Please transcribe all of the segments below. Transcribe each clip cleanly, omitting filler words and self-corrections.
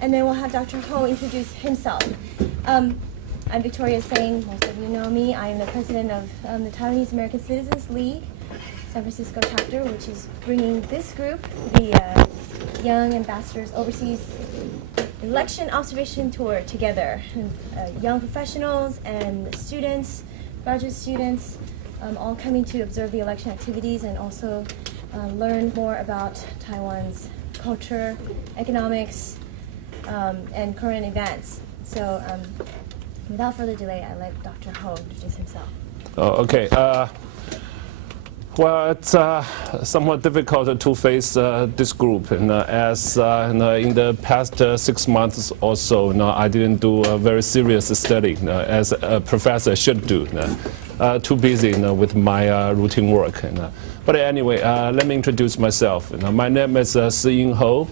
And then we'll have Dr. Ho introduce himself. I'm Victoria Tseng. Most of you know me. I am the president of the Taiwanese American Citizens League, San Francisco chapter, which is bringing this group, the Young Ambassadors Overseas Election Observation Tour, together. Young professionals and students, graduate students, all coming to observe the election activities and also learn more about Taiwan's culture, economics, and current events. So without further delay, I let Dr. Ho introduce himself. Okay. Well, it's somewhat difficult to face this group, as in the past 6 months or so, I didn't do a very serious study, as a professor should do. Too busy with my routine work. But anyway, let me introduce myself. My name is Szu-Yin Ho.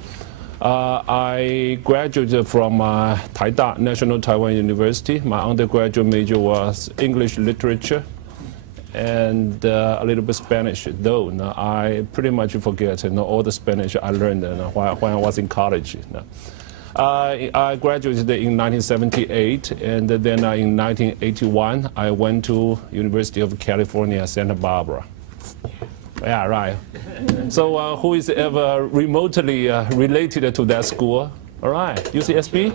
I graduated from Taida, National Taiwan University. My undergraduate major was English literature and a little bit Spanish, though I pretty much forget all the Spanish I learned when I was in college. I graduated in 1978, and then in 1981 I went to University of California, Santa Barbara. Yeah, right. So who is ever remotely related to that school? All right, UCSB?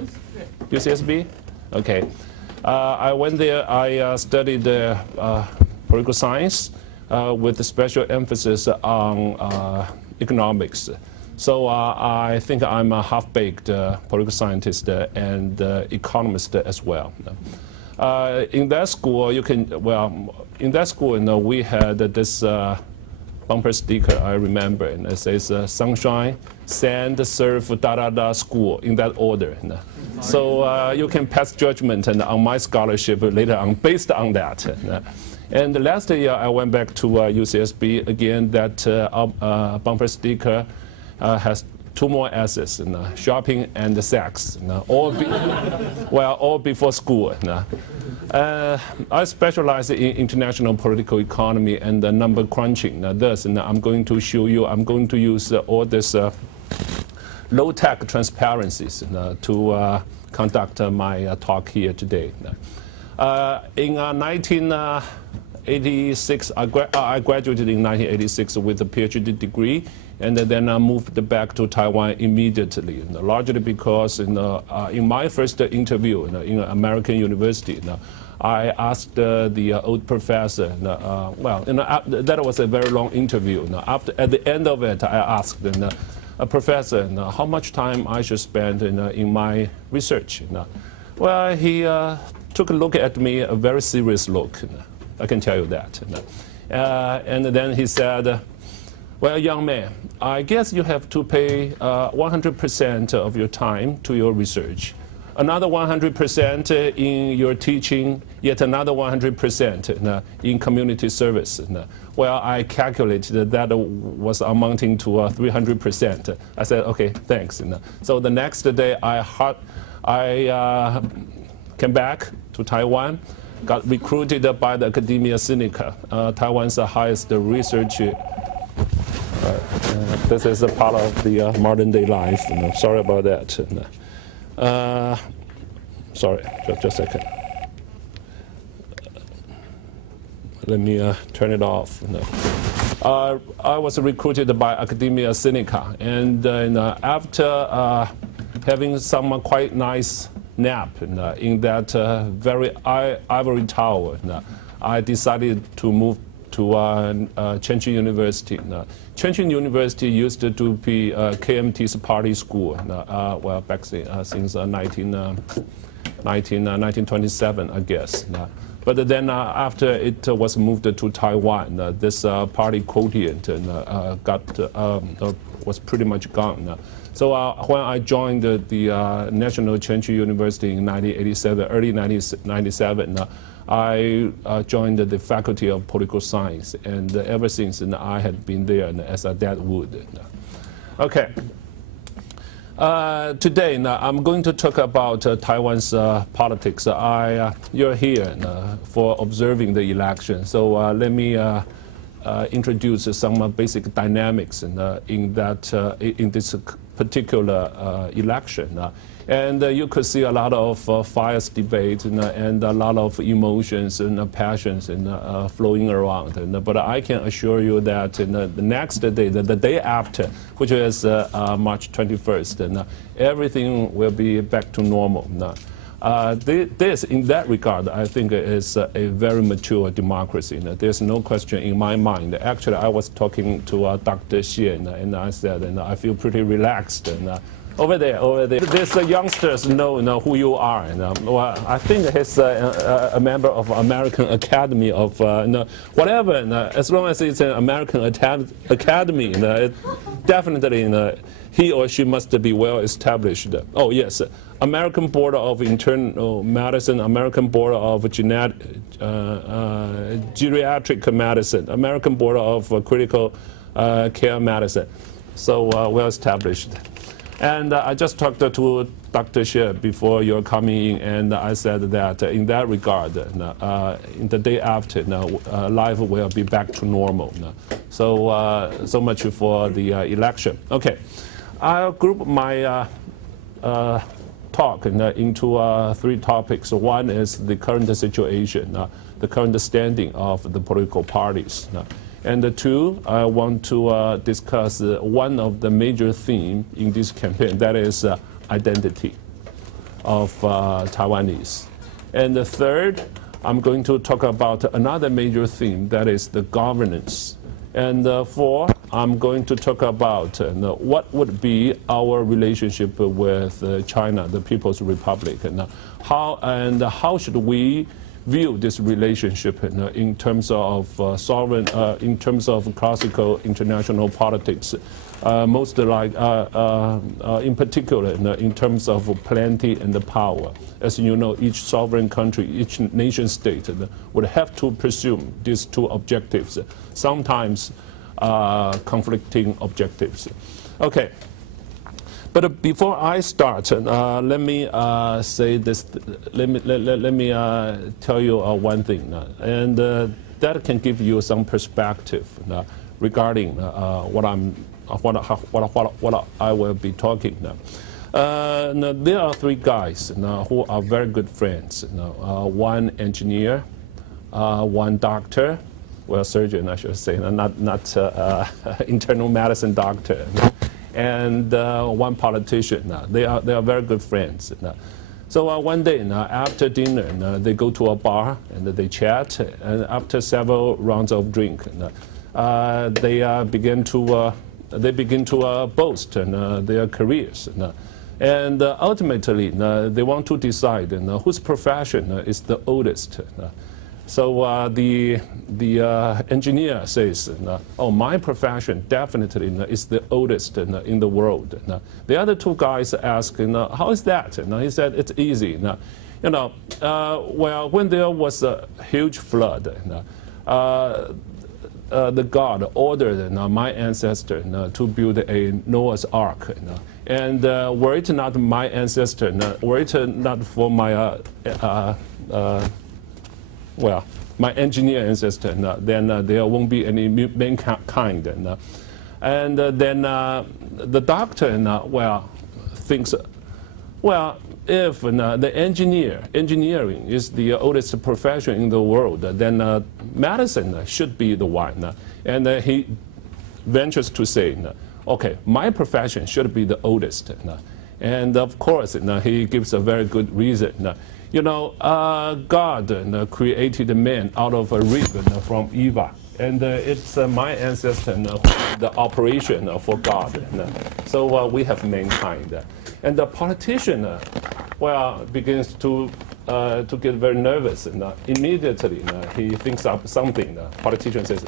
UCSB? Okay. I went there, I studied political science with a special emphasis on economics. So I think I'm a half-baked political scientist and economist as well. In that school, in that school, we had this bumper sticker, I remember, and it says sunshine, sand, surf, school, in that order. So you can pass judgment on my scholarship later on based on that. And last year I went back to UCSB. Again, that bumper sticker has two more S's, shopping and sex, all before school. I specialize in international political economy and number crunching. Thus, I'm going to show you, I'm going to use all this low-tech transparencies to conduct my talk here today. In 1986, I graduated in 1986 with a PhD degree, and then I moved back to Taiwan immediately, largely because in my first interview in an American university, I asked the old professor, that was a very long interview. At the end of it, I asked a professor how much time I should spend in my research. Well, he took a look at me, a very serious look. I can tell you that. And then he said, well, young man, I guess you have to pay 100% of your time to your research, another 100% in your teaching, yet another 100% in community service. Well, I calculated that was amounting to 300%. I said, okay, thanks. So the next day, I came back to Taiwan, got recruited by the Academia Sinica, Taiwan's highest research. This is a part of the modern day life. Sorry about that. Sorry, just a second. Let me turn it off. I was recruited by Academia Sinica, and after having some quite nice nap in that very ivory tower, I decided to move to Chengchi University. Chengchi University used to be KMT's party school, well, back since 1927, I guess. But then after it was moved to Taiwan, this party quotient was pretty much gone. So when I joined the National Chengchi University in 1987, early 1997, I joined the Faculty of Political Science, and ever since I had been there as a deadwood. Okay. Today, I'm going to talk about Taiwan's politics. You're here for observing the election, so let me introduce some basic dynamics in this particular election. And you could see a lot of fierce debate and a lot of emotions and passions flowing around. But I can assure you that the next day, the day after, which is March 21st, everything will be back to normal. This, in that regard, I think is a very mature democracy. There's no question in my mind. Actually, I was talking to Dr. Szu-Yin, and I said, I feel pretty relaxed. Over there, these youngsters know who you are. Well, I think he's a member of American Academy of whatever. As long as it's an American Academy, it definitely he or she must be well established. Oh yes, American Board of Internal Medicine, American Board of Geriatric Medicine, American Board of Critical Care Medicine. So well established. And I just talked to Dr. Xie before you're coming in, and I said that in that regard, in the day after, life will be back to normal. So much for the election. Okay, I'll group my talk into 3 topics. One is the current situation, the current standing of the political parties. And 2, I want to discuss one of the major themes in this campaign, that is identity of Taiwanese. And the 3rd, I'm going to talk about another major theme, that is the governance. And 4, I'm going to talk about what would be our relationship with China, the People's Republic, and how should we view this relationship in terms of in terms of classical international politics, most like in particular in terms of plenty and the power. As you know, each sovereign country, each nation state would have to pursue these 2 objectives, sometimes conflicting objectives. Okay. But before I start, let me say this. Let me tell you one thing, and that can give you some perspective regarding what I will be talking. Now, there are 3 guys who are very good friends. One engineer, one doctor, well, surgeon, I should say, not internal medicine doctor. And one politician. They are very good friends. So one day, after dinner, they go to a bar and they chat. And after several rounds of drink, they begin to boast their careers. And ultimately, they want to decide whose profession is the oldest. So the engineer says, "Oh, my profession definitely is the oldest in the world." The other 2 guys ask, "How is that?" He said, "It's easy. Well, when there was a huge flood, the God ordered my ancestor to build a Noah's Ark. And were it not my ancestor, were it not for my my engineer ancestor, then there won't be any mankind." And then the doctor, thinks, if the engineering is the oldest profession in the world, then medicine should be the one. And he ventures to say, okay, my profession should be the oldest. And of course, he gives a very good reason. God created man out of a rib from Eva. And it's my ancestor, the operation for God. So we have mankind. And the politician, begins to get very nervous. Immediately, he thinks up something. The politician says,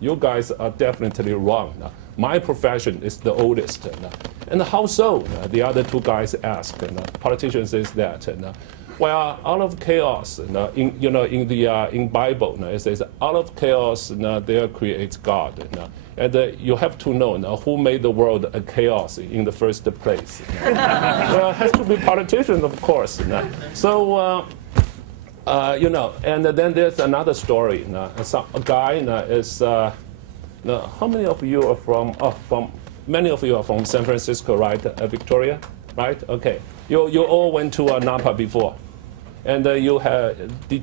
you guys are definitely wrong. My profession is the oldest. And how so? The other 2 guys ask. The politician says that. Out of chaos, in Bible, it says, out of chaos, there creates God. And you have to know who made the world a chaos in the first place. It has to be politicians, of course. So And then there's another story. A guy is. How many of you are from? Many of you are from San Francisco, right? Victoria, right? Okay. You all went to Napa before, and did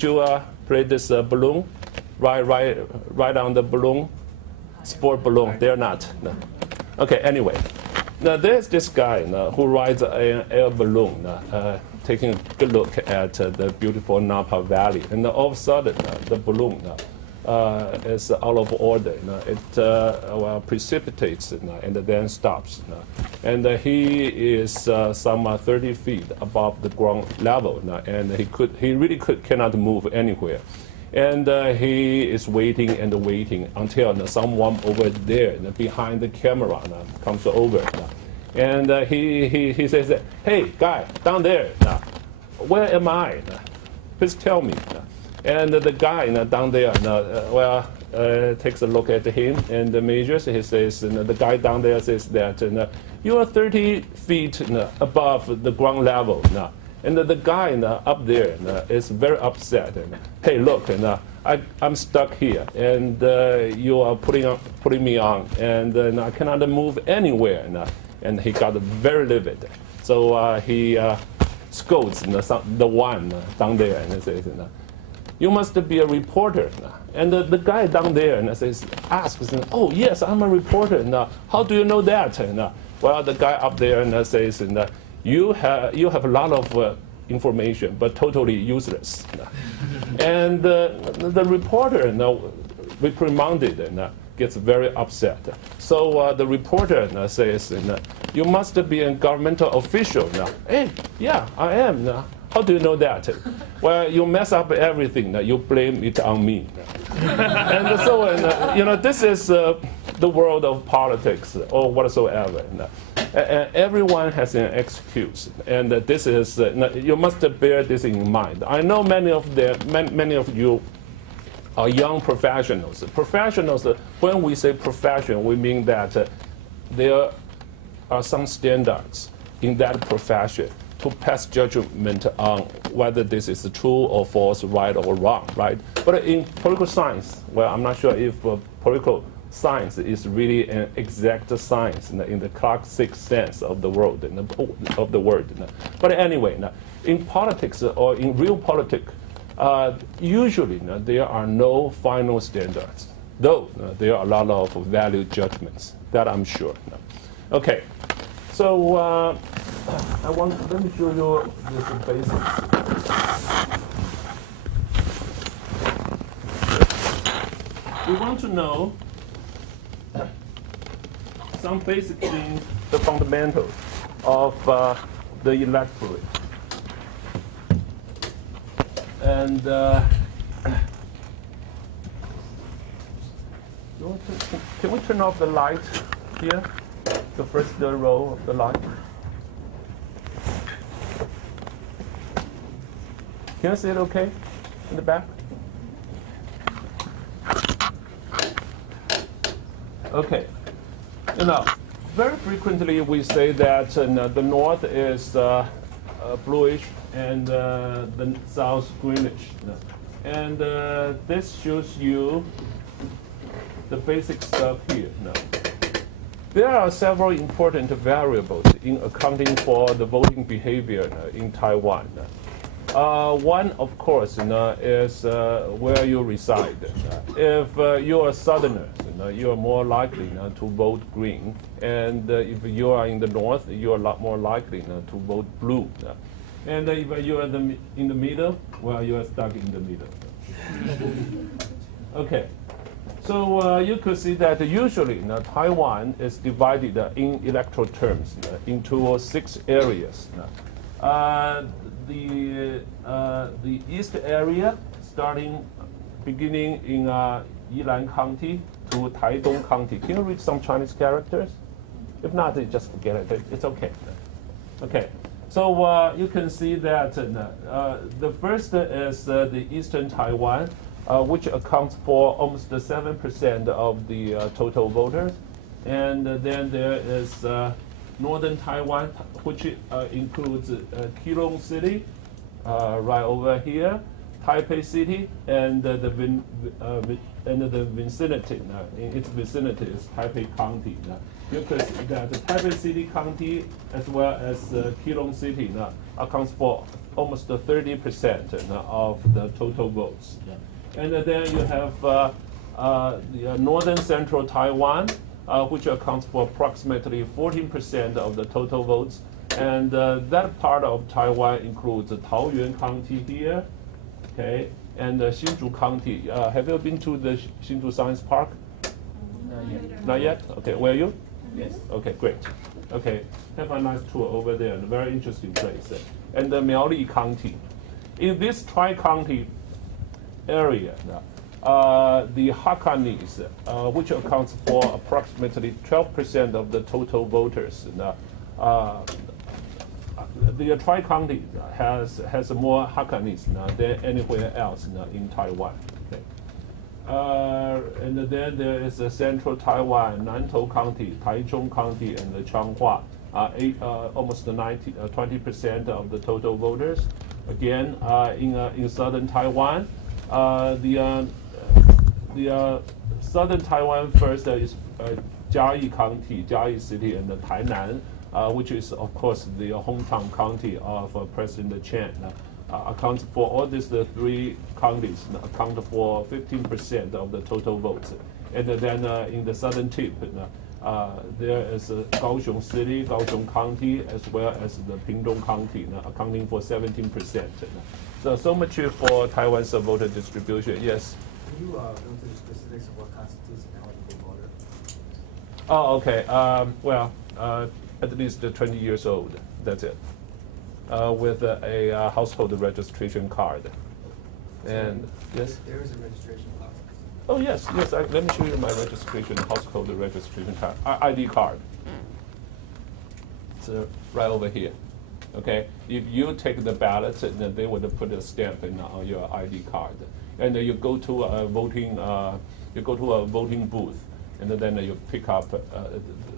you play this balloon? Right on the balloon, sport balloon. They're not. No. Okay. Anyway, now there's this guy who rides an air balloon, taking a good look at the beautiful Napa Valley, and all of a sudden the balloon is out of order. It precipitates and then stops. And he is some 30 feet above the ground level, and he really cannot move anywhere. And he is waiting and waiting until someone over there behind the camera comes over. And he says, "Hey, guy, down there, where am I? Please tell me." And the guy down there, takes a look at him and measures. He says, the guy down there says that you are 30 feet above the ground level. And the guy up there is very upset. Hey, look, I'm stuck here, and you are putting me on, and I cannot move anywhere. And he got very livid. So he scolds the one down there and says, "You must be a reporter." And the guy down there asks, "Oh, yes, I'm a reporter. How do you know that?" Well, the guy up there says, you have a lot of information, but totally useless." And the reporter reprimanded and gets very upset. So the reporter says, "You must be a governmental official." "Hey, yeah, I am. How do you know that?" "Well, you mess up everything. You blame it on me." And so, this is the world of politics or whatsoever. Everyone has an excuse, and this is you must bear this in mind. I know many of you are young professionals. Professionals, when we say profession, we mean that there are some standards in that profession to pass judgment on whether this is true or false, right or wrong, right? But in political science, well, I'm not sure if political science is really an exact science in the classic sense of the word. But anyway, in politics or in real politics, usually there are no final standards, though there are a lot of value judgments, that I'm sure. Okay, so let me show you this basics. We want to know some basic things, the fundamentals of the electorate. And can we turn off the light here? The first row of the light. Can you see it okay in the back? Okay. Very frequently we say that the north is bluish and the south greenish. And this shows you the basic stuff here. There are several important variables in accounting for the voting behavior in Taiwan. One, of course, is where you reside. If you're a southerner, you are more likely to vote green. And if you are in the north, you're a lot more likely to vote blue. And if you're in the middle, well, you are stuck in the middle. Okay. So you could see that usually Taiwan is divided in electoral terms into 6 areas. The east area, beginning in Yilan County to Taidong County. Can you read some Chinese characters? If not, just forget it. It's okay. Okay. So you can see that the first is the eastern Taiwan, which accounts for almost 7% of the total voters. And then there is northern Taiwan, which includes Keelung City, right over here, Taipei City and the vicinity. In its vicinity is Taipei County. You could see that the Taipei City County as well as Keelung City accounts for almost 30% of the total votes. And then you have the northern central Taiwan, which accounts for approximately 14% of the total votes. And that part of Taiwan includes Taoyuan County here, okay, and Hsinchu County. Have you been to the Hsinchu Science Park? Not yet. Not yet? Okay, were you? Yes. Okay, great. Okay, have a nice tour over there, a very interesting place. And the Miaoli County. In this tri-county area, the Hakanese, which accounts for approximately 12% of the total voters, the tri-county has more Hakanese than anywhere else in Taiwan. Okay. And then there is Central Taiwan, Nantou County, Taichung County, and Changhua, almost 20% of the total voters. Again, in southern Taiwan, the southern Taiwan first is Jiayi County, Jiayi City, and Tainan, which is of course the hometown county of President Chen. Accounts for all these three counties, account for 15% of the total votes. And then in the southern tip, there is Kaohsiung City, Kaohsiung County, as well as the Pingtung County, accounting for 17%. So much for Taiwan's voter distribution. Yes? Can you go into the specifics of what constitutes an eligible voter? Oh, okay. Well, at least 20 years old. That's it. With a household registration card. And yes? There is a registration process. Oh, yes, yes. Let me show you my registration, household registration card, ID card. It's right over here. Okay? If you take the ballot, then they would put a stamp on your ID card. And you go to a voting, booth, and then you pick up,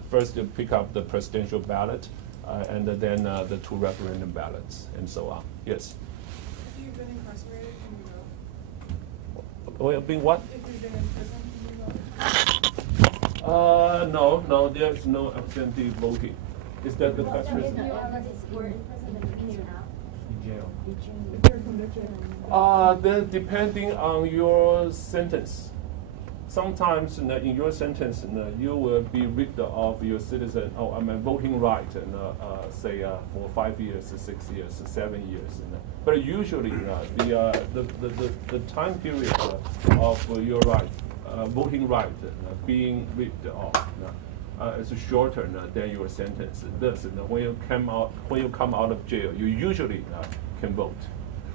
first you pick up the presidential ballot, and then the two referendum ballots, and so on. Yes? If you've been incarcerated, can you vote? Well, being what? If you've been in prison, can you vote? No, there's no absentee voting. Is that the question? We're in prison, but we now. Jail. If you're convicted. Then depending on your sentence. Sometimes in your sentence, you will be ripped of your citizen, voting right, say for 5 years, 6 years, 7 years. But usually the time period of your right, voting right, being ripped off is shorter than your sentence. Thus, when you come out of jail, you usually can vote.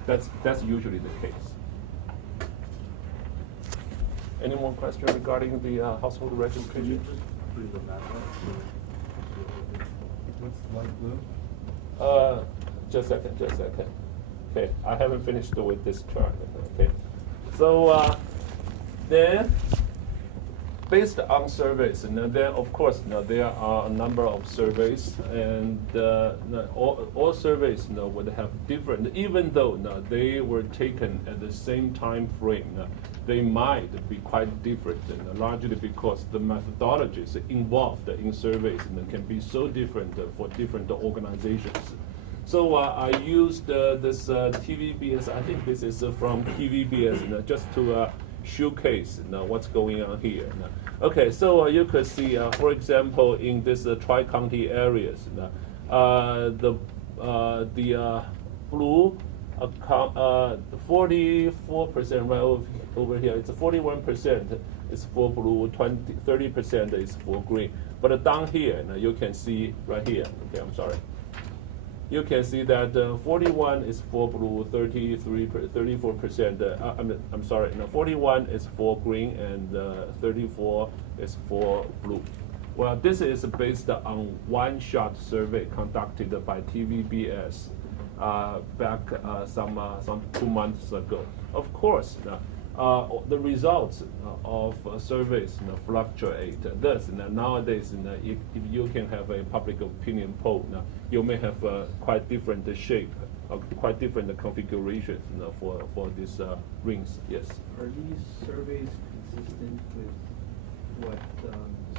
That's usually the case. Any more questions regarding the household registration? Please go back. What's light blue? Just a second. Okay, I haven't finished with this chart. Okay, so then based on surveys, and then of course there are a number of surveys, and all surveys would have different, even though they were taken at the same time frame. They might be quite different, largely because the methodologies involved in surveys can be so different for different organizations. So I used this TVBS. I think this is from TVBS, just to showcase what's going on here. Okay, so you could see, for example, in this tri-county areas, the blue account 44% right over here. It's 41% is for blue, 30% is for green. But down here, you can see right here. Okay, I'm sorry. You can see that 41 is for blue, 34%. I'm sorry. 41 is for green, and 34 is for blue. Well, this is based on one-shot survey conducted by TVBS back some 2 months ago. Of course, the results of surveys fluctuate. Thus, nowadays, if you can have a public opinion poll, you may have quite different shape, quite different configurations for these rings. Yes. Are these surveys consistent with what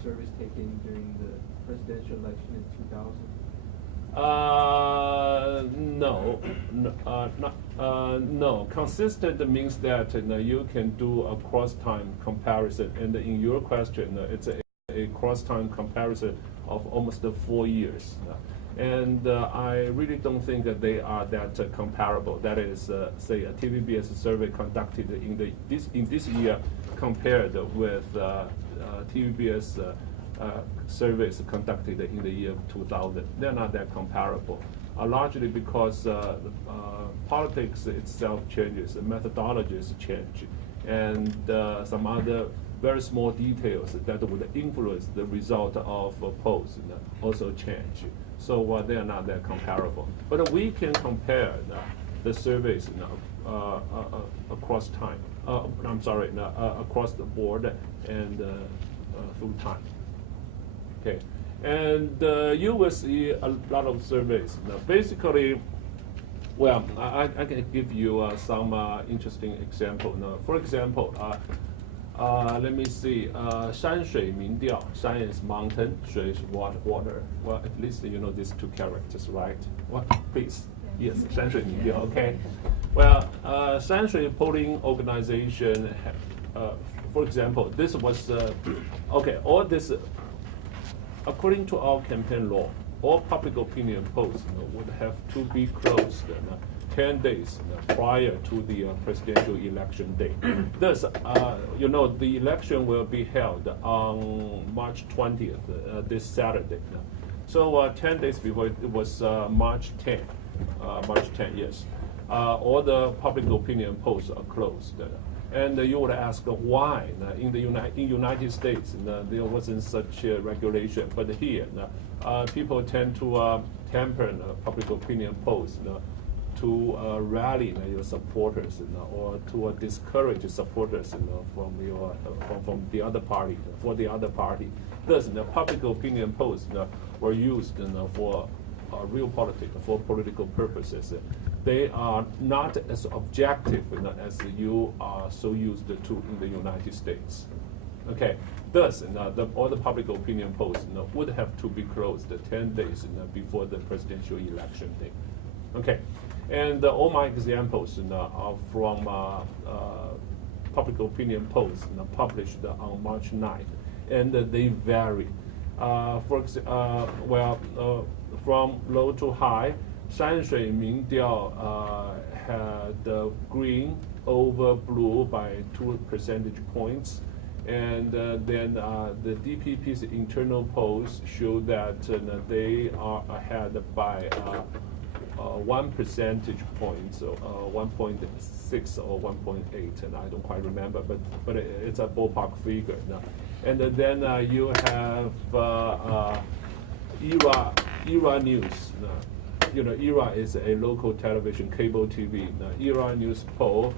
surveys taken during the presidential election in 2000? No. Consistent means that you can do a cross-time comparison, and in your question, it's a cross-time comparison of almost 4 years. And I really don't think that they are that comparable. That is, say, a TVBS survey conducted in this year compared with TVBS surveys conducted in the year 2000. They're not that comparable, largely because politics itself changes, methodologies change, and some other very small details that would influence the result of polls also change. So they are not that comparable. But we can compare the surveys across time. Across the board and through time. Okay, and you will see a lot of surveys. Now, basically, well, I can give you some interesting example. Now, for example, let me see. 山水民调, 山 is mountain, 水 is water. Well, at least you know these two characters, right? What? Please. Yes, 山水民调. Okay. Well, 山水 polling organization. For example, this was okay. All this. According to our campaign law, all public opinion polls would have to be closed 10 days prior to the presidential election day. Thus, the election will be held on March 20th, this Saturday. So 10 days before, it was March 10. March 10, yes. All the public opinion polls are closed. And you would ask why in the United States there wasn't such a regulation, but here people tend to temper public opinion polls to rally your supporters or to discourage supporters from the other party for the other party. Thus, public opinion polls were used for real politics, for political purposes. They are not as objective as you are so used to in the United States. Okay, thus, all the public opinion polls would have to be closed 10 days before the presidential election day. Okay, and all my examples are from public opinion polls published on March 9th, and they vary. From low to high, 山水民调 had green over blue by 2 percentage points. And then the DPP's internal polls show that they are ahead by 1 percentage point, so 1.6 or 1.8, and I don't quite remember, but it's a ballpark figure. And then you have ERA News. ERA is a local television, cable TV. ERA News poll,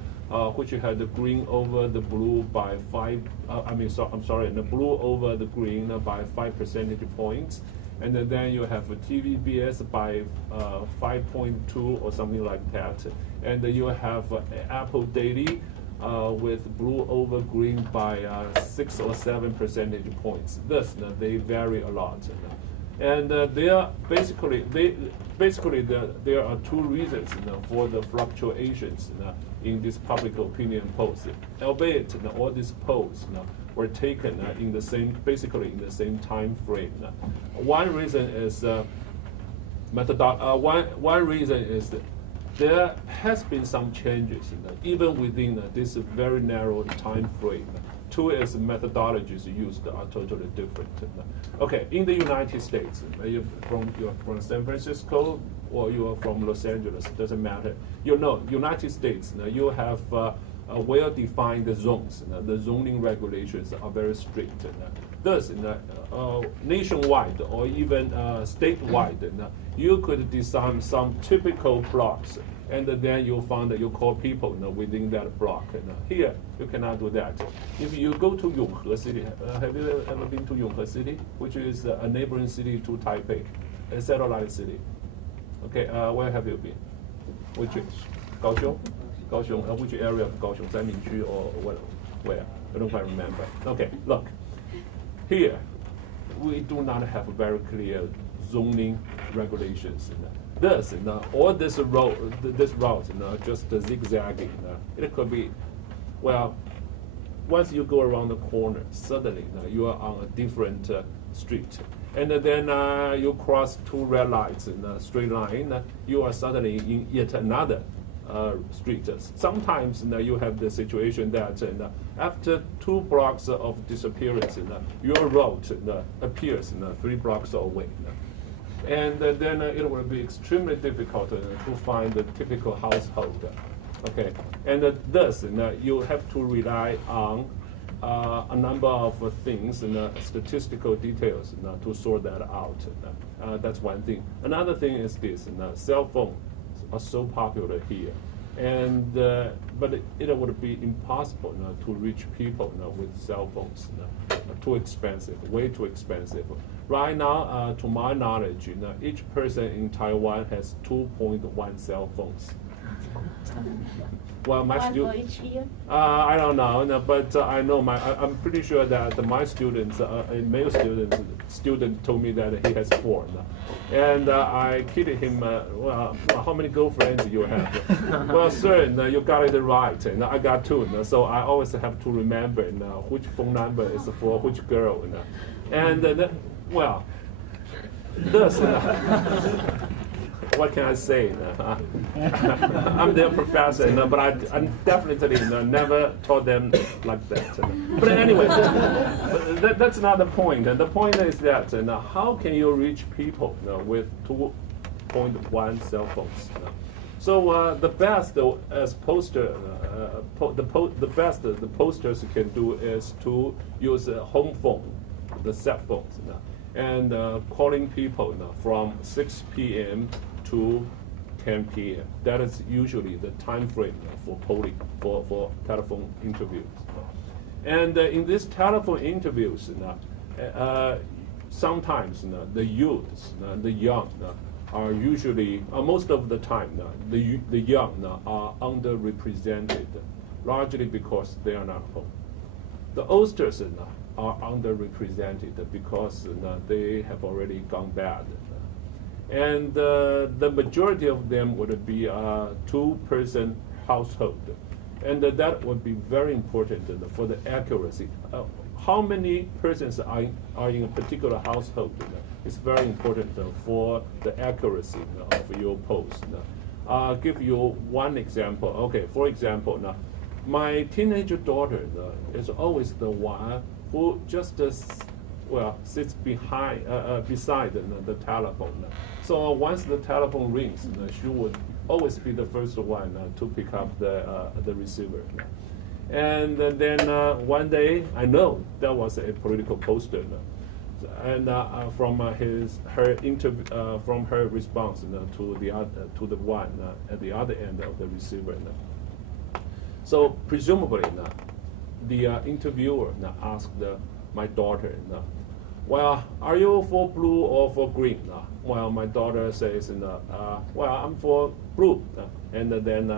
which had the green over the blue by 5. The blue over the green by 5 percentage points. And then you have a TVBS by 5.2 or something like that. And you have Apple Daily with blue over green by 6 or 7 percentage points. Thus, they vary a lot. And there are there are 2 reasons for the fluctuations in this public opinion polls. Albeit all these polls were taken basically in the same time frame. One reason is one reason is that there has been some changes even within this very narrow time frame. 2 is methodologies used are totally different. Okay, in the United States, you're from San Francisco or you are from Los Angeles, doesn't matter. United States, you have well-defined zones. The zoning regulations are very strict. Thus, nationwide or even statewide, you could design some typical blocks and then you found that you call people within that block. Here, you cannot do that. If you go to Yonghe City, have you ever been to Yonghe City, which is a neighboring city to Taipei, a satellite city? Okay, where have you been? Which? Kaohsiung? Kaohsiung, which area of Kaohsiung? Zaiminqu or where? I don't quite remember. Okay, look. Here, we do not have very clear zoning regulations. This, all this route, just zigzagging. It could be, well, once you go around the corner, suddenly you are on a different street. And then you cross two red lights in a straight line, you are suddenly in yet another street. Sometimes you have the situation that after 2 blocks of disappearance, your road appears 3 blocks away. And then it will be extremely difficult to find the typical household. Okay, and thus you have to rely on a number of things and statistical details to sort that out. That's one thing. Another thing is this: cell phones are so popular here, and but it would be impossible to reach people with cell phones. Too expensive, way too expensive. Right now, to my knowledge, each person in Taiwan has 2.1 cell phones. Well, my one for each year? I don't know, but I know I'm pretty sure that my students, a male student told me that he has 4. And I kidded him, well, how many girlfriends do you have? Well, sir, you got it right. And I got 2. So I always have to remember which phone number is for which girl. And well, thus, what can I say? I'm their professor, but I definitely never taught them like that. But anyway, that's not the point. And the point is that how can you reach people with 2.1 cell phones? So the best as poster, the best the posters can do is to use a home phone, the cell phones, and calling people from 6 p.m. to 10 p.m. That is usually the time frame for polling, for telephone interviews. And in these telephone interviews, sometimes the youths, the young, are usually, most of the time, the young are underrepresented, largely because they are not home. The oldsters are underrepresented because they have already gone bad. And the majority of them would be a 2-person household. And that would be very important for the accuracy. How many persons are in a particular household is very important for the accuracy of your post. I'll give you one example. Okay, for example, my teenage daughter is always the one who just sits beside the telephone. So once the telephone rings, she would always be the first one to pick up the receiver. And then one day, I know that was a political poster, and from her response to the one at the other end of the receiver. So presumably, the interviewer asked my daughter, well, are you for blue or for green? Well, my daughter says, well, I'm for blue. And then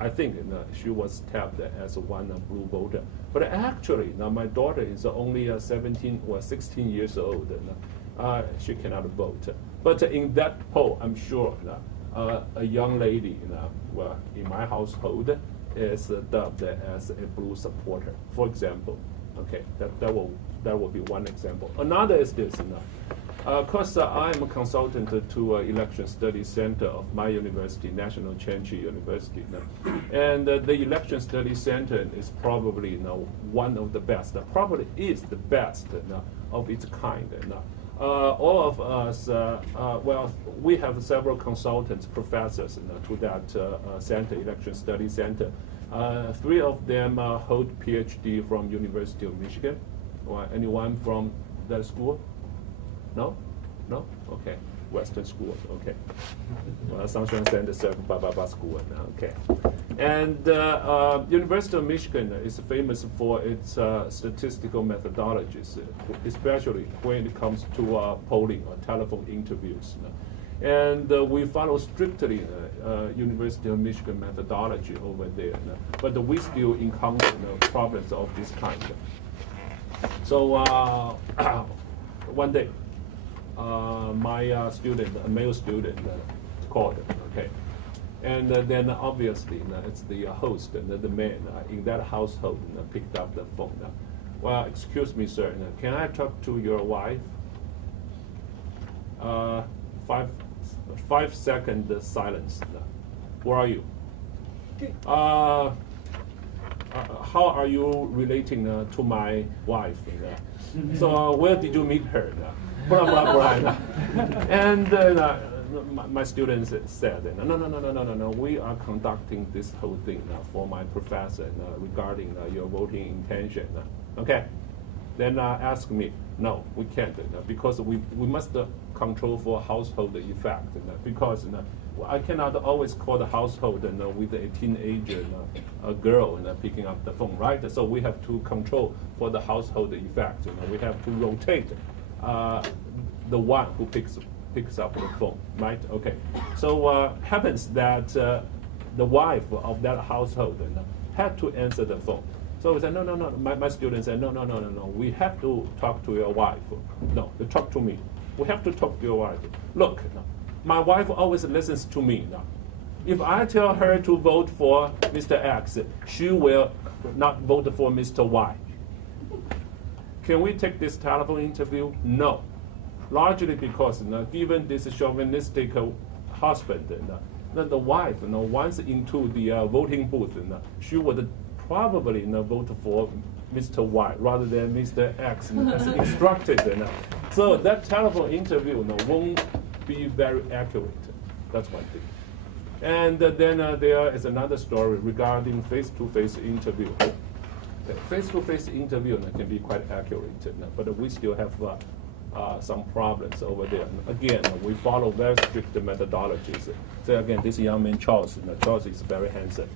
I think she was tapped as one blue voter. But actually, my daughter is only 17 or 16 years old. She cannot vote. But in that poll, I'm sure a young lady, well, in my household, is dubbed as a blue supporter, for example. Okay, that will be one example. Another is this. Because I'm a consultant to Election Studies Center of my university, National Chenchi University. And the Election Studies Center is probably one of the best, probably is the best of its kind. All of us, well, we have several consultants, professors to that center, Election Studies Center. 3 of them hold PhD from University of Michigan. Or anyone from that school? No? No? Okay. Western School. Okay. Sunshine Center served by school. Okay. And University of Michigan is famous for its statistical methodologies, especially when it comes to polling or telephone interviews. And we follow strictly University of Michigan methodology over there, but we still encounter problems of this kind. So one day, my student, a male student, called, okay, and then obviously it's the host and the man in that household picked up the phone. Well, excuse me, sir, can I talk to your wife? 5-second silence. Where are you? How are you relating to my wife? So where did you meet her? Blah, blah, blah. And my students said, no, we are conducting this whole thing for my professor regarding your voting intention. Okay, then ask me, no, we can't, because we must control for household effect, because I cannot always call the household with a teenager, a girl picking up the phone, right? So we have to control for the household effect. We have to rotate the one who picks up the phone, right? Okay. So happens that the wife of that household had to answer the phone. So we said, no. My student said, no. We have to talk to your wife. No, you talk to me. We have to talk to your wife. Look, my wife always listens to me. If I tell her to vote for Mr. X, she will not vote for Mr. Y. Can we take this telephone interview? No. Largely because given this chauvinistic husband, the wife, once into the voting booth, she would probably vote for Mr. Y rather than Mr. X as instructed. So that telephone interview won't be very accurate. That's one thing. And then there is another story regarding face-to-face interview. The face-to-face interview can be quite accurate, but we still have some problems over there. Again, we follow very strict methodologies. So again, this young man, Charles, Charles is very handsome.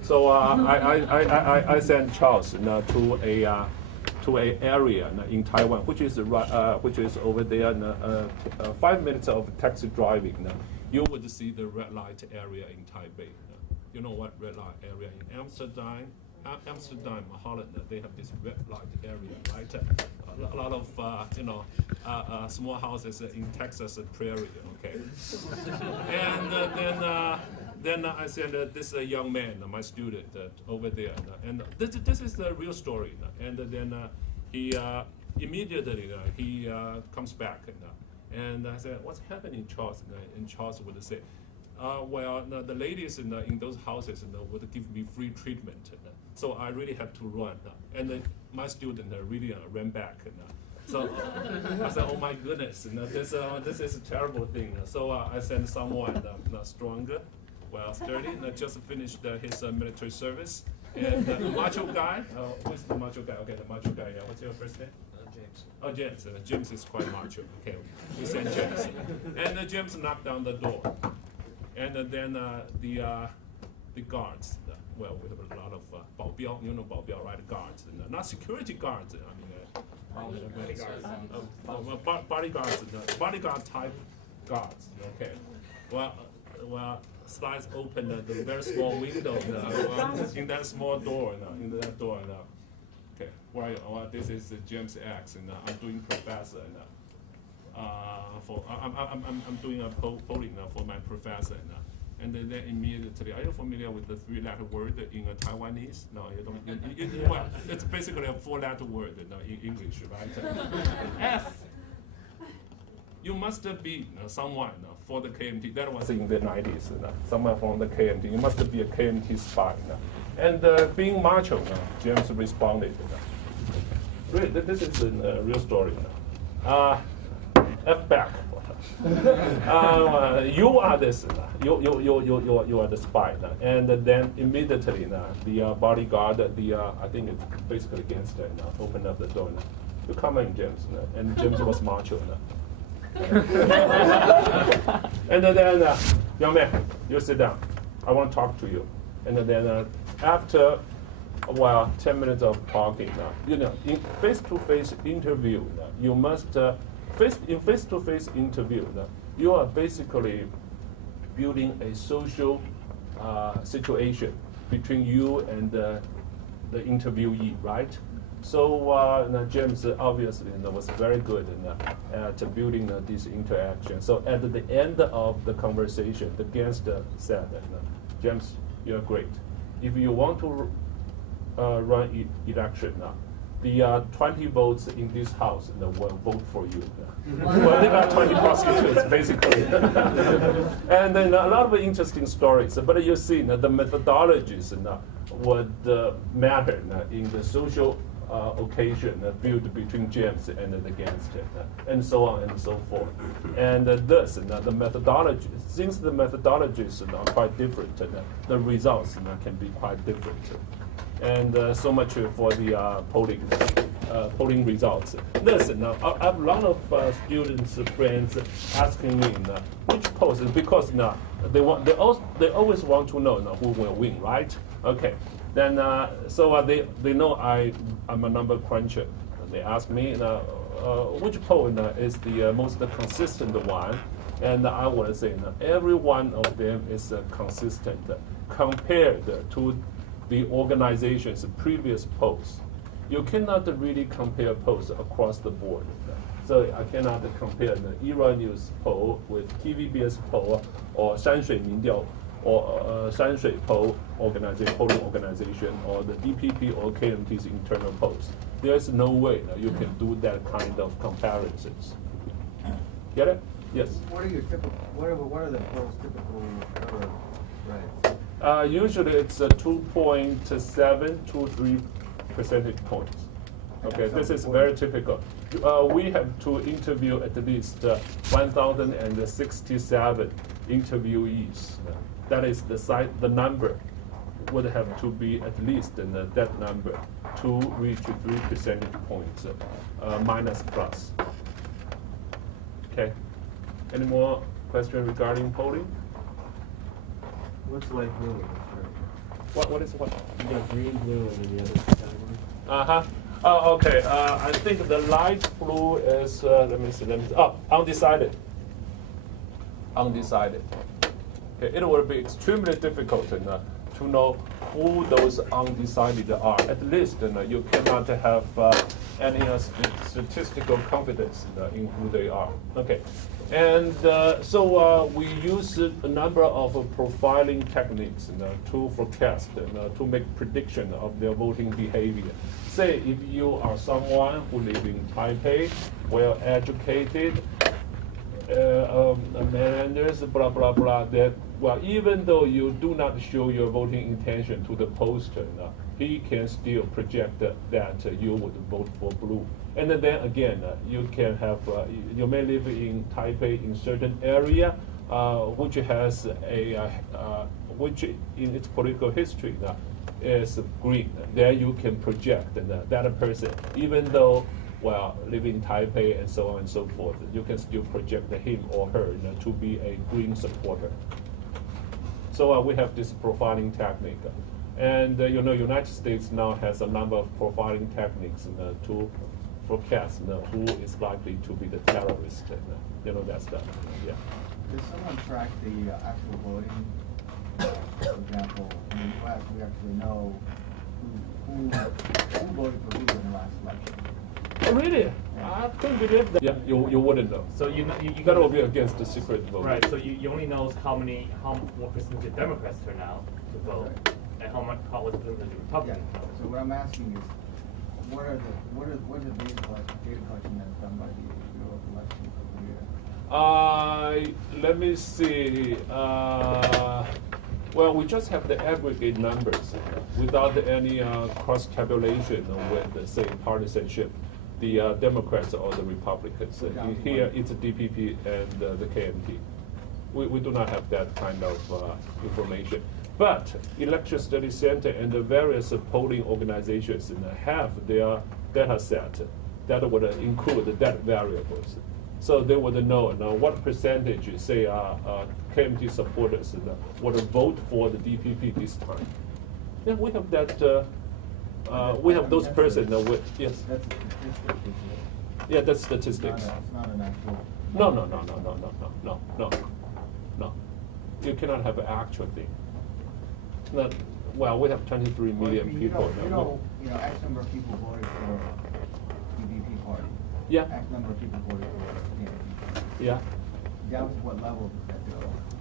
So I sent Charles to a area in Taiwan, which is over there. 5 minutes of taxi driving, you would see the red light area in Taipei. You know what red light area in Amsterdam, Holland? They have this red light area, right? A lot of small houses in Texas prairie. Okay, and then I sent this young man, my student, over there, and this is the real story. And then he immediately he comes back, and I said, "What's happening, Charles?" And Charles would say, "Well, the ladies in those houses would give me free treatment, so I really have to run." And my student really ran back. So I said, "Oh my goodness, this is a terrible thing." So I sent someone stronger. Well, sturdy, just finished his military service. And the macho guy, who's the macho guy? Okay, the macho guy, yeah. What's your first name? James. Oh, James. James is quite macho. Okay, we sent James. And James knocked down the door. And then the guards, well, we have a lot of 保镖, you know 保镖, right? Guards, not security guards. Bodyguard type guards. Okay, well. Slides open the very small window in that small door. In that door. Okay, where are you? Oh, this is James X, and I'm doing professor. I'm doing a polling for my professor. And then immediately, are you familiar with the 3-letter word in Taiwanese? No, you don't. Well, it's basically a 4-letter word in English, right? F. You must be someone for the KMT. That was in the 90s. Someone from the KMT. You must be a KMT spy. And being macho, James responded. Really, this is a real story. F back. You are this. You are the spy. And then immediately, the bodyguard, I think it's basically against opened up the door. You come in, James. And James was macho. And then, young man, you sit down. I want to talk to you. And then after, 10 minutes of talking, in face-to-face interview, you must, in face-to-face interview, you are basically building a social situation between you and the interviewee, right? So James obviously was very good at building this interaction. So at the end of the conversation, the guest said, James, you're great. If you want to run election, the 20 votes in this house will vote for you. Well, they got 20 prostitutes, basically. And then a lot of interesting stories. But you see, the methodologies would matter in the social occasion built between James and the guest, and so on and so forth. And thus, the methodology, since the methodologies are quite different, the results can be quite different. And so much for the polling results. Listen, I have a lot of students, friends asking me which post, because they always want to know who will win, right? Okay. Then so they know I'm a number cruncher. They ask me which poll is the most consistent one, and I want to say every one of them is consistent compared to the organization's previous polls. You cannot really compare polls across the board. So I cannot compare the Era News poll with TVBS poll or 山水民调 or 山水 polling organization, or the DPP or KMT's internal polls. There is no way you can do that kind of comparisons. Get it? Yes. What are the polls typical error rates? Usually it's 2.7 to 3 percentage points. Okay, this is very typical. We have to interview at least 1,067 interviewees. That is the number would have to be at least that number to reach 3 percentage points, minus plus. Okay. Any more questions regarding polling? What's light blue? What is what? You got green, blue, and then the other category. Oh, okay. I think the light blue is, let me see. Undecided. Undecided. Okay, it will be extremely difficult to know who those undecided are. At least you cannot have any statistical confidence in who they are. Okay, and so we use a number of profiling techniques to forecast, to make prediction of their voting behavior. Say if you are someone who lives in Taipei, well educated, manners, blah blah blah. That even though you do not show your voting intention to the poster, he can still project that you would vote for blue. And then again, you can have you may live in Taipei in certain area which has which in its political history is green. There you can project that person, even though live in Taipei and so on and so forth, you can still project him or her to be a green supporter. So we have this profiling technique, and United States now has a number of profiling techniques to forecast who is likely to be the terrorist. That stuff. Yeah. Does someone track the actual voting? For example, in the U.S., we actually know who voted for who in the last election. Oh, really? I couldn't believe that. Yeah, you wouldn't know. So you That will be against the secret vote. right. So you only know what percentage of Democrats turn out to vote, Right. and what percentage of Yeah. Republicans. So what I'm asking is, what are the data collection that's done by the Bureau of Elections over here? Let me see. Well, we just have the aggregate numbers without any cross-tabulation with, say, partisanship, the Democrats or the Republicans. Here, it's DPP and the KMT. We do not have that kind of information. But Election Study Center and the various polling organizations have their data set that would include that variables. So they would know what percentage, say, KMT supporters would vote for the DPP this time. Then we have that. We have those persons with yes. That's a statistic, isn't it? Yeah, that's statistics. It's not an actual. No. You cannot have an actual thing. Not, well, we have 23 million people. X number of people voted for DPP party. Yeah. X number of people voted for KMT. Yeah. Down to what level does that go?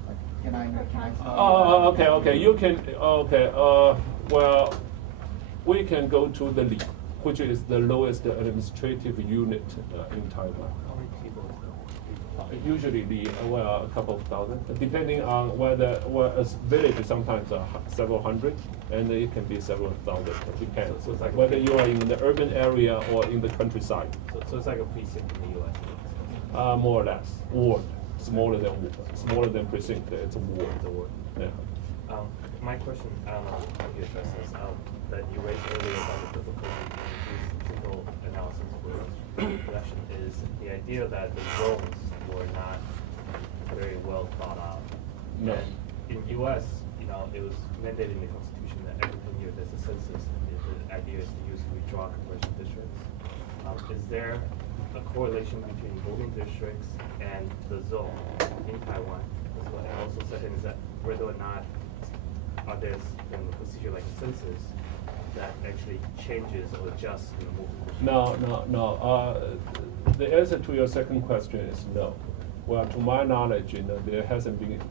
Like, can I tell you? Oh, okay. You can. Okay. Well, we can go to the Li, which is the lowest administrative unit in Taiwan. How many people is that? Usually well, a couple of thousand, depending on whether a village sometimes several hundred, and it can be several thousand. It depends. So it's like whether you are in the urban area or in the countryside. So it's like a precinct in the U.S. More or less, ward, smaller than precinct. It's a ward. It's a ward. Yeah. My question, I don't know how you address this, that you raised earlier about the difficulty in statistical analysis for election is the idea that the zones were not very well thought out. No. And in U.S., it was mandated in the Constitution that every 10 years there's a census, and the idea is to use withdraw conversion districts. Is there a correlation between voting districts and the zone in Taiwan? That's what I also second is that whether or not there's a procedure like a census that actually changes or adjusts in the movement district? No. The answer to your second question is no. Well, to my knowledge, there hasn't been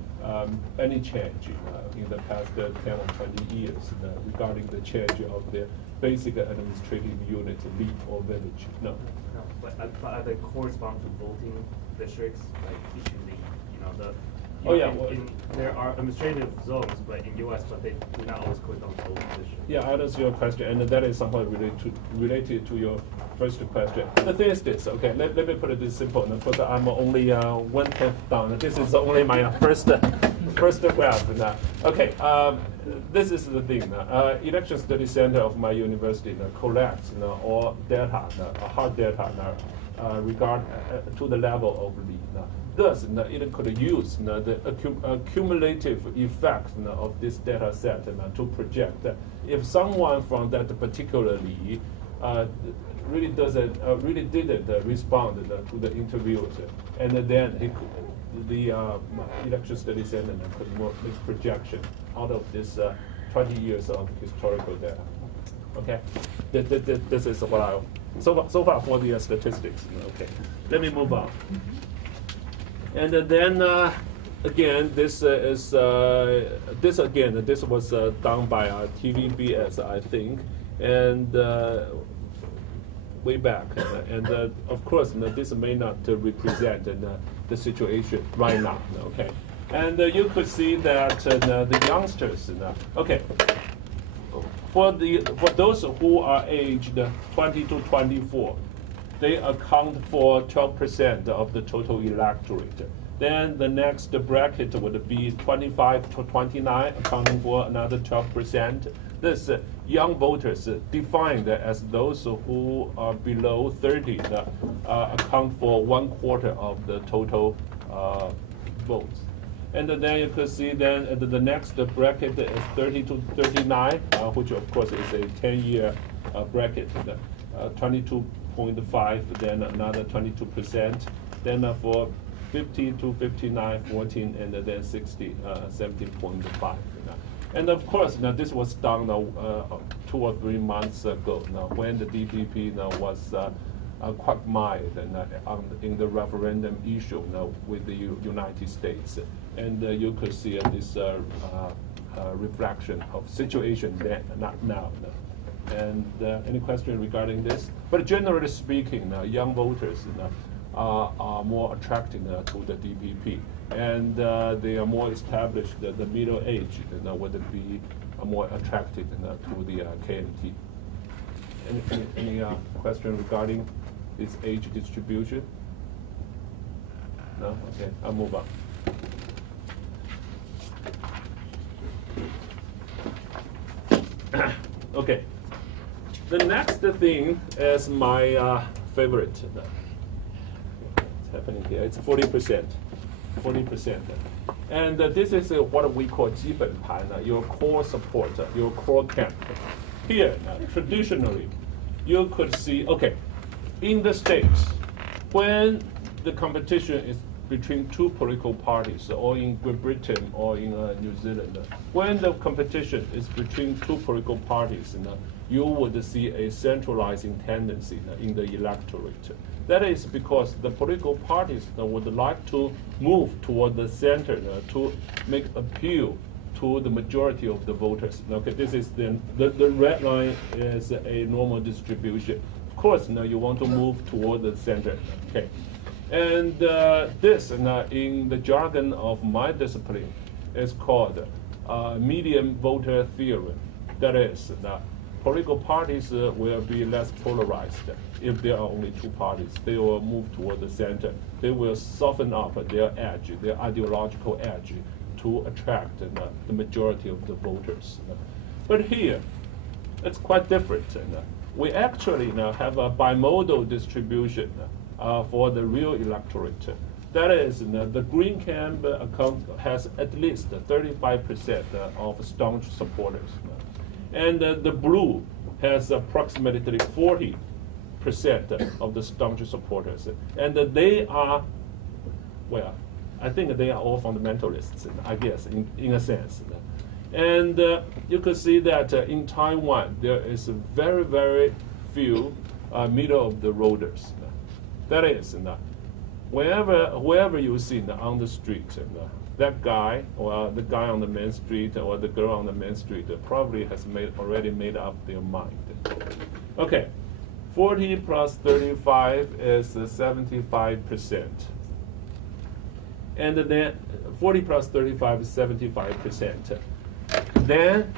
any change in the past 10 or 20 years regarding the change of the basic administrative unit, league or village. No. No, but are they correspond to voting districts, like each league? Oh, yeah, there are administrative zones, but in U.S., but they do not always correspond to voting districts. Yeah, I answer your question, and that is somewhat related to your first question. The thing is this, okay, let me put it this simple, and of course I'm only 1/10 done. This is only my first graph. Okay, this is the thing. Election Study Center of my university collects all data, hard data regard to the level of lead. Thus, it could use the cumulative effect of this data set to project if someone from that particular league really didn't respond to the interviews, and then the election study center could make projection out of this 20 years of historical data. Okay, this is what I so far for the statistics. Okay, let me move on. And then again, this was done by TVBS, I think, and way back. And of course, this may not represent the situation right now. Okay, and you could see that the youngsters. Okay, for those who are aged 20 to 24. They account for 12% of the total electorate. Then the next bracket would be 25 to 29, accounting for another 12%. This young voters defined as those who are below 30 account for 1/4 of the total votes. And then you could see then the next bracket is 30 to 39, which of course is a 10-year bracket, 22.5, then another 22%. Then for 50 to 59, 14, and then 60, 17.5. And of course, now this was done 2 or 3 months ago. Now, when the DPP was quite mild in the referendum issue with the United States, and you could see this reflection of situation then, not now. And any question regarding this? But generally speaking, young voters are more attracted to the DPP, and they are more established. The middle age would be more attracted to the KMT. Any question regarding this age distribution? No? Okay, I'll move on. Okay. The next thing is my favorite. What's happening here? It's 40%. 40%. And this is what we call 基本盘, your core supporter, your core camp. Here, traditionally, you could see, okay, in the States, when the competition is between two political parties, or in Great Britain or in New Zealand, when the competition is between two political parties, you would see a centralizing tendency in the electorate. That is because the political parties would like to move toward the center to make appeal to the majority of the voters. Okay, this is the red line is a normal distribution. Of course, you want to move toward the center. Okay, and this in the jargon of my discipline is called median voter theorem. That is, political parties will be less polarized if there are only two parties. They will move toward the center. They will soften up their edge, their ideological edge, to attract the majority of the voters. But here, it's quite different. We actually have a bimodal distribution for the real electorate. That is, the green camp account has at least 35% of staunch supporters. And the blue has approximately 40% of the staunch supporters. And they are, well, I think they are all fundamentalists, I guess, in a sense. And you can see that in Taiwan, there is very, very few middle of the roaders. That is, wherever you see on the street, that guy or the guy on the main street or the girl on the main street probably has already made up their mind. Okay, 40 plus 35 is 75%. And then 40 plus 35 is 75%. Then,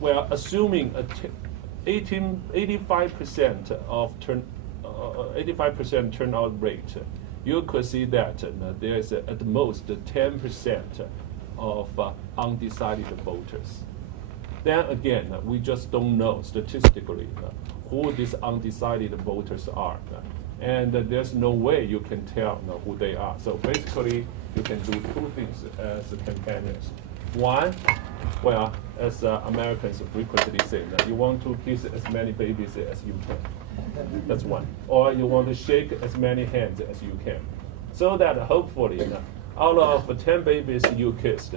well, assuming 85% of 85% turnout rate, you could see that there is at most 10% of undecided voters. Then again, we just don't know statistically who these undecided voters are. And there's no way you can tell who they are. So basically, you can do two things as campaigners. One, well, as Americans frequently say, that you want to kiss as many babies as you can. That's one. Or you want to shake as many hands as you can. So that hopefully, out of 10 babies you kissed,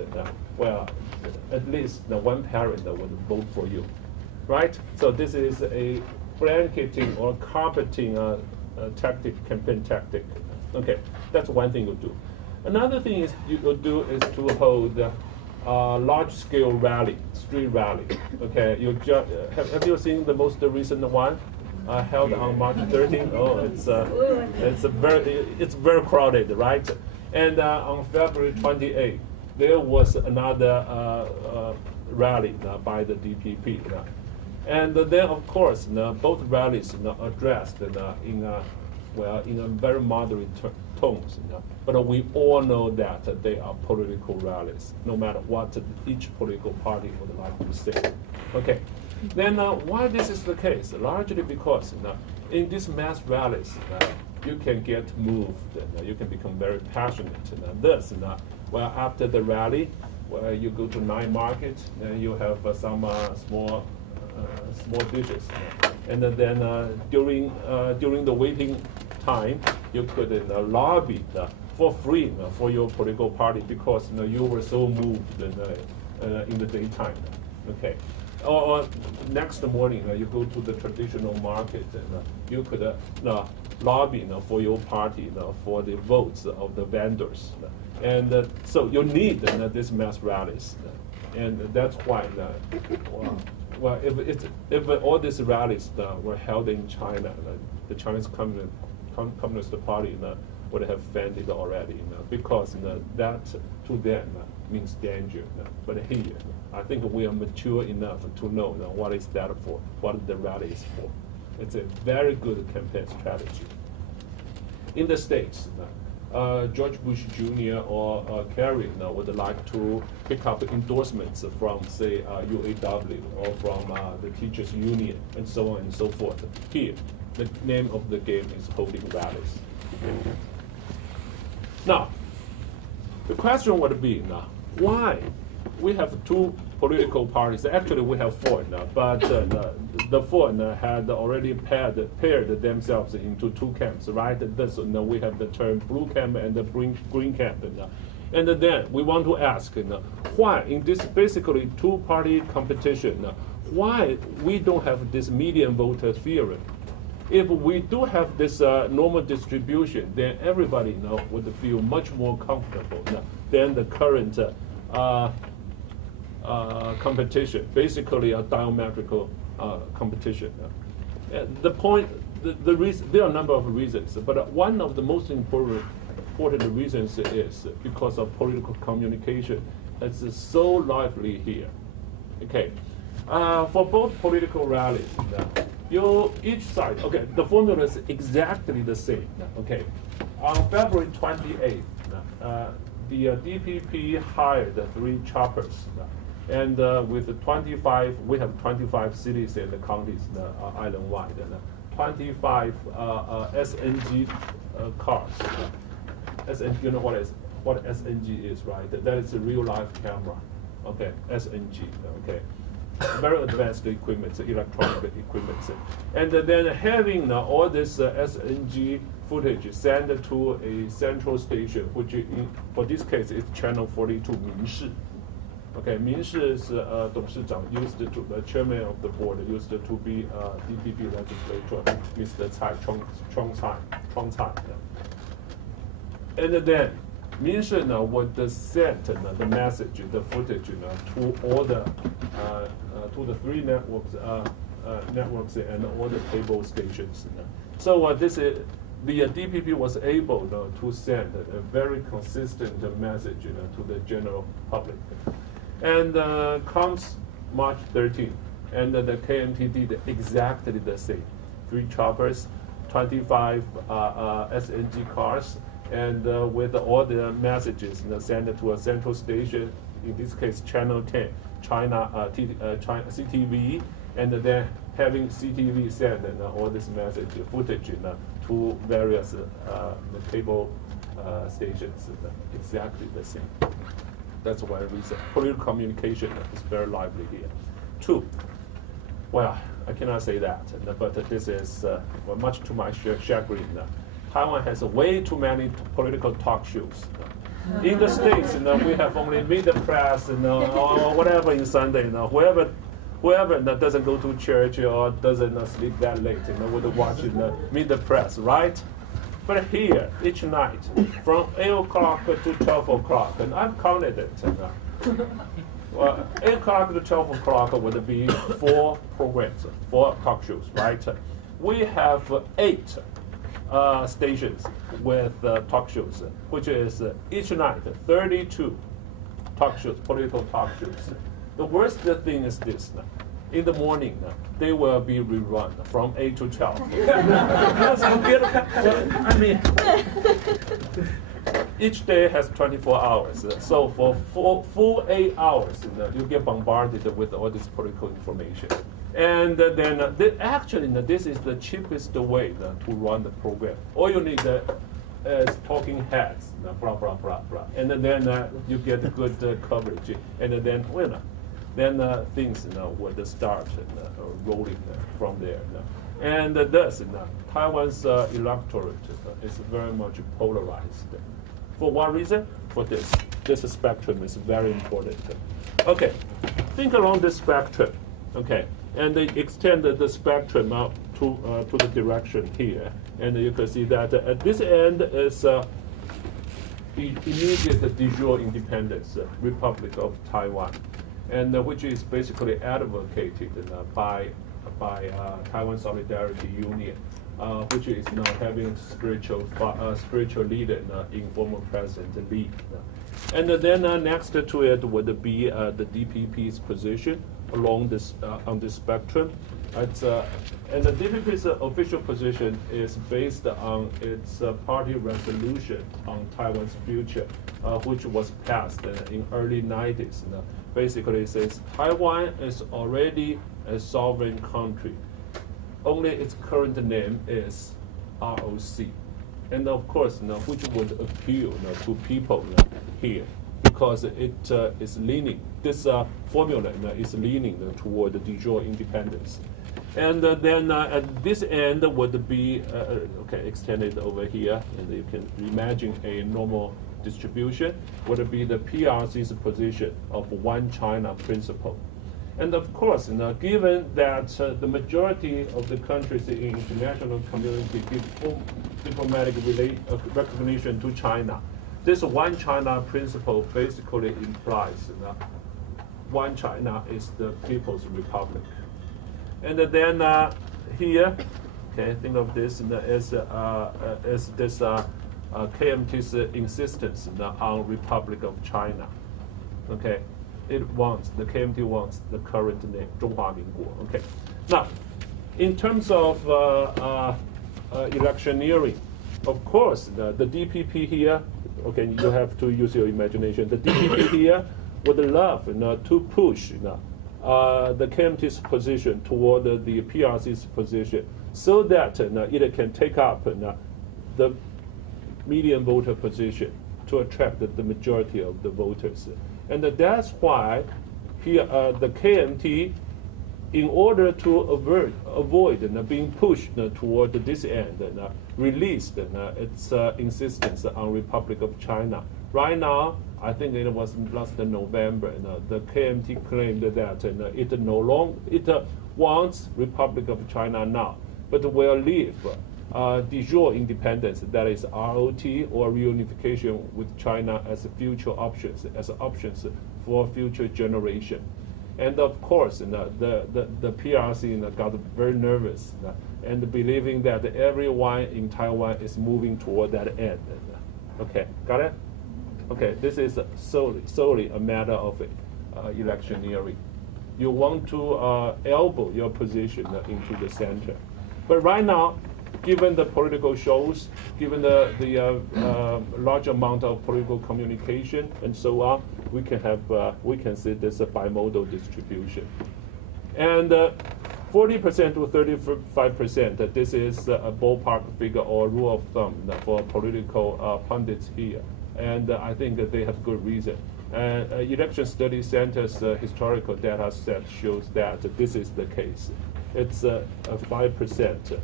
well, at least one parent would vote for you. Right? So this is a blanketing or carpeting campaign tactic. Okay, that's one thing you do. Another thing is you do is to hold large-scale rally, street rally. Okay, have you seen the most recent one held on March 13th? Oh, it's very crowded, right? And on February 28th, there was another rally by the DPP. And then, of course, both rallies addressed in a very moderate tones. But we all know that they are political rallies, no matter what each political party would like to say. Okay. Then why this is the case? Largely because in these mass rallies, you can get moved, you can become very passionate. Thus, well, after the rally, well, you go to night market, and you have some small dishes, and then during the waiting time, you could lobby for free for your political party because you were so moved in the daytime. Okay. Or next morning, you go to the traditional market and you could lobby for your party for the votes of the vendors. And so you need these mass rallies. And that's why, well, if all these rallies were held in China, the Chinese Communist Party would have fainted already, because that to them means danger. But here, I think we are mature enough to know what is that for, what the rally is for. It's a very good campaign strategy. In the States, George Bush Jr. or Kerry would like to pick up endorsements from, say, UAW or from the teachers' union and so on and so forth. Here, the name of the game is holding rallies. Now, the question would be now, why we have two political parties? Actually, we have four now, but the four had already paired themselves into two camps, right? Thus, we have the term blue camp and the green camp. And then we want to ask, why in this basically two-party competition, why we don't have this median voter theory? If we do have this normal distribution, then everybody would feel much more comfortable than the current competition, basically a diametrical competition. The point, the reason, there are a number of reasons, but one of the most important reasons is because of political communication. It's so lively here. Okay, for both political rallies, each side, okay, the formula is exactly the same. Okay, on February 28th, the DPP hired 3 choppers, and with 25, we have 25 cities and counties island-wide, 25 SNG cars. SNG, you know what SNG is, right? That is a real-life camera. Okay, SNG. Okay. Very advanced equipment, electronic equipment. And then having all this SNG footage sent to a central station, which for this case is channel 42, 民视. Okay, 民视 is 董事长 used to, the chairman of the board used to be DPP legislator, Mr. Cai, Chong Cai. And then 民视 would send the message, the footage to all the to the 3 networks and all the cable stations. So this is the DPP was able to send a very consistent message to the general public. And comes March 13th, and the KMT did exactly the same. 3 choppers, 25 SNG cars, and with all the messages sent to a central station, in this case Channel 10, China CTV, and then having CTV send all this message footage to various cable stations, exactly the same. That's one reason. Political communication is very lively here. 2, well, I cannot say that, but this is much to my chagrin. Taiwan has way too many political talk shows. In the States, we have only Meet the Press, or whatever in Sunday, whoever that doesn't go to church or doesn't sleep that late, would watch Meet the Press, right? But here, each night, from 8 o'clock to 12 o'clock, and I've counted it. 8 o'clock to 12 o'clock would be 4 programs, 4 talk shows, right? We have 8 stations with talk shows, which is each night 32 talk shows, political talk shows. The worst thing is this. In the morning, they will be rerun from 8 to 12. Yes, you get, I mean, each day has 24 hours. So for full 8 hours, you get bombarded with all this political information. And then actually, this is the cheapest way to run the program. All you need is talking heads, blah, blah, blah, blah. And then you get good coverage. And then things would start rolling from there. And thus, Taiwan's electorate is very much polarized. For one reason, for this spectrum is very important. Okay, think along this spectrum. Okay, and they extend the spectrum out to the direction here, and you can see that at this end is immediate de jure independence, Republic of Taiwan, and which is basically advocated by Taiwan Solidarity Union, which is now having spiritual leader in former President Lee. And then next to it would be the DPP's position along this on this spectrum. And the DPP's official position is based on its party resolution on Taiwan's future, which was passed in early 90s. Basically, it says Taiwan is already a sovereign country. Only its current name is ROC. and of course, which would appeal to people here, because it is leaning. This formula is leaning toward the de jure independence. And then at this end would be extended over here, and you can imagine a normal distribution would be the PRC's position of one China principle. And of course, given that the majority of the countries in international community give full diplomatic recognition to China, this one China principle basically implies one China is the People's Republic. And then here, think of this as this KMT's insistence on Republic of China. Okay, the KMT wants the current name, 中华民国. Okay, now in terms of electioneering, of course the DPP here. Okay, you have to use your imagination. The DPP here would love to push the KMT's position toward the PRC's position, so that it can take up the median voter position to attract the majority of the voters. And that's why here the KMT, in order to avoid being pushed toward this end, released its insistence on Republic of China. Right now, I think it was last November, the KMT claimed that it wants Republic of China now, but will leave de jure independence, that is ROT or reunification with China, as future options, for future generation. And of course, the PRC got very nervous and believing that everyone in Taiwan is moving toward that end. Okay, got it? Okay, this is solely a matter of electioneering. You want to elbow your position into the center. But right now, given the political shows, given the large amount of political communication and so on, we can see this bimodal distribution. And 40% to 35%, this is a ballpark figure or rule of thumb for political pundits here. And I think that they have good reason. And Election Study Center's historical data set shows that this is the case. It's a 5%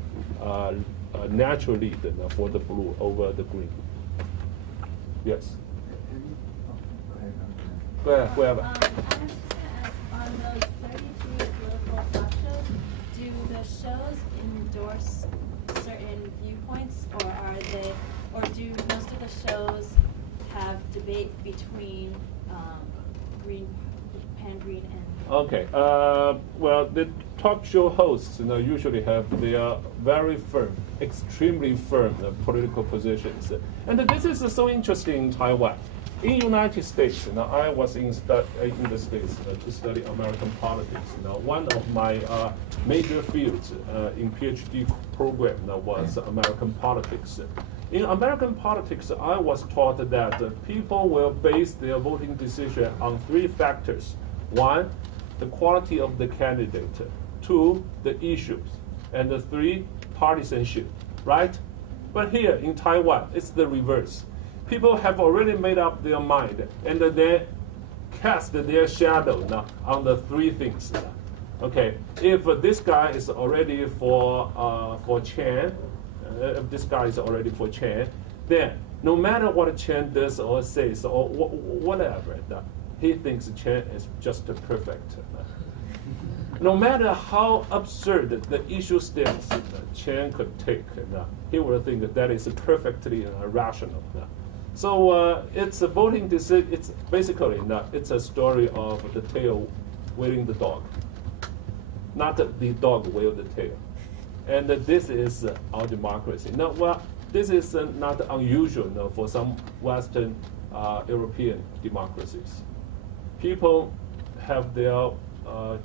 natural lead for the blue over the green. Yes. Go ahead, whoever. I was just going to ask, on those 33 political talk shows, do the shows endorse certain viewpoints, or do most of the shows have debate between pan-green and... Okay, well, the talk show hosts usually have their very firm, extremely firm political positions. And this is so interesting in Taiwan. In the United States, I was in the States to study American politics. One of my major fields in PhD program was American politics. In American politics, I was taught that people will base their voting decision on 3 factors. 1, the quality of the candidate. 2, the issues. And 3, partisanship, right? But here in Taiwan, it's the reverse. People have already made up their mind, and they cast their shadow on the 3 things. Okay, if this guy is already for Chen, if this guy is already for Chen, then no matter what Chen does or says or whatever, he thinks Chen is just perfect. No matter how absurd the issue stance Chen could take, he will think that is perfectly rational. So it's a voting decision. It's basically it's a story of the tail wailing the dog, not the dog wail the tail. And this is our democracy. Now, well, this is not unusual for some Western European democracies. People have their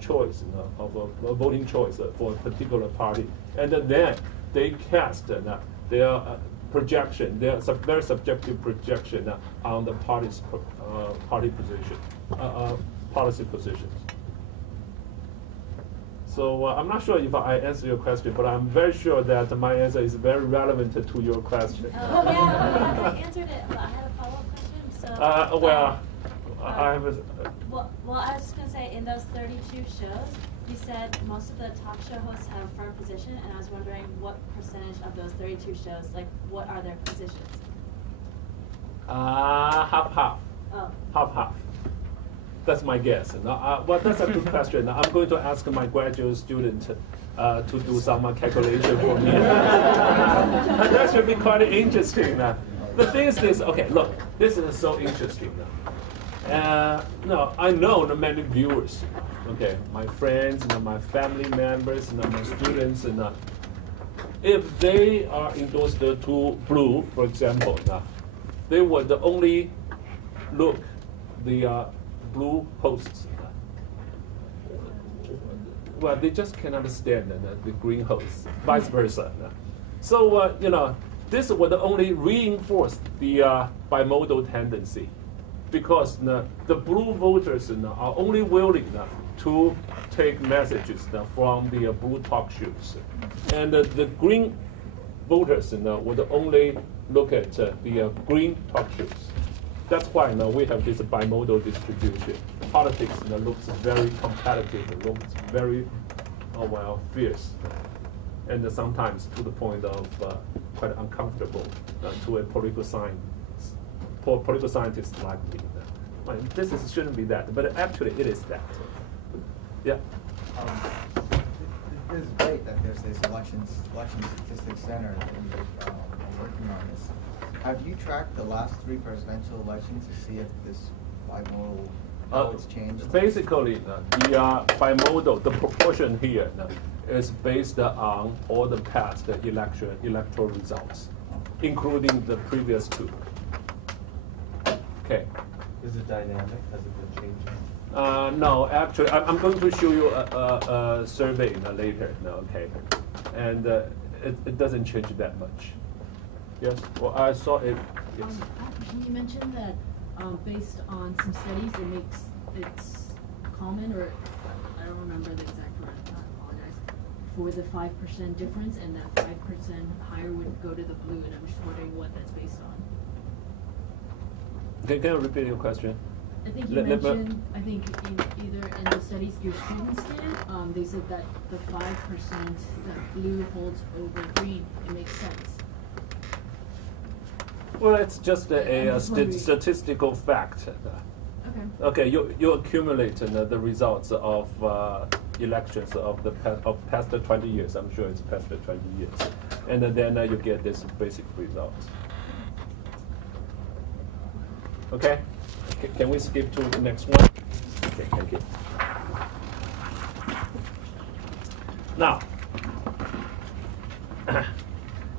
choice of a voting choice for a particular party, and then they cast their projection, their very subjective projection on the party's policy positions. So I'm not sure if I answer your question, but I'm very sure that my answer is very relevant to your question. Oh, yeah, you answered it, but I had a follow-up question, so. I have a, Well, I was just gonna say, in those 32 shows, you said most of the talk show hosts have a firm position, and I was wondering what percentage of those 32 shows, like, what are their positions? half-half. Oh. Half-half. That's my guess. Well, that's a good question. I'm going to ask my graduate student to do some calculation for me. That should be quite interesting. The thing is this, okay, look, this is so interesting. No, I know the many viewers, okay, my friends, my family members, my students, if they are endorsed to blue, for example, they would only look the blue hosts. Well, they just cannot stand the green hosts, vice versa. So, this would only reinforce the bimodal tendency, because the blue voters are only willing to take messages from the blue talk shows, and the green voters would only look at the green talk shows. That's why we have this bimodal distribution. Politics looks very competitive, looks very fierce, and sometimes to the point of quite uncomfortable to a political scientist like me. Shouldn't be that, but actually it is that. Yeah. It is great that there's this election statistics center working on this. Have you tracked the last 3 presidential elections to see if this bimodal, how it's changed? Basically, the bimodal, the proportion here is based on all the past electoral results, including the previous 2. Okay. Is it dynamic? Has it been changing? No, actually, I'm going to show you a survey later. Okay, and it doesn't change that much. Yes. Well, I saw it. Yes. You mentioned that based on some studies, it's common, or I don't remember the exact word. I apologize for the 5% difference, and that 5% higher would go to the blue. And I'm just wondering what that's based on. Can you repeat your question? I think you mentioned, I think either in the studies your students did, they said that the 5% that blue holds over green, it makes sense. Well, it's just a statistical fact. Okay. Okay, you accumulate the results of elections of past 20 years. I'm sure it's past 20 years, and then you get this basic result. Okay. Can we skip to the next one? Okay, thank you. Now,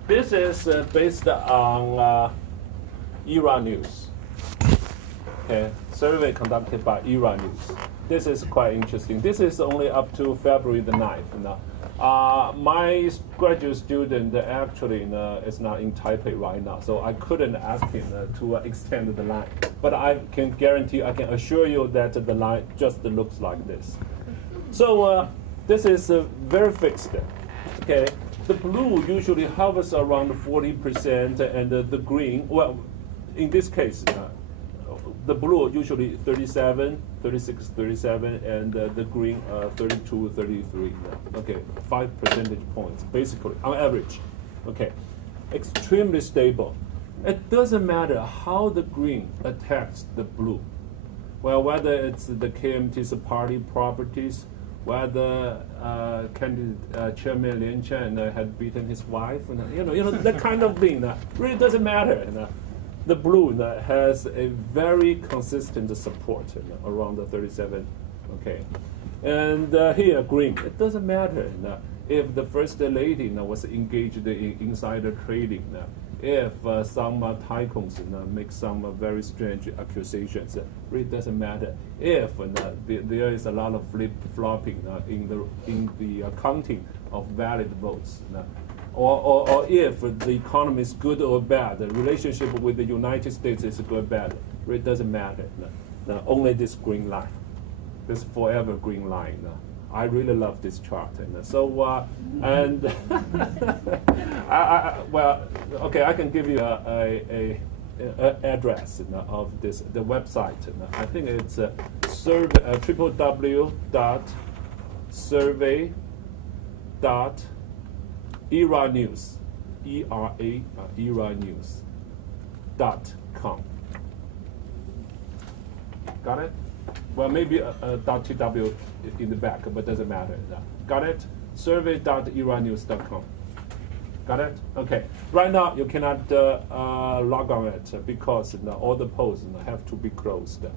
this is based on ERA News. Okay, survey conducted by ERA News. This is quite interesting. This is only up to February the 9th. Now, my graduate student actually is not in Taipei right now, so I couldn't ask him to extend the line. But I can guarantee, I can assure you that the line just looks like this. So this is very fixed. Okay, the blue usually hovers around 40%, and the green, well, in this case, the blue usually 37, 36, 37, and the green 32, 33. Okay, 5 percentage points, basically, on average. Okay, extremely stable. It doesn't matter how the green attacks the blue. Well, whether it's the KMT's party properties, whether candidate Chairman Lian Chen had beaten his wife, that kind of thing. Really doesn't matter. The blue has a very consistent support around the 37. Okay, and here green. It doesn't matter if the first lady was engaged in insider trading. If some tycoons make some very strange accusations, it really doesn't matter. If there is a lot of flip-flopping in the counting of valid votes, or if the economy is good or bad, the relationship with the United States is good or bad, it really doesn't matter. Only this green line, this forever green line, I really love this chart. And so, and well, okay, I can give you a address of this, the website. I think it's www.survey.eranews, eranews.com. Got it? Well, maybe .tw in the back, but doesn't matter. Got it? Survey.eranews.com. Got it? Okay. Right now, you cannot log on it because all the polls have to be closed.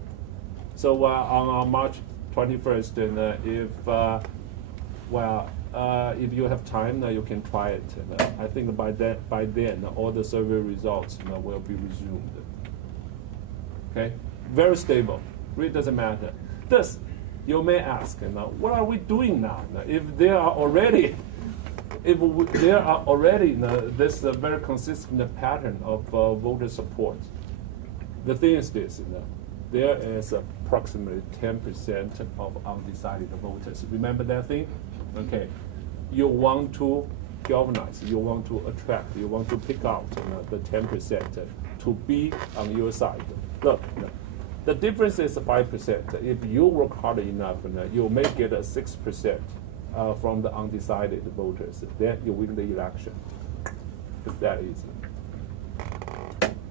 So on March 21st, and if you have time, you can try it. And, I think by then, all the survey results will be resumed. Okay? Very stable. Really doesn't matter. Thus, you may ask, what are we doing now? If there are already this very consistent pattern of voter support. The thing is this, there is approximately 10% of undecided voters. Remember that thing? Okay. You want to galvanize, you want to attract, you want to pick out the 10% to be on your side. Look, the difference is 5%. If you work hard enough, you may get a 6%. From the undecided voters, then you win the election. It's that easy.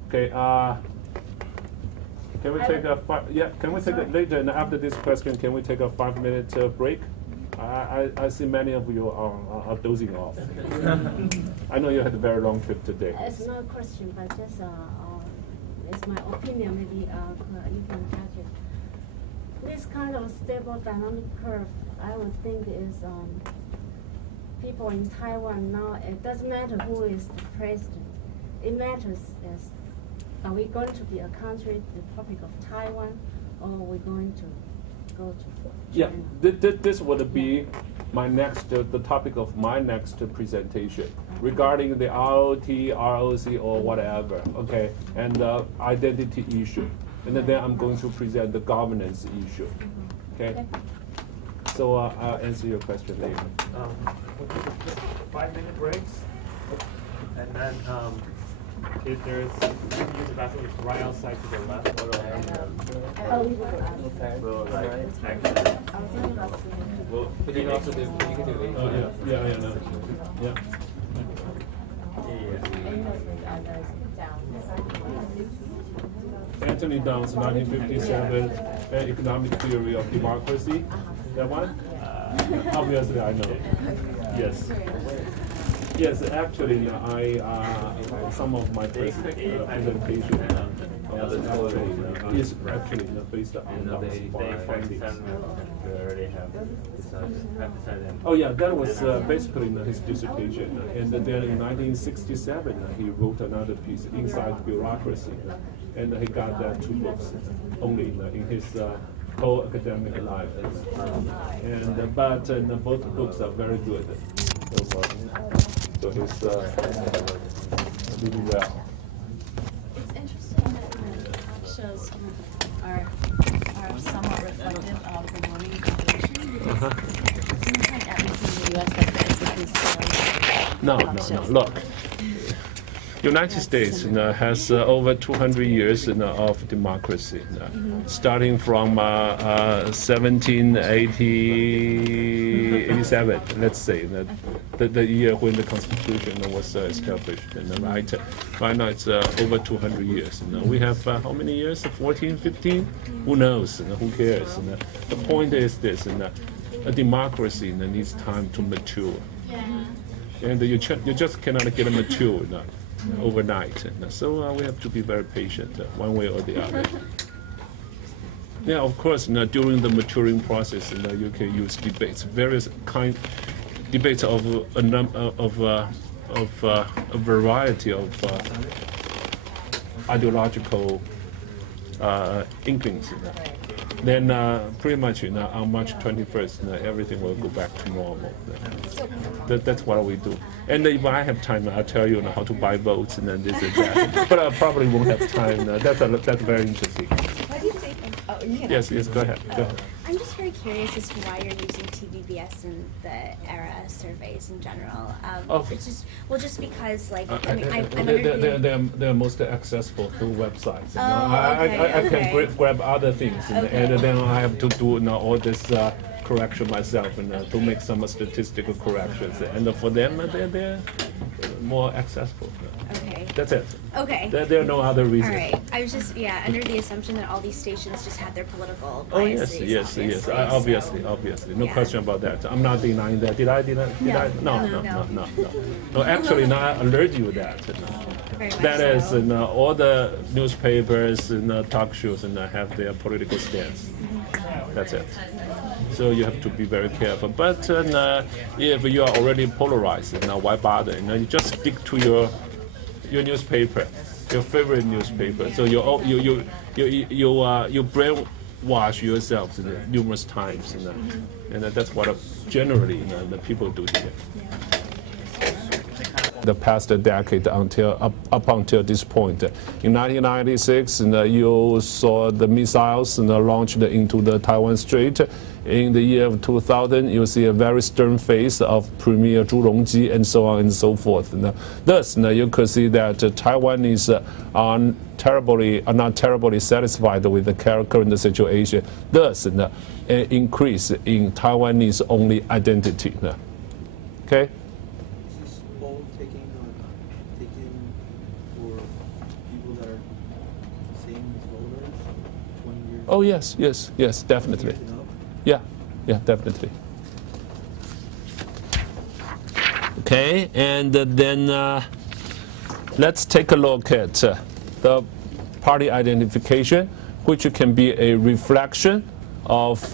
Okay. Can we take a Can we take a later? And after this question, can we take a 5-minute break? I see many of you are dozing off. I know you had a very long trip today. It's not a question, but just it's my opinion. Maybe you can judge it. This kind of stable dynamic curve, I would think is people in Taiwan now, it doesn't matter who is the president. It matters is, are we going to be a country, the Republic of Taiwan, or are we going to go to China? Yeah, this would be my next, the topic of my next presentation regarding the ROT, ROC, or whatever, okay, and identity issue. And then I'm going to present the governance issue. Okay? So I'll answer your question later. We'll take a 5-minute breaks. And then if there's, you can use the bathroom, it's right outside to the left. But you can also do, you can do it. Yeah. Anthony Down's 1957 Economic Theory of Democracy. That one? Obviously, I know. Yes. Yes, actually, some of my presentation is actually based on those findings. Oh yeah, that was basically his dissertation. And then in 1967, he wrote another piece, Inside Bureaucracy. And he got 2 books only in his whole academic life. And but both books are very good. So he's doing well. It's interesting that the talk shows are somewhat reflective of the voting population, because it seems like at least in the U.S. that there is No. Look, United States has over 200 years of democracy, starting from 1787, let's say, the year when the Constitution was established, right? Right now it's over 200 years. We have how many years? 14, 15? Who knows? Who cares? The point is this: a democracy needs time to mature, and you just cannot get mature overnight. So we have to be very patient, one way or the other. Yeah, of course, during the maturing process, you can use debates, various debates of a variety of ideological inklings. Then pretty much on March 21st, everything will go back to normal. That's what we do. And if I have time, I'll tell you how to buy votes and then this and that. But I probably won't have time. That's very interesting. Why do you think? Oh, you can Yes, go ahead. Go ahead. I I'm just very curious as to why you're using TVBS in the ERA surveys in general. Okay. It's just because, like, I mean, I'm under the... They're most accessible through websites. Oh, I okay. can grab other things, Okay. and then I have to do all this correction myself and to make some statistical corrections. And for them, they're more accessible. Okay. That's it. Okay. There are no other All reasons. right. I was just, under the assumption that all these stations just had their political Oh yes, biases, yes, obviously, obviously, no yeah. question about that. I'm not denying that. Did I? No. No, actually, no, I alert you that. Very much That is, so. all the newspapers and talk shows and have their political stance. That's it. So you have to be very careful. But if you are already polarized, why bother? You just stick to your newspaper, your favorite newspaper. So you brainwash yourself numerous times, and that's what generally the people do here. The past decade up until this point. In 1996, you saw the missiles launched into the Taiwan Strait. In the year of 2000, you see a very stern face of Premier Zhu Rongji and so on and so forth. Thus, you could see that Taiwanese are not terribly satisfied with the current situation. Thus, an increase in Taiwanese only identity. Okay. Is this poll taken for people that are same as voters 20 years? Oh yes, definitely. 20 years and up? Yeah, definitely. Okay, and then let's take a look at the party identification, which can be a reflection of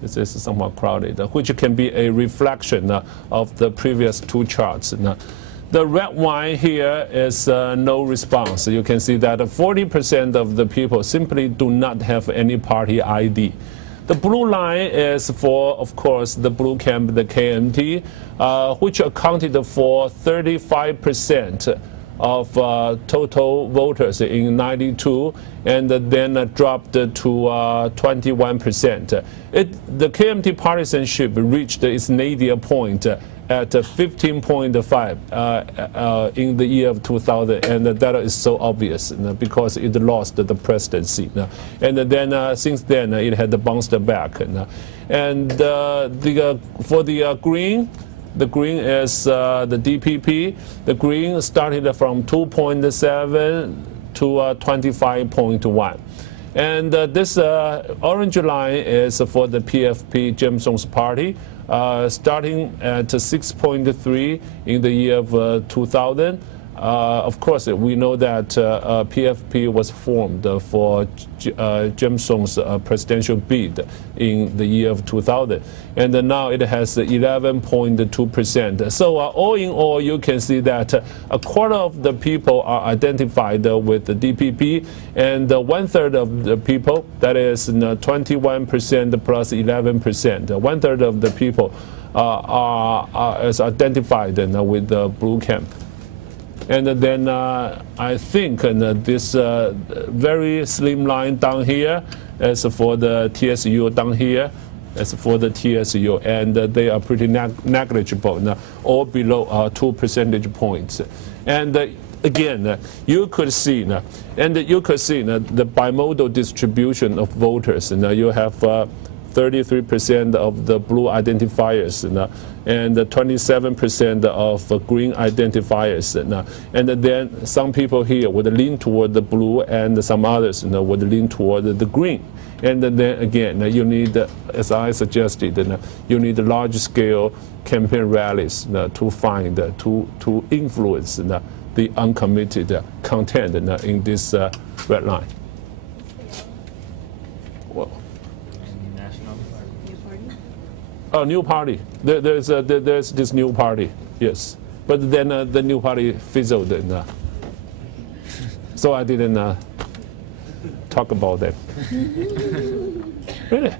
this is somewhat crowded, which can be a reflection of the previous two charts. The red line here is no response. You can see that 40% of the people simply do not have any party ID. The blue line is for, of course, the blue camp, the KMT, which accounted for 35% of total voters in '92, and then dropped to 21%. The KMT partisanship reached its nadir point at 15.5 in the year of 2000, and that is so obvious because it lost the presidency. And then since then it had bounced back. And for the green, the green is the DPP. The green started from 2.7 to 25.1. And this orange line is for the PFP, James Song's party, starting at 6.3 in the year of 2000. Of course, we know that PFP was formed for James Song's presidential bid in the year of 2000, and now it has 11.2%. So all in all, you can see that a quarter of the people are identified with the DPP, and 1/3 of the people, that is 21% plus 11%, 1/3 of the people are identified with the blue camp. And then I think this very slim line down here is for the TSU down here. Is for the TSU, and they are pretty negligible, all below 2 percentage points. And again, you could see, the bimodal distribution of voters. You have 33% of the blue identifiers, and 27% of green identifiers. And then some people here would lean toward the blue, and some others would lean toward the green. And then again, you need, as I suggested, you need large-scale campaign rallies to find, to influence the uncommitted content in this red line. Well, oh, new party. There's this new party, yes. But then the new party fizzled, so I didn't talk about that. Really?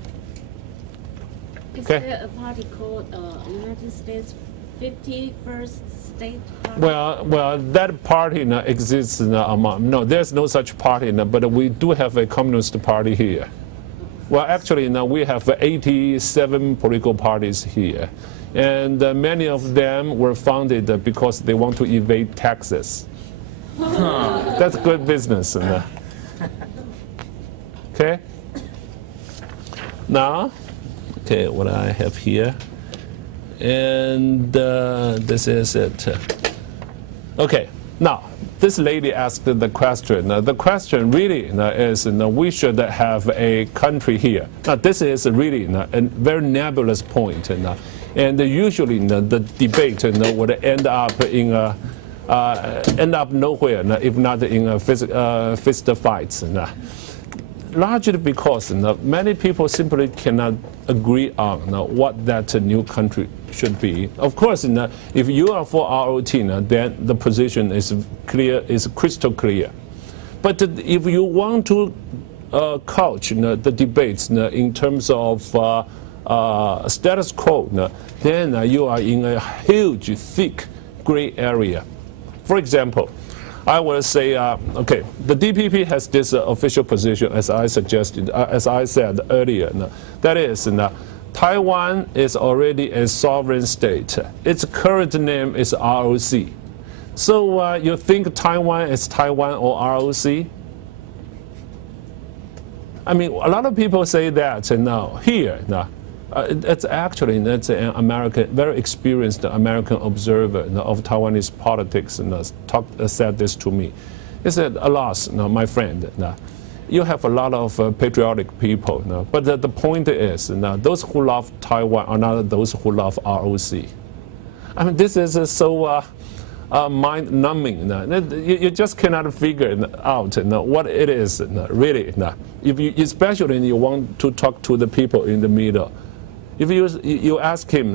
Is Okay. there a party called United States 51st State Party? Well, that party exists among. No, there's no such party, but we do have a communist party here. Well, actually, now we have 87 political parties here. And many of them were founded because they want to evade taxes. That's good business. Okay? Now, okay, what I have here. And this is it. Okay, now, this lady asked the question. The question really is we should have a country here. Now, this is really a very nebulous point. And usually the debate would end up in nowhere if not in fist fights. Largely because many people simply cannot agree on what that new country should be. Of course, if you are for ROT, then the position is clear, is crystal clear. But if you want to couch the debates in terms of status quo, then you are in a huge, thick gray area. For example, I will say, okay, the DPP has this official position, as I suggested, as I said earlier. That is, Taiwan is already a sovereign state. Its current name is ROC. So you think Taiwan is Taiwan or ROC? I mean, a lot of people say that now. Here, it's actually an American, very experienced American observer of Taiwanese politics said this to me. He said, alas, my friend, you have a lot of patriotic people, but the point is, those who love Taiwan are not those who love ROC. I mean, this is so mind-numbing. You just cannot figure out what it is, really. If you, especially if you want to talk to the people in the middle. If you ask him,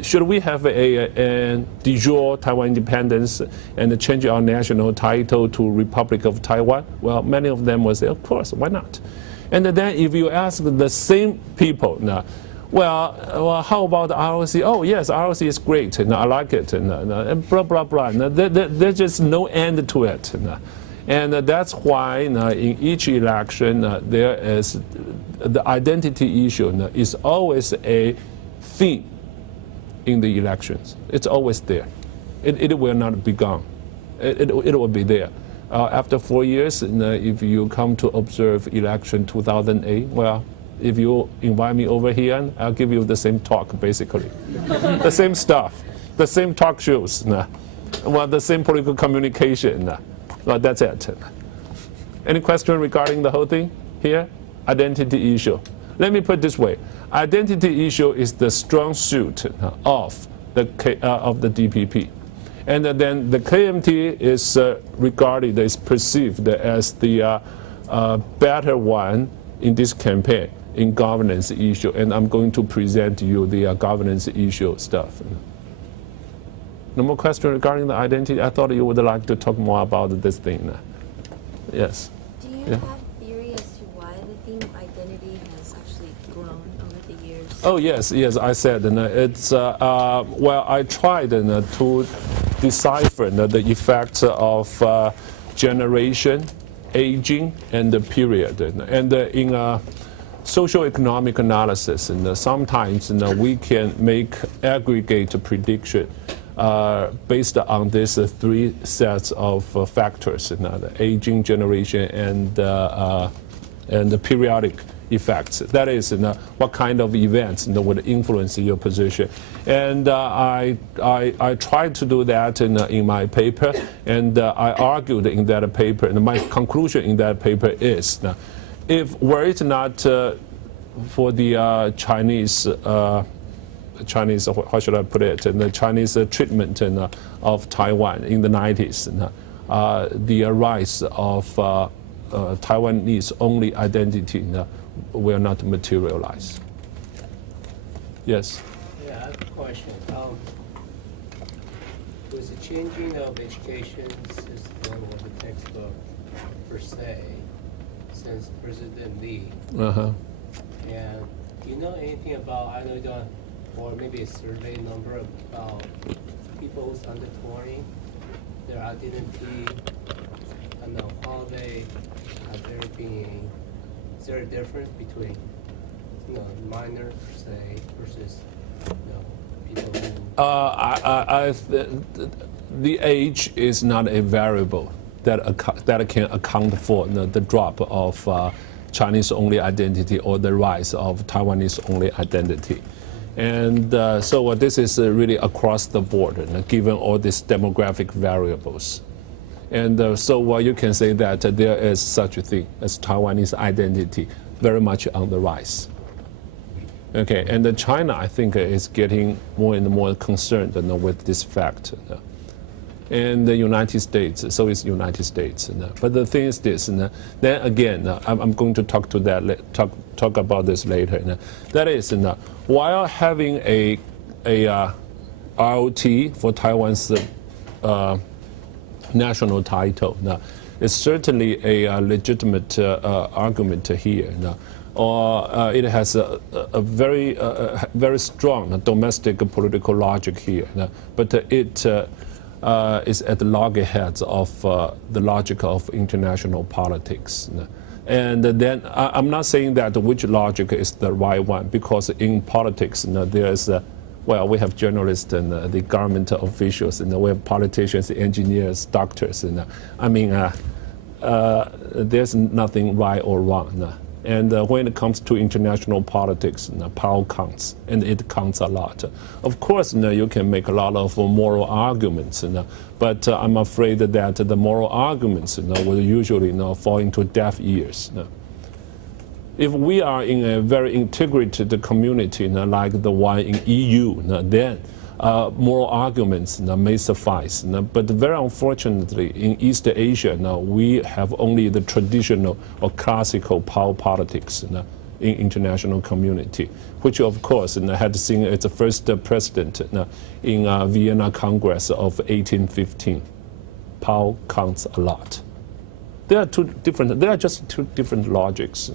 should we have a de jure Taiwan independence and change our national title to Republic of Taiwan? Well, many of them will say, of course, why not? And then if you ask the same people, well, how about ROC? Oh, yes, ROC is great, I like it, and blah, blah, blah. There's just no end to it. And that's why in each election there is the identity issue is always a theme in the elections. It's always there. It will not be gone. It will be there. After 4 years, if you come to observe election 2008, well, if you invite me over here, I'll give you the same talk, basically. The same stuff, the same talk shows, well, the same political communication. Well, that's it. Any question regarding the whole thing here? Identity issue. Let me put it this way. Identity issue is the strong suit of the DPP. And then the KMT is regarded, is perceived as the better one in this campaign in governance issue. And I'm going to present to you the governance issue stuff. No more question regarding the identity? I thought you would like to talk more about this thing. Yes. Do you have theory as to why the theme of identity has actually grown over the years? Oh, yes, I said it's, well, I tried to decipher the effects of generation, aging, and the period. And in a socio-economic analysis, and sometimes we can make aggregate prediction based on these three sets of factors, the aging, generation, and the periodic effects. That is, what kind of events would influence your position. And I tried to do that in my paper, and I argued in that paper, and my conclusion in that paper is, were it not for the Chinese, how should I put it, the Chinese treatment of Taiwan in the 90s, the rise of Taiwanese only identity will not materialize. Yes? Yeah, I have a question. With the changing of education system or the textbook per se, since President Lee, and do you know anything about, I know you don't, or maybe a survey number about people who's under 20, their identity, I don't know, how they are being Is there a difference between, minor, say, versus, people who? The age is not a variable that can account for the drop of Chinese-only identity or the rise of Taiwanese-only identity. And so this is really across the board, given all these demographic variables. And so you can say that there is such a thing as Taiwanese identity very much on the rise. Okay, and China, I think, is getting more and more concerned with this fact. And the United States, so is United States. But the thing is this, then again, I'm going to talk about this later. That is, while having a ROT for Taiwan's national title, is certainly a legitimate argument here. Or it has a very strong domestic political logic here, but it is at the loggerheads of the logic of international politics. And then I'm not saying that which logic is the right one, because in politics there's well, we have journalists and the government officials, and we have politicians, engineers, doctors, and I mean there's nothing right or wrong. And when it comes to international politics, power counts, and it counts a lot. Of course, you can make a lot of moral arguments, but I'm afraid that the moral arguments will usually fall into deaf ears. If we are in a very integrated community like the one in EU, then moral arguments may suffice. But very unfortunately, in East Asia, we have only the traditional or classical power politics in international community, which of course had seen its first precedent in Vienna Congress of 1815. Power counts a lot. There are just two different logics.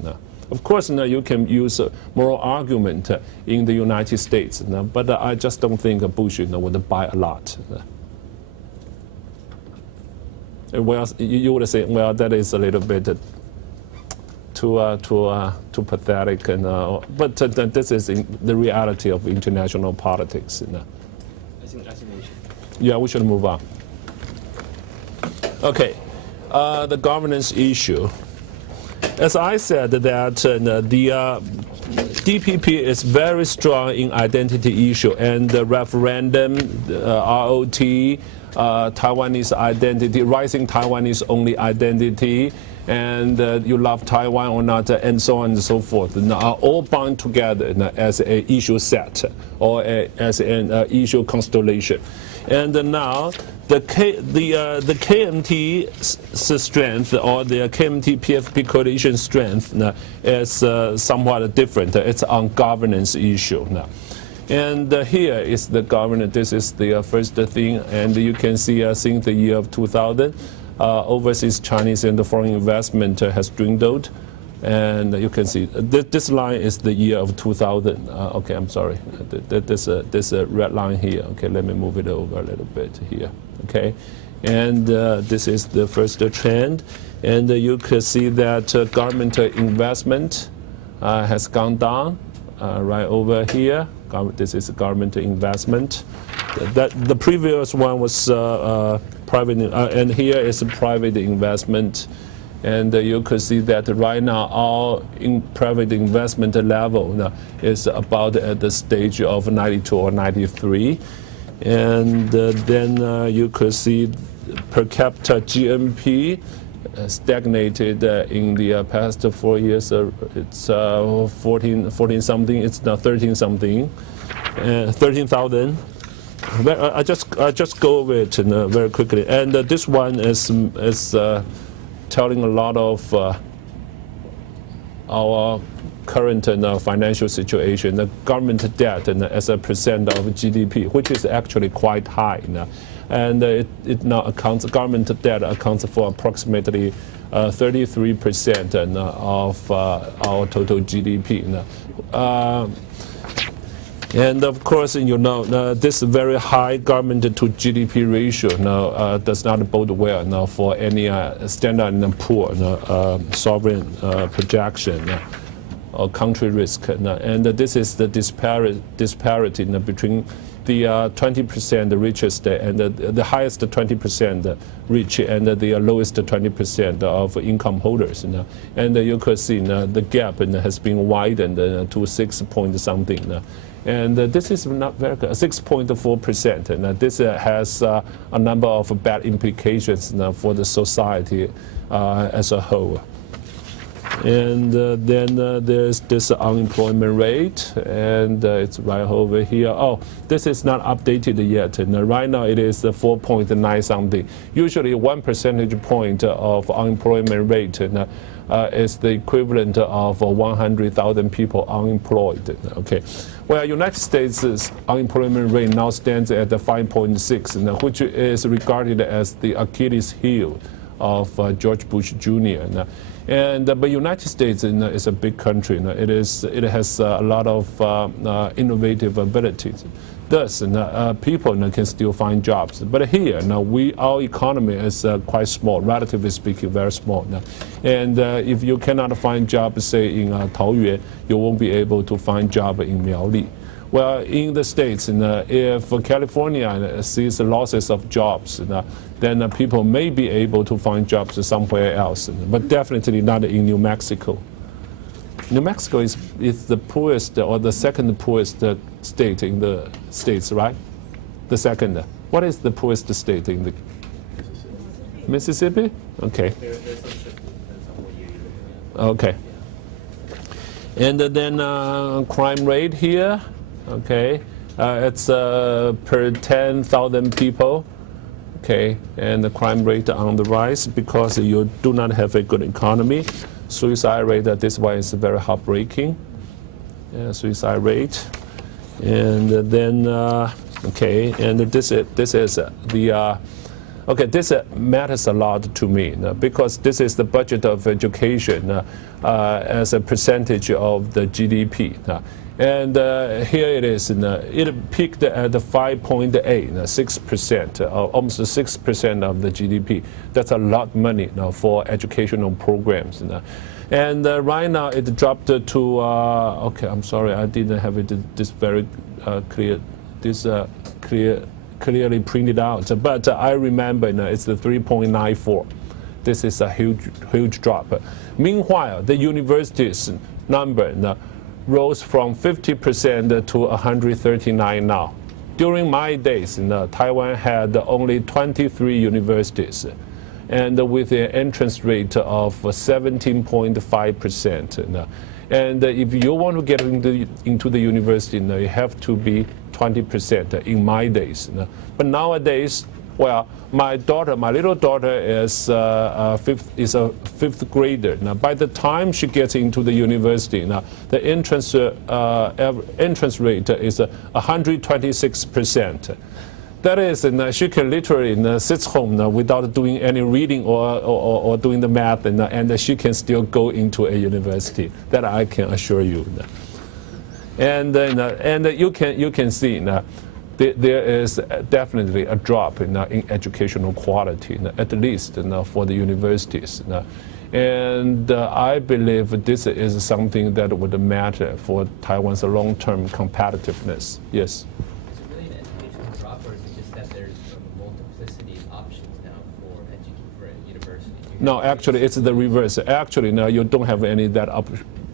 Of course, you can use a moral argument in the United States, but I just don't think Bush would buy a lot. Well, you would say, well, that is a little bit too pathetic, but this is the reality of international politics. I think we should move on. Okay, the governance issue. As I said, that the DPP is very strong in identity issue, and the referendum, ROT, Taiwanese identity, rising Taiwanese only identity, and you love Taiwan or not, and so on and so forth, are all bound together as an issue set or as an issue constellation. And now the KMT's strength, or the KMT PFP coalition strength, is somewhat different. It's on governance issue now. And here is the governance. This is the first thing, and you can see since the year of 2000, overseas Chinese and foreign investment has dwindled. And you can see this line is the year of 2000. Okay, I'm sorry. There's a red line here. Okay, let me move it over a little bit here. Okay, and this is the first trend. And you can see that government investment has gone down right over here. This is government investment. The previous one was private, and here is private investment. And you could see that right now our private investment level is about at the stage of 92 or 93. And then you could see per capita GNP stagnated in the past 4 years. It's 14 something. It's now 13 something, 13,000. I just go over it very quickly. And this one is telling a lot of our current financial situation. The government debt as a percent of GDP, which is actually quite high now. And it now accounts, government debt accounts for approximately 33% of our total GDP. And of course, you know, this very high government to GDP ratio does not bode well for any Standard & Poor sovereign projection or country risk. And this is the disparity between the 20% richest and the highest 20% rich and the lowest 20% of income holders. And you could see the gap has been widened to 6 point something. And this is not very good, 6.4%. And this has a number of bad implications for the society as a whole. And then there's this unemployment rate, and it's right over here. Oh, this is not updated yet. And right now it is 4.9 something. Usually 1 percentage point of unemployment rate is the equivalent of 100,000 people unemployed. Okay. Well, United States' unemployment rate now stands at 5.6, which is regarded as the Achilles heel of George Bush Jr. But United States is a big country. It has a lot of innovative abilities. Thus, people can still find jobs. But here, our economy is quite small, relatively speaking, very small. And if you cannot find jobs, say in Taoyuan, you won't be able to find job in Miaoli. Well, in the States, if California sees losses of jobs, then people may be able to find jobs somewhere else, but definitely not in New Mexico. New Mexico is the poorest or the second poorest state in the States, right? The second. What is the poorest state in the Mississippi? Okay. Okay. And then crime rate here. Okay, it's per 10,000 people. Okay, and the crime rate on the rise because you do not have a good economy. Suicide rate, this one is very heartbreaking. Suicide rate, and then okay, and this is the. Okay, this matters a lot to me because this is the budget of education as a percentage of the GDP. And here it is. It peaked at 5.8, 6%, almost 6% of the GDP. That's a lot of money for educational programs. And right now it dropped to, okay, I'm sorry, I didn't have it this very clearly printed out. But I remember it's the 3.94. This is a huge drop. Meanwhile, the universities number rose from 50% to 139 now. During my days, Taiwan had only 23 universities, and with an entrance rate of 17.5%. And if you want to get into the university, you have to be 20% in my days. But nowadays, well, my little daughter is a fifth grader. Now, by the time she gets into the university, the entrance rate is 126%. That is, she can literally sit home without doing any reading or doing the math, and she can still go into a university. That I can assure you. And you can see. There is definitely a drop in educational quality, at least for the universities. And I believe this is something that would matter for Taiwan's long-term competitiveness. Yes? Is it really an educational drop, or is it just that there's a multiplicity of options now for a university? No, actually, it's the reverse. Actually, no, you don't have any that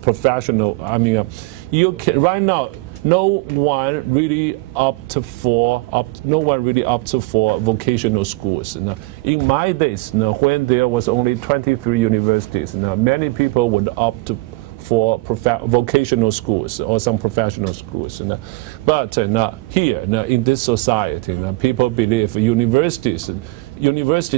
professional. I mean, you can, right now, no one really opts for vocational schools. In my days, when there was only 23 universities, many people would opt for vocational schools or some professional schools. But here, in this society, people believe university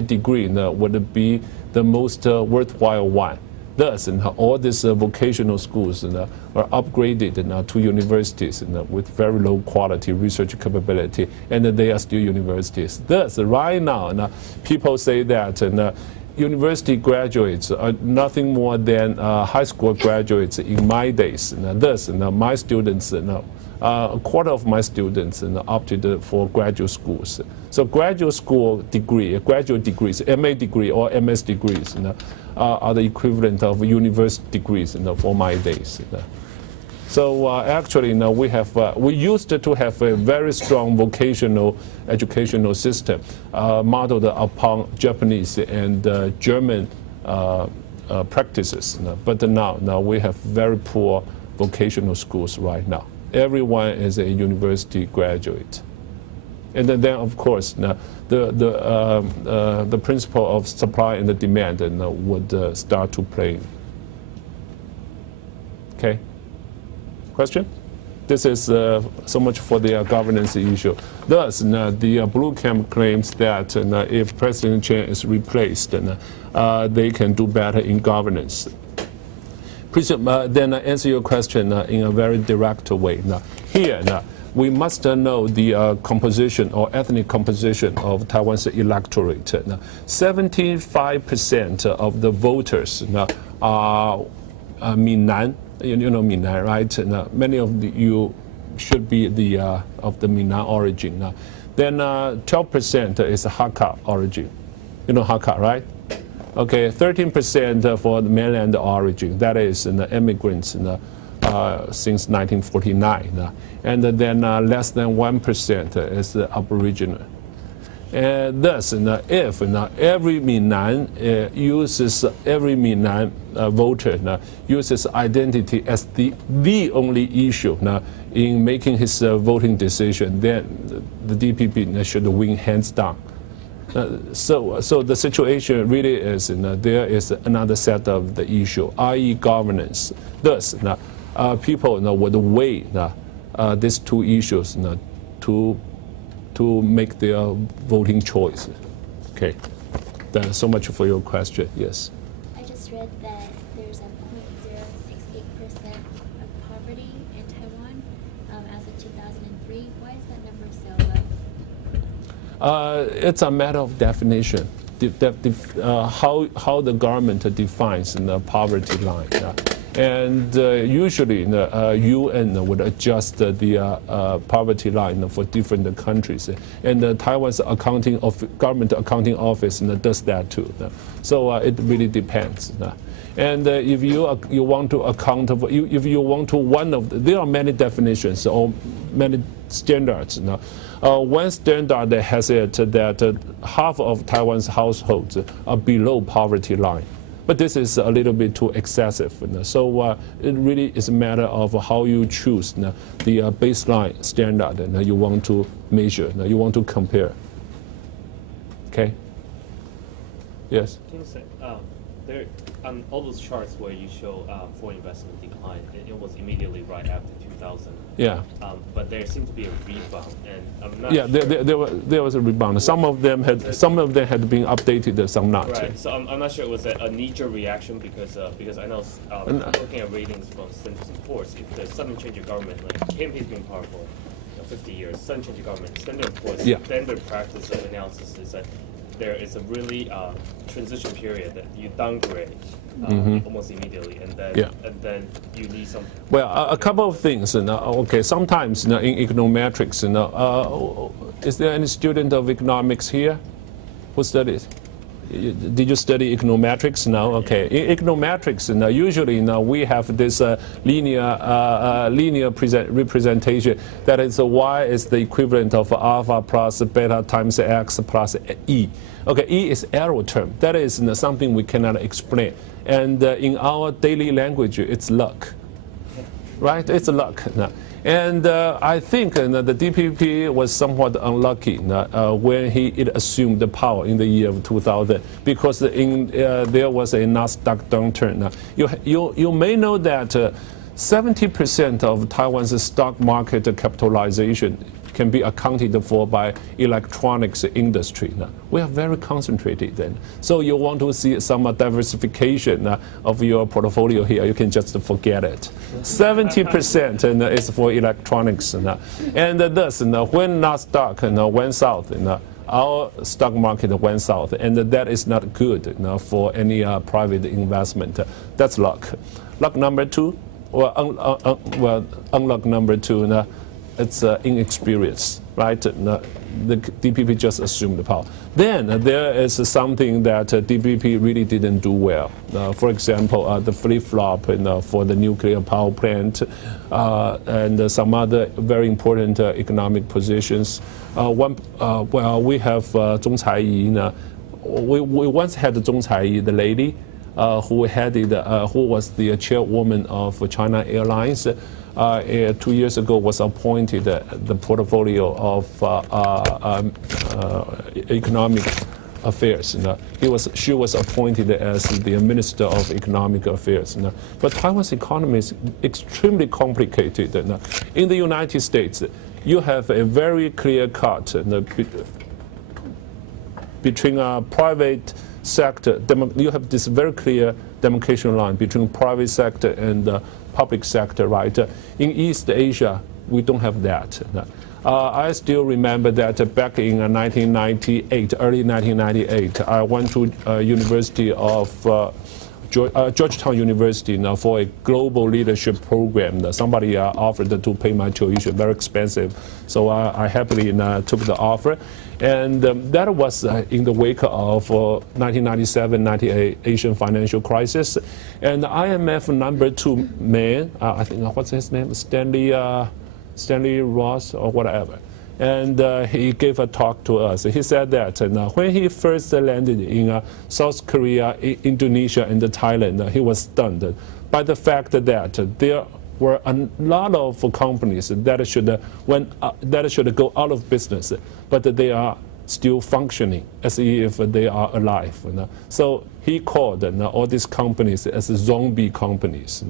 degree would be the most worthwhile one. Thus, all these vocational schools are upgraded to universities with very low quality research capability, and they are still universities. Thus, right now, people say that university graduates are nothing more than high school graduates in my days. Thus, my students a quarter of my students opted for graduate schools. So graduate school degree, graduate degrees, MA degree or MS degrees are the equivalent of university degrees for my days. So actually, we used to have a very strong vocational educational system modeled upon Japanese and German practices. But now we have very poor vocational schools right now. Everyone is a university graduate. And then of course, the principle of supply and the demand would start to play. Okay? Question? This is so much for the governance issue. Thus, the Blue Camp claims that if President Chen is replaced, they can do better in governance. Please then answer your question in a very direct way. Here, we must know the composition or ethnic composition of Taiwan's electorate. 75% of the voters are Minnan. You know Minnan, right? Many of you should be of the Minnan origin. Then 12% is Hakka origin. You know Hakka, right? Okay, 13% for the mainland origin. That is immigrants since 1949. And then less than 1% is Aboriginal. And thus, if every Minnan voter uses identity as the only issue in making his voting decision, then the DPP should win hands down. So the situation really is there is another set of the issue, i.e. governance. Thus, people would weigh these two issues to make their voting choice. Okay, that's so much for your question. Yes. I just read that there's a 0.068% of poverty in Taiwan as of 2003. Why is that number so low? It's a matter of definition. How the government defines the poverty line. And usually UN would adjust the poverty line for different countries. And Taiwan's government accounting office does that too. So it really depends. And if you want to account for, if you want to there are many definitions or many standards. One standard has it that half of Taiwan's households are below poverty line. But this is a little bit too excessive. So it really is a matter of how you choose the baseline standard you want to measure, you want to compare. Okay? Yes? Can you say, there, on all those charts where you show foreign investment decline, it was immediately right after 2000. Yeah. But there seemed to be a rebound, and I'm not yeah, sure. there was a rebound. Some of them had been updated, some not. Right. So I'm not sure, was that a knee-jerk reaction because I know looking at ratings from Central Reports, if there's sudden change of government, like KMP's been powerful 50 years, sudden change of government, Standard Reports, standard practice of analysis is that there is a really transition period that you downgrade almost immediately, and then you need some. Well, a couple of things. Okay, sometimes in econometrics, is there any student of economics here who studies? Did you study econometrics? No. Okay. In econometrics, usually we have this linear representation. That is, y is the equivalent of alpha plus beta times x plus e. Okay, e is error term. That is something we cannot explain. And in our daily language, it's luck. Right? It's luck. And I think the DPP was somewhat unlucky when it assumed the power in the year of 2000, because there was a Nasdaq downturn. You may know that 70% of Taiwan's stock market capitalization can be accounted for by electronics industry. We are very concentrated then. So you want to see some diversification of your portfolio here, you can just forget it. 70% is for electronics. And thus, when Nasdaq went south, our stock market went south, and that is not good for any private investment. That's luck. Luck number two, well, unluck number two, its inexperience, right? The DPP just assumed the power. Then there is something that DPP really didn't do well. For example, the flip-flop for the nuclear power plant and some other very important economic positions. Well, we have Zhong Cai-yi. We once had Zhong Cai-yi, the lady who was the chairwoman of China Airlines. 2 years ago was appointed the portfolio of economic affairs. She was appointed as the Minister of Economic Affairs. But Taiwan's economy is extremely complicated. In the United States, you have a very clear cut between a private sector. You have this very clear demarcation line between private sector and public sector, right? In East Asia, we don't have that. I still remember that back in 1998, early 1998, I went to University of Georgetown University for a global leadership program. Somebody offered to pay my tuition, very expensive. So I happily took the offer. And that was in the wake of 1997-98 Asian financial crisis. And the IMF #2 man, I think, what's his name? Stanley Ross or whatever. And he gave a talk to us. He said that when he first landed in South Korea, Indonesia, and Thailand, he was stunned by the fact that there were a lot of companies that should go out of business, but they are still functioning as if they are alive. So he called all these companies as zombie companies.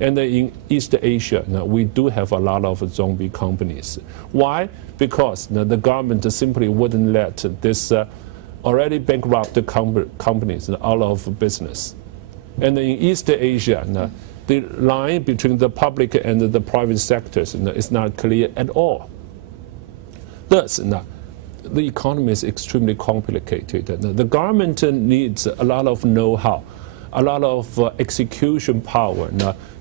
And in East Asia, we do have a lot of zombie companies. Why? Because the government simply wouldn't let this already bankrupt companies out of business. And in East Asia, the line between the public and the private sectors is not clear at all. Thus, the economy is extremely complicated. The government needs a lot of know-how, a lot of execution power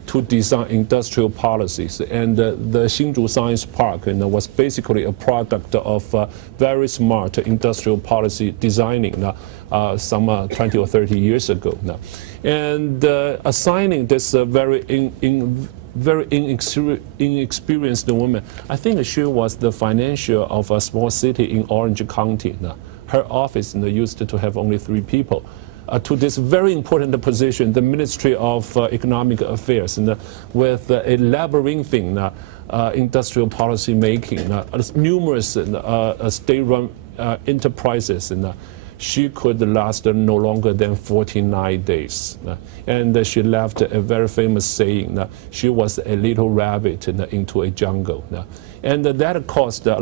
to design industrial policies. And the Hsinchu Science Park was basically a product of very smart industrial policy designing some 20 or 30 years ago. And assigning this very inexperienced woman, I think she was the financier of a small city in Orange County. Her office used to have only 3 people. To this very important position, the Ministry of Economic Affairs, with a labyrinthine industrial policy making, numerous state-run enterprises, she could last no longer than 49 days. And she left a very famous saying, she was a little rabbit into a jungle. And that caused a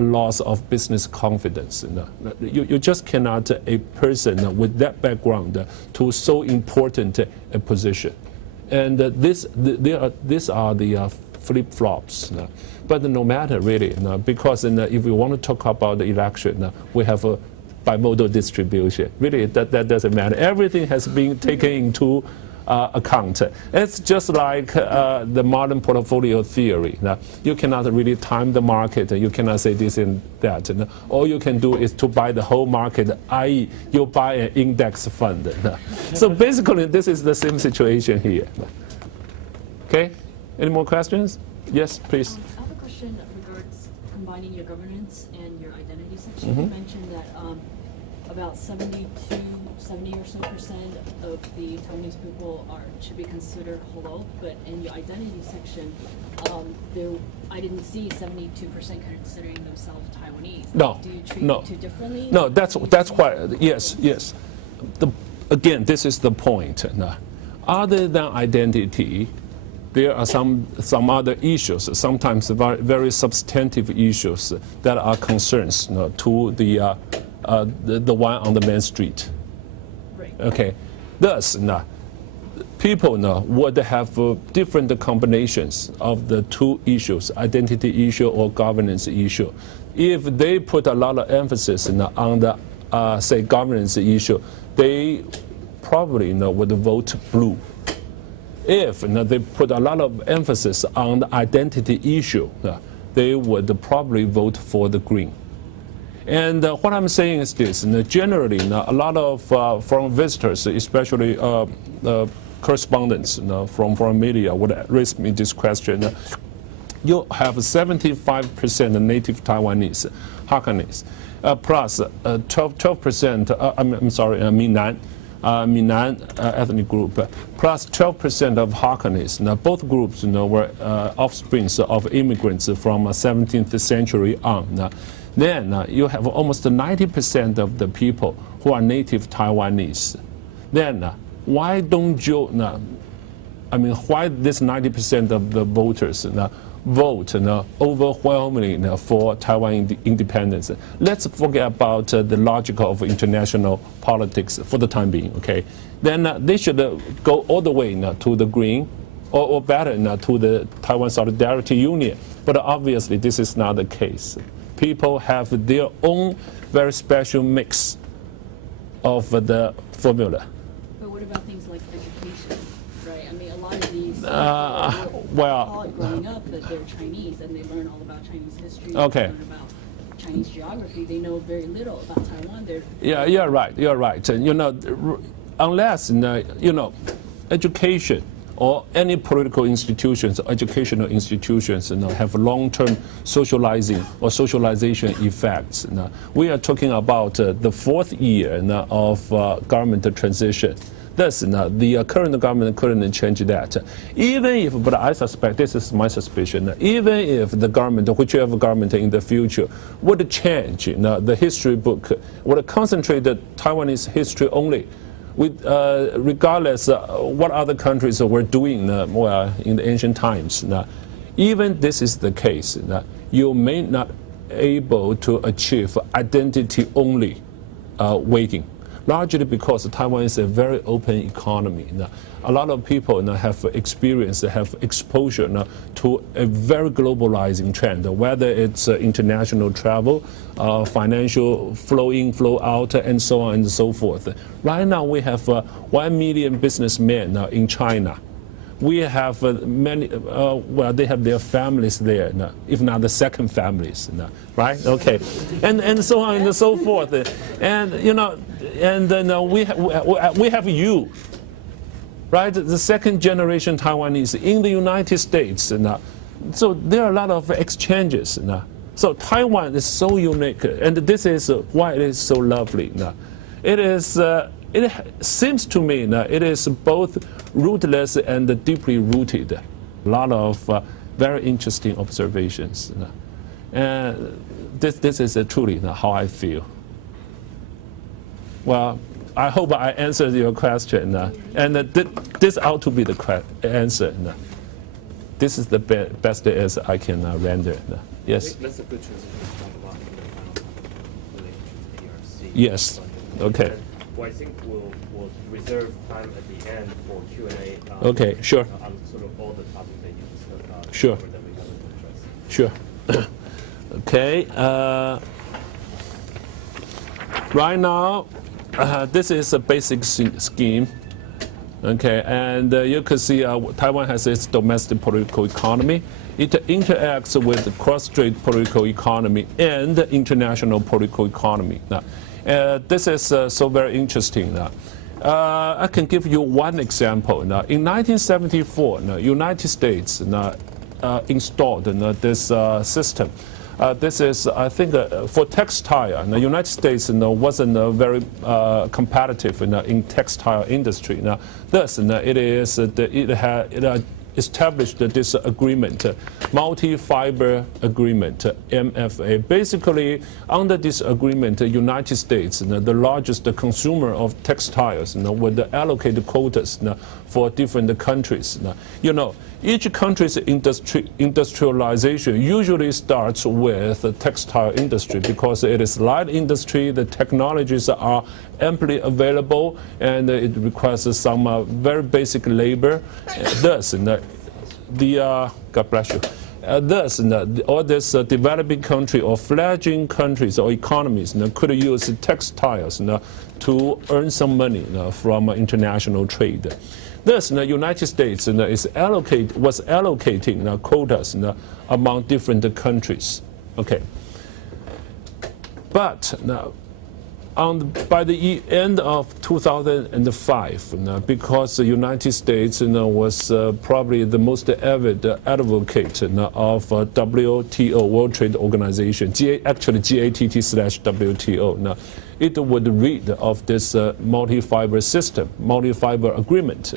loss of business confidence. You just cannot, a person with that background, to so important a position. And these are the flip-flops. But no matter really, because if we want to talk about the election, we have a bimodal distribution. Really, that doesn't matter. Everything has been taken into account. It's just like the modern portfolio theory. You cannot really time the market. You cannot say this and that. All you can do is to buy the whole market, i.e. you buy an index fund. So basically, this is the same situation here. Okay? Any more questions? Yes, please. I have a question regards combining your governance and your identity section. You mentioned that about 70 or so % of the Taiwanese people should be considered hollow, but in your identity section, I didn't see 72% considering themselves Taiwanese. No, do you treat no, it too differently? No, that's why. Yes. Again, this is the point. Other than identity, there are some other issues, sometimes very substantive issues that are concerns to the one on the main street. Right. Okay. Thus, people would have different combinations of the 2 issues, identity issue or governance issue. If they put a lot of emphasis on the, say, governance issue, they probably would vote blue. If they put a lot of emphasis on the identity issue, they would probably vote for the Green. And what I'm saying is this: generally, a lot of foreign visitors, especially correspondents from foreign media, would raise me this question. You have 75% native Taiwanese, Hakkanese, plus 12%, I'm sorry, Minnan ethnic group, plus 12% of Hakkanese. Now, both groups were offsprings of immigrants from 17th century on. Then you have almost 90% of the people who are native Taiwanese. Then why don't you, why this 90% of the voters vote overwhelmingly for Taiwan independence? Let's forget about the logic of international politics for the time being, okay? Then they should go all the way to the Green, or better to the Taiwan Solidarity Union. But obviously this is not the case. People have their own very special mix of the formula. But what about things like education, right? I mean, a lot of these well, growing up that they're Chinese and they learn all about Chinese history. Okay. They learn about Chinese geography. They know very little about Taiwan. Yeah, you're right. You're right. Unless education or any political institutions, educational institutions, have long-term socializing or socialization effects. We are talking about the fourth year of government transition. Thus, the current government couldn't change that. Even if, but I suspect, this is my suspicion, even if the government, whichever government in the future, would change the history book, would concentrate the Taiwanese history only, with, regardless what other countries were doing in the ancient times. Even this is the case, you may not able to achieve identity-only weighting, largely because Taiwan is a very open economy. A lot of people have experience, have exposure to a very globalizing trend, whether it's international travel, financial flow in, flow out, and so on and so forth. Right now we have 1 million businessmen in China. We have many, well, they have their families there, if not the second families, right? Okay, and so on and so forth. And we have you, right? The second generation Taiwanese in the United States. So there are a lot of exchanges. So Taiwan is so unique, and this is why it is so lovely. It is. It seems to me it is both rootless and deeply rooted. A lot of very interesting observations. And this is truly how I feel. Well, I hope I answered your question. And this ought to be the answer. This is the best answer I can render. Yes? That's a good transition to talk about the final relations to ARC. Yes. Okay. Well, I think we'll reserve time at the end for Q&A. Okay, sure. On sort of all the topics that you discussed. Sure. That we have interest. Sure. Okay. Right now, this is a basic scheme. Okay, and you can see Taiwan has its domestic political economy. It interacts with the cross-strait political economy and international political economy. This is so very interesting. I can give you one example. In 1974, United States installed this system. This is, I think, for textile. The United States wasn't very competitive in textile industry. Thus, it established this agreement, multi-fiber agreement, MFA. Basically, under this agreement, the United States, the largest consumer of textiles, would allocate quotas for different countries. Each country's industrialization usually starts with the textile industry because it is light industry, the technologies are amply available, and it requires some very basic labor. Thus, God bless you. thus, all these developing countries or fledgling countries or economies could use textiles to earn some money from international trade. Thus, the United States was allocating quotas among different countries. Okay. But now, by the end of 2005, because the United States was probably the most avid advocate of WTO, World Trade Organization, actually GATT/WTO, it would read of this multi-fiber system, multi-fiber agreement.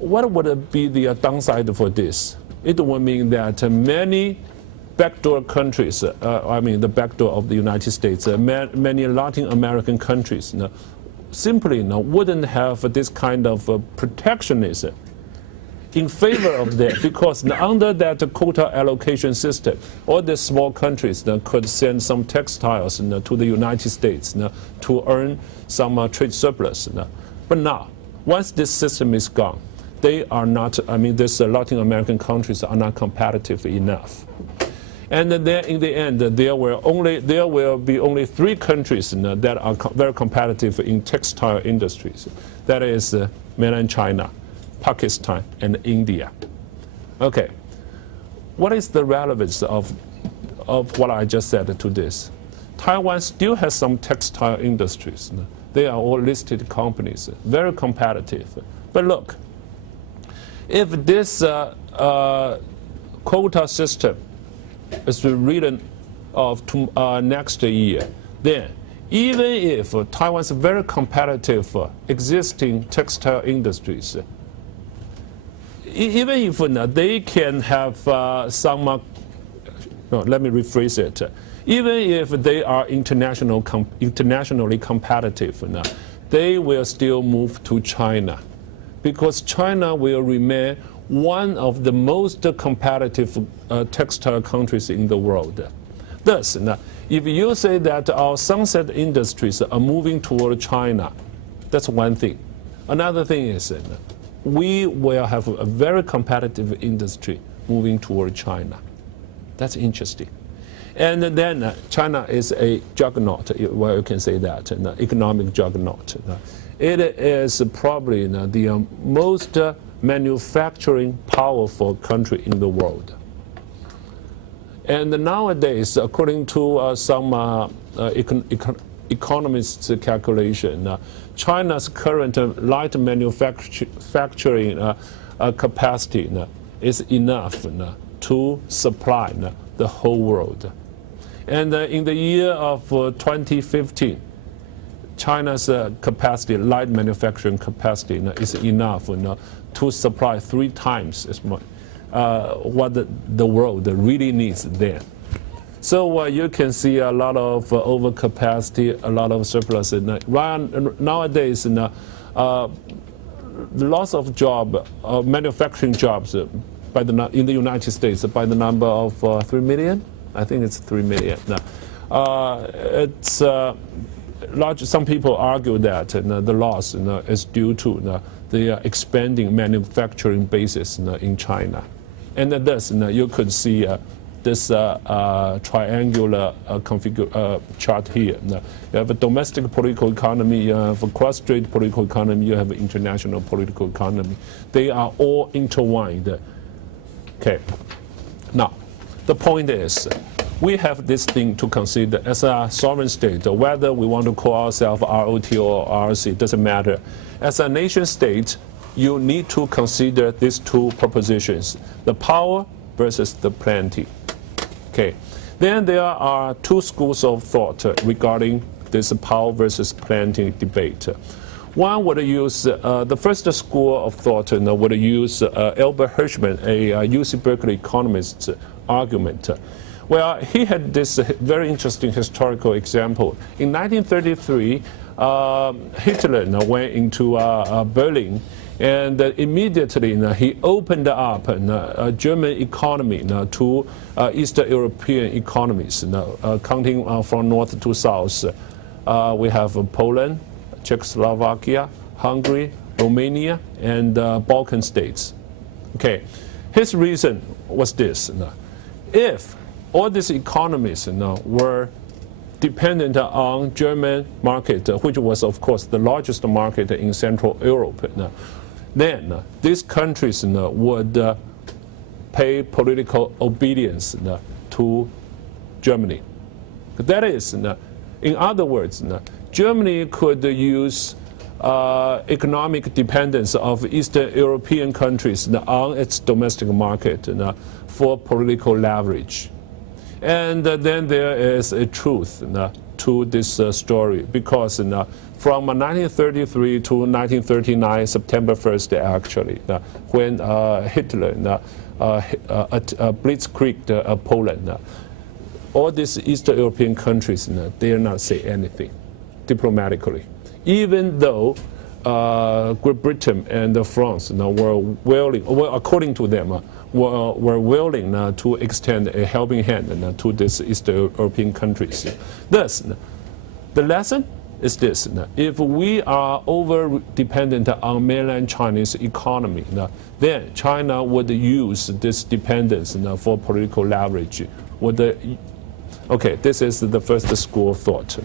What would be the downside for this? It would mean that many backdoor countries, the backdoor of the United States, many Latin American countries simply wouldn't have this kind of protectionism in favor of that, because under that quota allocation system, all the small countries could send some textiles to the United States to earn some trade surplus. But now, once this system is gone, they are not, these Latin American countries are not competitive enough. And then in the end, there will be only 3 countries that are very competitive in textile industries. That is mainland China, Pakistan, and India. Okay, what is the relevance of what I just said to this? Taiwan still has some textile industries. They are all listed companies, very competitive. But look, if this quota system is written of next year, then even if Taiwan's very competitive existing textile industries, even if they can have some, let me rephrase it, even if they are internationally competitive, they will still move to China, because China will remain one of the most competitive textile countries in the world. Thus, if you say that our sunset industries are moving toward China, that's one thing. Another thing is we will have a very competitive industry moving toward China. That's interesting. And then China is a juggernaut, well, you can say that, an economic juggernaut. It is probably the most manufacturing powerful country in the world. And nowadays, according to some economists' calculation, China's current light manufacturing capacity is enough to supply the whole world. And in the year of 2015, China's capacity, light manufacturing capacity, is enough to supply 3 times as much what the world really needs then. So you can see a lot of overcapacity, a lot of surplus. Nowadays, loss of manufacturing jobs in the United States by the number of 3 million. I think it's 3 million. It's large. Some people argue that the loss is due to the expanding manufacturing bases in China, and thus you could see this triangular chart here. You have a domestic political economy, you have a cross-strait political economy, you have an international political economy. They are all intertwined. Okay. Now, the point is, we have this thing to consider as a sovereign state, whether we want to call ourselves ROT or RC, doesn't matter. As a nation state, you need to consider these 2 propositions, the power versus the plenty. Okay. Then there are 2 schools of thought regarding this power versus plenty debate. One would use, the first school of thought would use Albert Hirschman, a UC Berkeley economist's argument. Well, he had this very interesting historical example. In 1933, Hitler went into Berlin, and immediately we opened up a German economy to Eastern European economies, counting from north to south. We have Poland, Czechoslovakia, Hungary, Romania, and Balkan states. Okay, His reason was this: if all these economies were dependent on German market, which was of course the largest market in Central Europe, then these countries would pay political obedience to Germany. That is, in other words, Germany could use economic dependence of Eastern European countries on its domestic market for political leverage. And then there is a truth to this story, because from 1933 to 1939, September 1st actually, when Hitler blitzkrieged Poland, all these Eastern European countries dare not say anything diplomatically, even though Great Britain and France were willing, well, according to them, were willing to extend a helping hand to these Eastern European countries. Thus, the lesson is this: if we are over dependent on mainland Chinese economy, then China would use this dependence for political leverage. Okay, this is the first school of thought.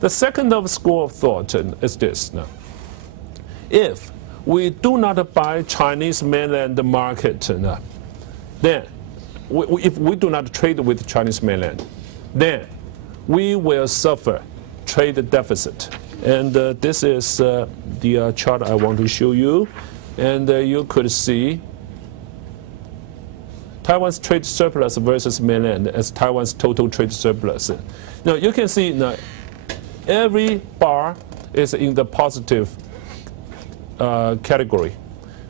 The second school of thought is this: if we do not buy Chinese mainland market, then if we do not trade with Chinese mainland, then we will suffer trade deficit. And this is the chart I want to show you. And you could see Taiwan's trade surplus versus mainland as Taiwan's total trade surplus. Now you can see every bar is in the positive category,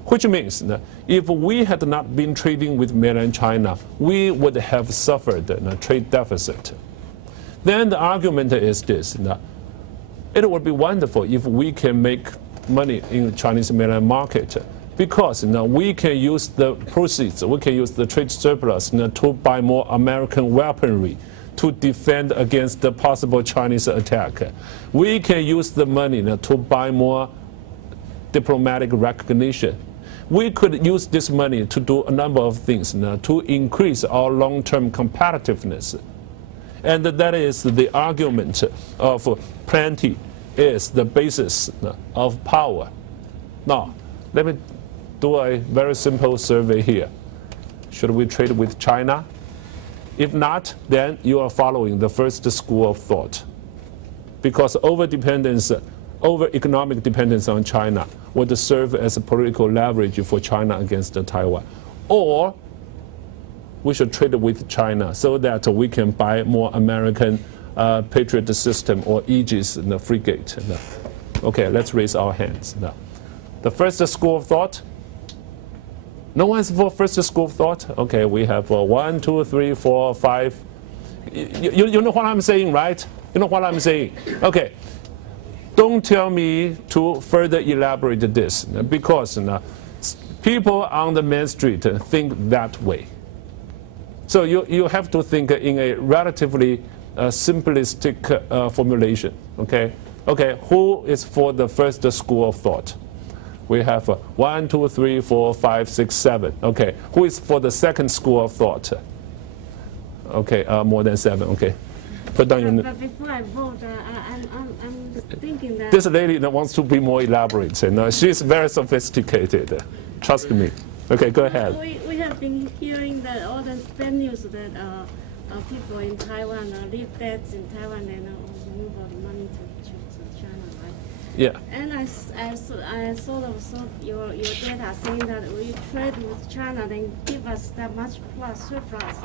which means if we had not been trading with mainland China, we would have suffered a trade deficit. Then the argument is this: it would be wonderful if we can make money in the Chinese mainland market, because we can use the proceeds, we can use the trade surplus to buy more American weaponry to defend against the possible Chinese attack. We can use the money to buy more diplomatic recognition. We could use this money to do a number of things to increase our long-term competitiveness. And that is the argument of plenty is the basis of power. Now, let me do a very simple survey here. Should we trade with China? If not, then you are following the first school of thought. Because over economic dependence on China would serve as a political leverage for China against Taiwan. Or we should trade with China so that we can buy more American Patriot system or Aegis and the frigate. Okay, let's raise our hands now. The first school of thought? No one's for first school of thought? Okay, we have 1, 2, 3, 4, 5. You know what I'm saying, right? You know what I'm saying? Okay. Don't tell me to further elaborate this, because people on the main street think that way. So you have to think in a relatively simplistic formulation. Okay? Okay, who is for the first school of thought? We have 1, 2, 3, 4, 5, 6, 7. Okay, who is for the second school of thought? Okay, more than 7. Okay. Put down your. But before I vote, I'm thinking that this lady wants to be more elaborate, and she's very sophisticated. Trust me. Okay, go ahead. We have been hearing that all the bad news that people in Taiwan leave debts in Taiwan and move all the money to China, right? Yeah. And I sort of saw your data saying that we trade with China, then give us that much plus surplus.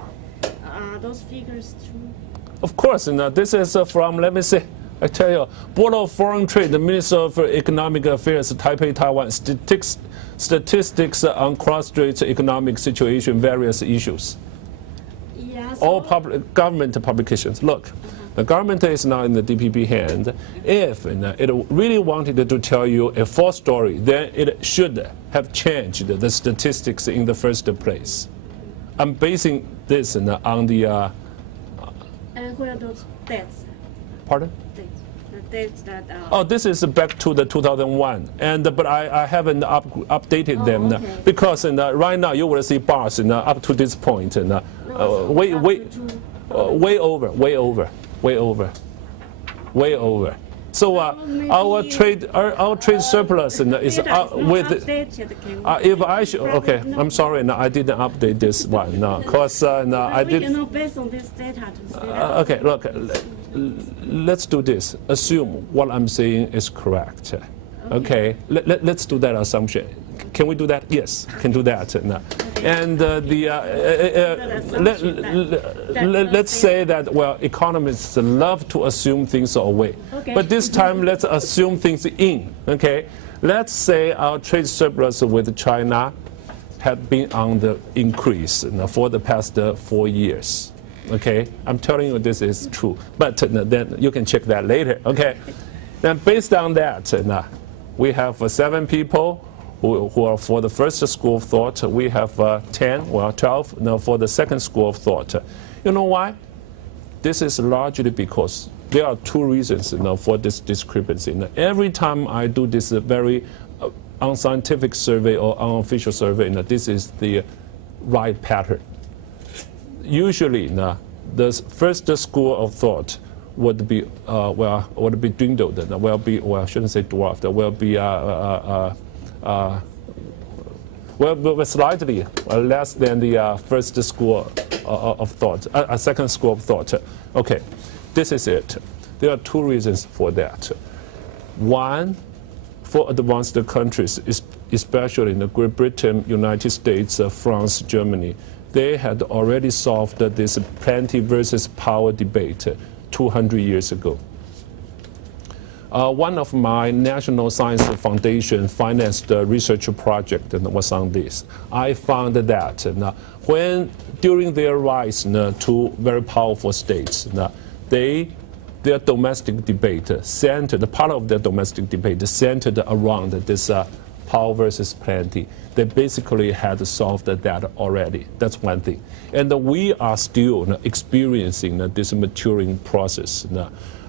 Are those figures true? Of course, this is from, let me see, I tell you, Board of Foreign Trade, the Minister of Economic Affairs, Taipei, Taiwan, statistics on cross-strait economic situation, various issues. Yeah, so all government publications. Look, the government is now in the DPP hand. If it really wanted to tell you a false story, then it should have changed the statistics in the first place. I'm basing this on the... and where are those debts? Pardon? Debts. dates that? Oh, this is back to the 2001, but I haven't updated them okay. because right now you will see bars up to this point way over. So our trade surplus is with. If I should, okay, I'm sorry, no, I didn't update this one, because I did. Based on this data to say Okay, look, let's do this. Assume what I'm saying is correct. Okay, let's do that assumption. Can we do that? Yes, can do that. And let's say that, well, economists love to assume things away. Okay. But this time, let's assume things in. Okay, let's say our trade surplus with China had been on the increase for the past 4 years. Okay, I'm telling you this is true, but then you can check that later. Okay, then based on that, we have 7 people who are for the first school of thought. We have 12 for the second school of thought. You know why? This is largely because there are 2 reasons for this discrepancy. Every time I do this very unscientific survey or unofficial survey, this is the right pattern. Usually, the first school of thought would be dwindled, I shouldn't say dwarfed, slightly less than the first school of thought, a second school of thought. Okay, this is it. There are 2 reasons for that. One, for advanced countries, especially in Great Britain, United States, France, Germany, they had already solved this plenty versus power debate 200 years ago. One of my National Science Foundation financed research project was on this. I found that when during their rise to very powerful states, their domestic debate centered, part of their domestic debate centered around this power versus plenty. They basically had solved that already. That's one thing. And we are still experiencing this maturing process.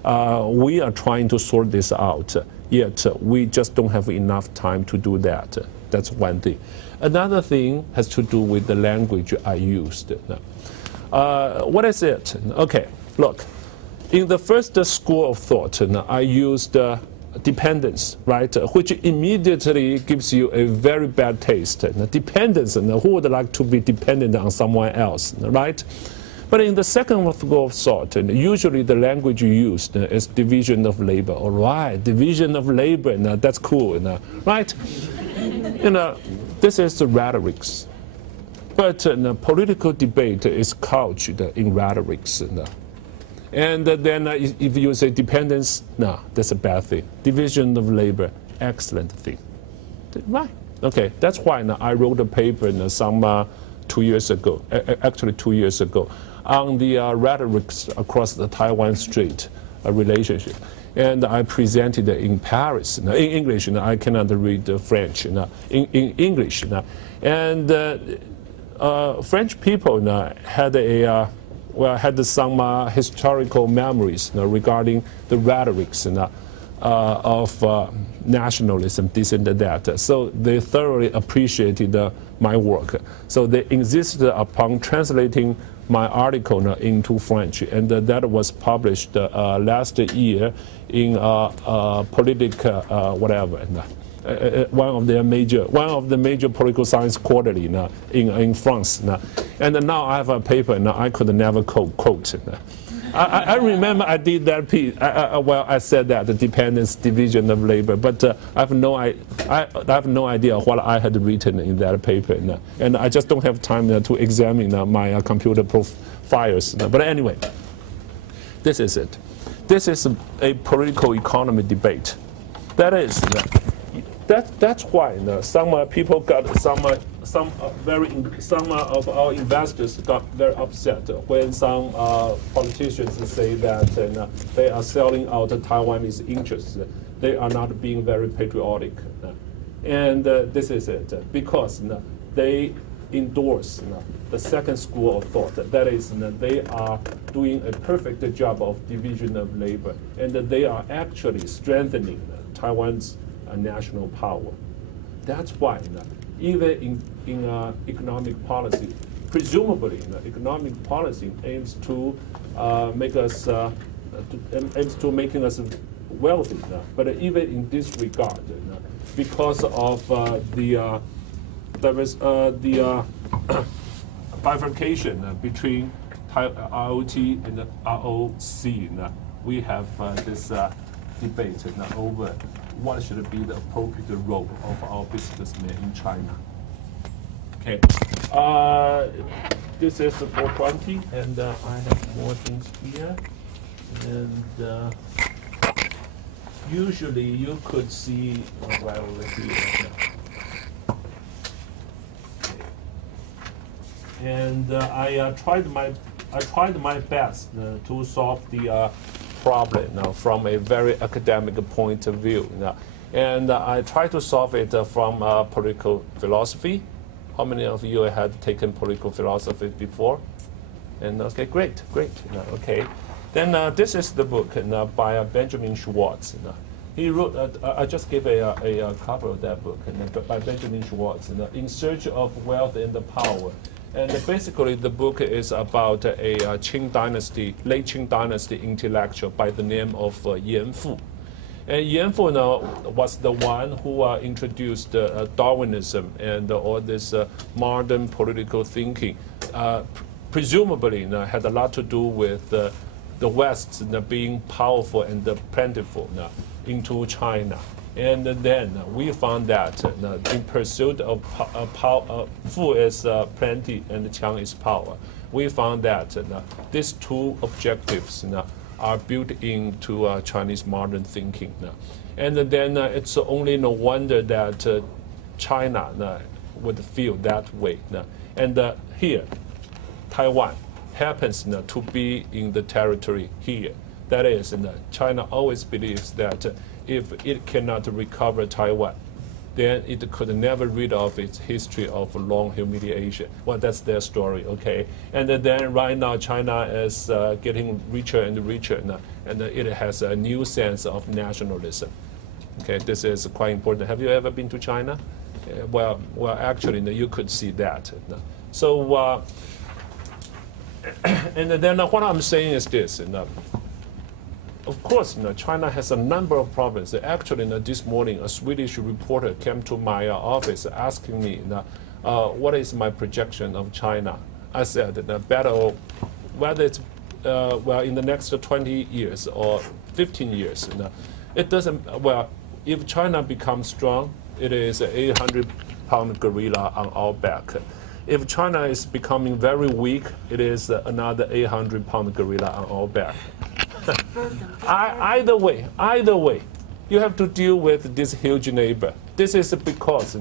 We are trying to sort this out, yet we just don't have enough time to do that. That's one thing. Another thing has to do with the language I used. What is it? Okay, look. In the first school of thought, I used dependence, right, which immediately gives you a very bad taste. Dependence, who would like to be dependent on someone else, right? But in the second school of thought, usually the language used is division of labor. All right, division of labor, that's cool, right? This is the rhetorics. But political debate is couched in rhetorics. And then if you say dependence, no, that's a bad thing. Division of labor, excellent thing. Right. Okay, that's why I wrote a paper some 2 years ago, actually 2 years ago, on the rhetorics across the Taiwan Strait relationship. And I presented it in Paris, in English, I cannot read French, in English. And French people had some historical memories regarding the rhetorics of nationalism, this and that. So they thoroughly appreciated my work. So they insisted upon translating my article into French, and that was published last year in Politic whatever. One of the major political science quarterly in France. And now I have a paper and I could never quote. I remember I did that piece. I said that the dependence, division of labor, but I have no idea what I had written in that paper, and I just don't have time to examine my computer files. But anyway, this is it. This is a political economy debate. That is. That's why some people got some of our investors got very upset when some politicians say that they are selling out Taiwanese interests. They are not being very patriotic, and this is it because they endorse the second school of thought. That is, they are doing a perfect job of division of labor, and they are actually strengthening Taiwan's national power. That's why even in economic policy, presumably economic policy aims to make us aims to making us wealthy. But even in this regard, because of the bifurcation between ROT and the ROC, we have this debate over what should be the appropriate role of our businessmen in China. Okay, this is the 420, and I have more things here. And usually you could see right over here. And I tried my best to solve the problem from a very academic point of view. And I tried to solve it from political philosophy. How many of you had taken political philosophy before? And okay, great. Okay, then this is the book by Benjamin Schwartz. He wrote. I just gave a copy of that book by Benjamin Schwartz. In Search of Wealth and the Power. And basically, the book is about a late Qing Dynasty intellectual by the name of Yan Fu. And Yan Fu was the one who introduced Darwinism and all this modern political thinking. Presumably, had a lot to do with the West being powerful and plentiful into China. And then we found that in pursuit of power, Fu is plenty and Qiang is power. We found that these two objectives are built into Chinese modern thinking. And then it's only no wonder that China would feel that way. And here, Taiwan happens to be in the territory here. That is, China always believes that if it cannot recover Taiwan, then it could never rid of its history of long humiliation. Well, that's their story, okay? And then right now, China is getting richer and richer, and it has a new sense of nationalism. Okay, this is quite important. Have you ever been to China? Well, actually, you could see that. So, and then what I'm saying is this. Of course, China has a number of problems. Actually, this morning, a Swedish reporter came to my office asking me, what is my projection of China? I said, the battle, whether it's in the next 20 years or 15 years, it doesn't, if China becomes strong, it is an 800-pound gorilla on our back. If China is becoming very weak, it is another 800-pound gorilla on our back. Either way, you have to deal with this huge neighbor. This is because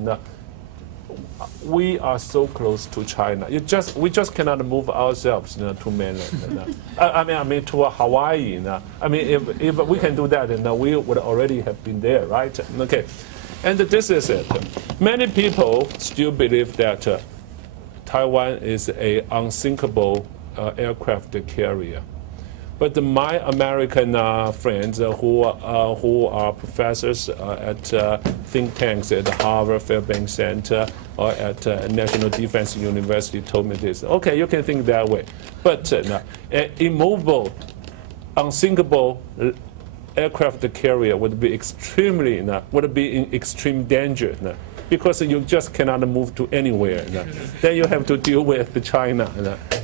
we are so close to China. We just cannot move ourselves to mainland. I mean to Hawaii. I mean, if we can do that, then we would already have been there, right? Okay, and this is it. Many people still believe that Taiwan is an unsinkable aircraft carrier. But my American friends who are professors at think tanks at Harvard, Fairbanks Center, or at National Defense University told me this. Okay, you can think that way. But an immovable, unsinkable aircraft carrier would be in extreme danger. Because you just cannot move to anywhere. Then you have to deal with China.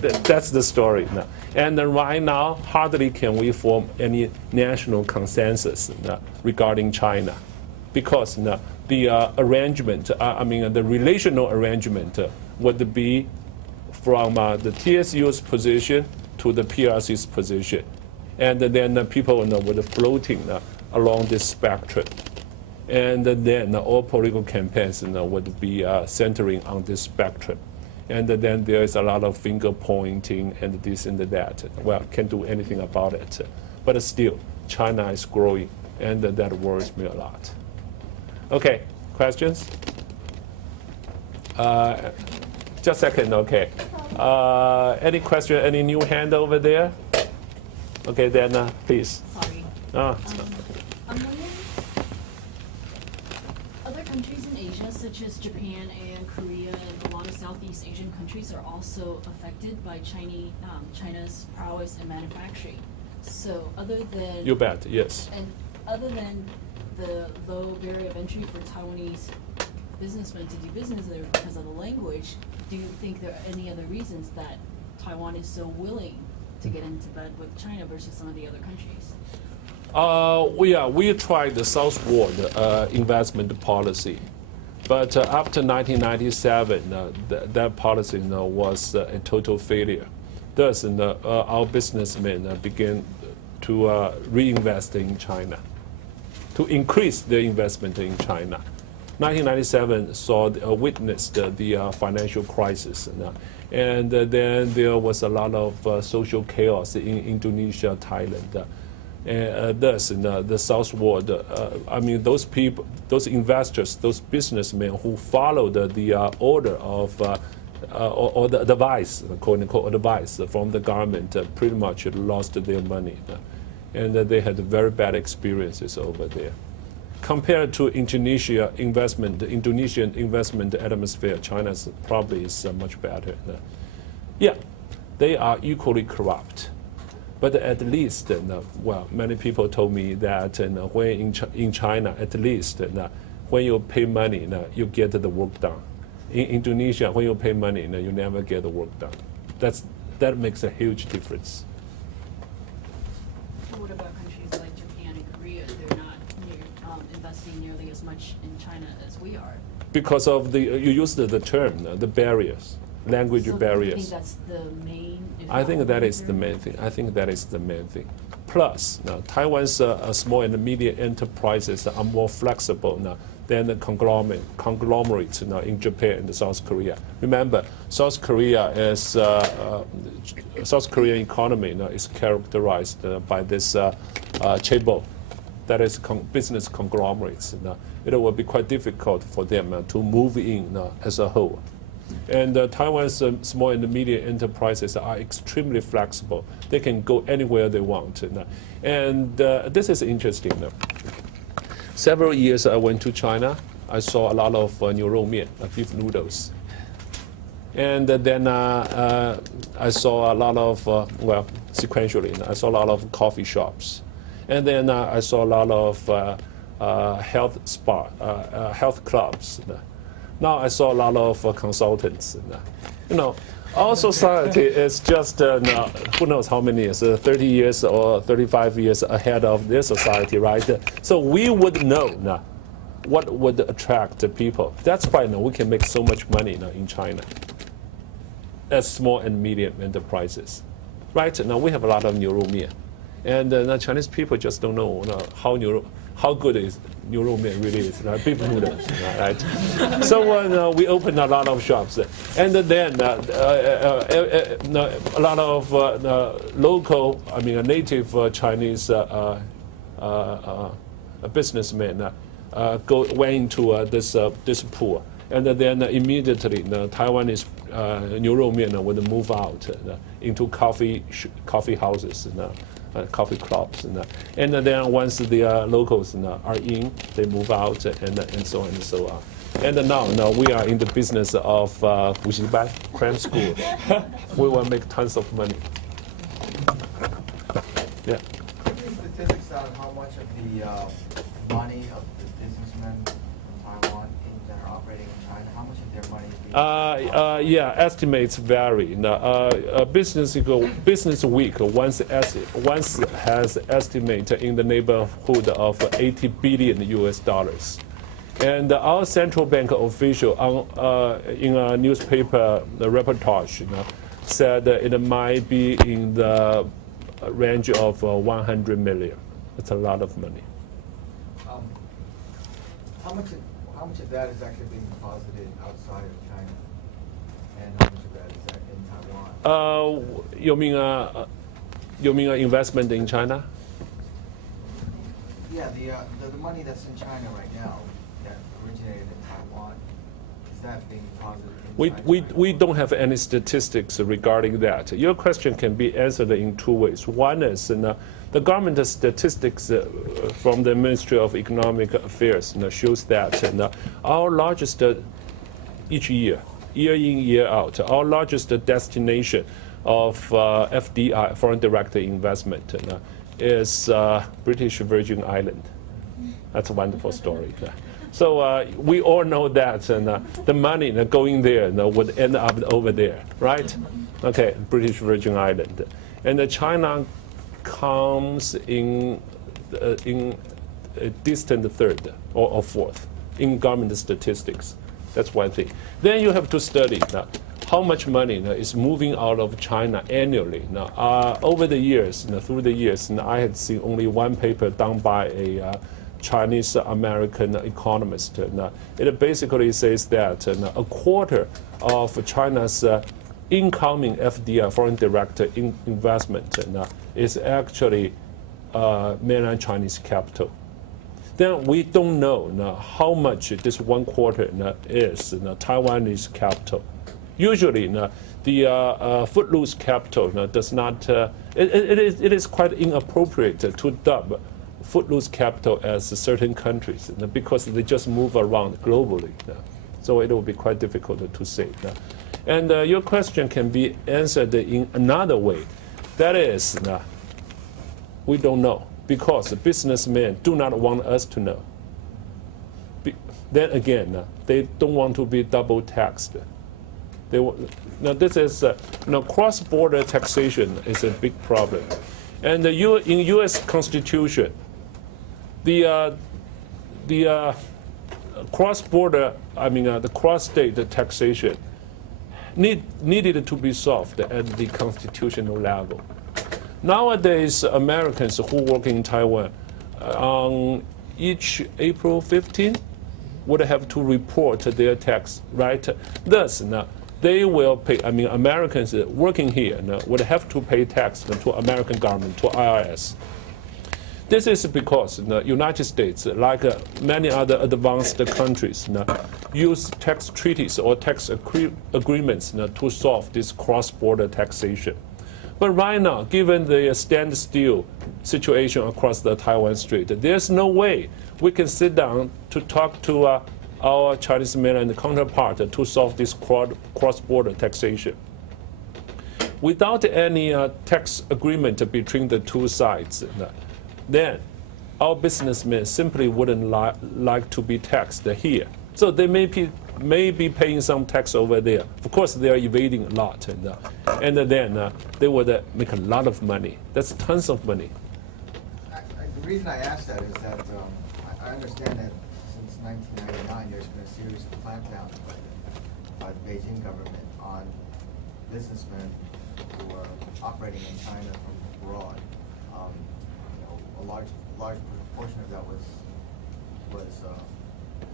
That's the story. And right now, hardly can we form any national consensus regarding China. Because the arrangement, the relational arrangement would be from the TSU's position to the PRC's position. And then the people would floating along this spectrum. And then all political campaigns would be centering on this spectrum. And then there is a lot of finger pointing and this and that. Well, can't do anything about it. But still, China is growing, and that worries me a lot. Okay, questions? Just a second, okay. Any question, any new hand over there? Okay, then please. Sorry. Ah, I'm wondering, other countries in Asia, such as Japan and Korea and a lot of Southeast Asian countries, are also affected by China's prowess in manufacturing. So other than you bet, yes. And other than the low barrier of entry for Taiwanese businessmen to do business there because of the language, do you think there are any other reasons that Taiwan is so willing to get into bed with China versus some of the other countries? We tried the southward investment policy, but after 1997, that policy was a total failure. Thus, our businessmen began to reinvest in China, to increase their investment in China. 1997 witnessed the financial crisis, and then there was a lot of social chaos in Indonesia, Thailand. And thus, the southward, those people, those investors, those businessmen who followed the order of or the advice, quote unquote advice from the government, pretty much lost their money, and they had very bad experiences over there. Compared to Indonesian investment atmosphere, China's probably is much better. Yeah, they are equally corrupt. But at least, many people told me that when in China, at least when you pay money, you get the work done. In Indonesia, when you pay money, you never get the work done. That makes a huge difference. So what about countries like Japan and Korea? They're not investing nearly as much in China as we are. Because of you used the term, the barriers, language barriers. Do you think that's the main? I think that is the main thing. I think that is the main thing. Plus, Taiwan's small and medium enterprises are more flexible than the conglomerates in Japan and South Korea. Remember, South Korean economy is characterized by this chaebol, that is business conglomerates. It will be quite difficult for them to move in as a whole. And Taiwan's small and medium enterprises are extremely flexible. They can go anywhere they want. And this is interesting. Several years I went to China. I saw a lot of niu mian, beef noodles. And then I saw a lot of, sequentially, I saw a lot of coffee shops. And then I saw a lot of health clubs. Now I saw a lot of consultants. Our society is just who knows how many years, 30 years or 35 years ahead of their society, right? So we would know what would attract people. That's why we can make so much money in China as small and medium enterprises, right? Now we have a lot of niu mian, and Chinese people just don't know how good is niu mian really is, beef noodles, right? So we opened a lot of shops, and then a lot of local, native Chinese businessmen went into this pool, and then immediately Taiwanese niu mian would move out into coffee houses. Coffee clubs, and then once the locals are in, they move out, and so on and so on. And now we are in the business of cram school. We will make tons of money. Yeah. Any statistics on how much of the money of the businessmen from Taiwan that are operating in China, how much of their money is being estimates vary. Business Week once has estimate in the neighborhood of $80 billion US. And our central bank official in a newspaper reportage said it might be in the range of 100 million. It's a lot of money. How much of that is actually being deposited outside of China, and how much of that is in Taiwan? You mean investment in China? Yeah, the money that's in China right now that originated in Taiwan, is that being positive? We don't have any statistics regarding that. Your question can be answered in two ways. One is the government statistics from the Ministry of Economic Affairs shows that our largest, each year in, year out, our largest destination of FDI, foreign direct investment, is British Virgin Island. That's a wonderful story. So we all know that the money going there would end up over there, right? Okay, British Virgin Island. And China comes in a distant third or fourth in government statistics. That's one thing. Then you have to study how much money is moving out of China annually. Over the years, through the years, I had seen only one paper done by a Chinese American economist. It basically says that a quarter of China's incoming FDI, foreign direct investment, is actually mainland Chinese capital. Then we don't know how much this one quarter is Taiwanese capital. Usually, the footloose capital does not. It is quite inappropriate to dub footloose capital as certain countries because they just move around globally. So it will be quite difficult to say. And your question can be answered in another way. That is, we don't know because businessmen do not want us to know. Then again, they don't want to be double taxed. Now this is cross-border taxation is a big problem, and in U.S. Constitution, the cross-border, the cross-state taxation needed to be solved at the constitutional level. Nowadays, Americans who work in Taiwan on each April 15 would have to report their tax, right? Thus, they will pay, Americans working here would have to pay tax to American government, to IRS. This is because the United States, like many other advanced countries, use tax treaties or tax agreements to solve this cross-border taxation. But right now, given the standstill situation across the Taiwan Strait, there's no way we can sit down to talk to our Chinese mainland counterpart to solve this cross-border taxation. Without any tax agreement between the two sides, then our businessmen simply wouldn't like to be taxed here. So they may be paying some tax over there. Of course, they are evading a lot, and then they would make a lot of money. That's tons of money. The reason I ask that is that I understand that since 1999, there's been a series of clampdowns by the Beijing government on businessmen who are operating in China from abroad. A large portion of that was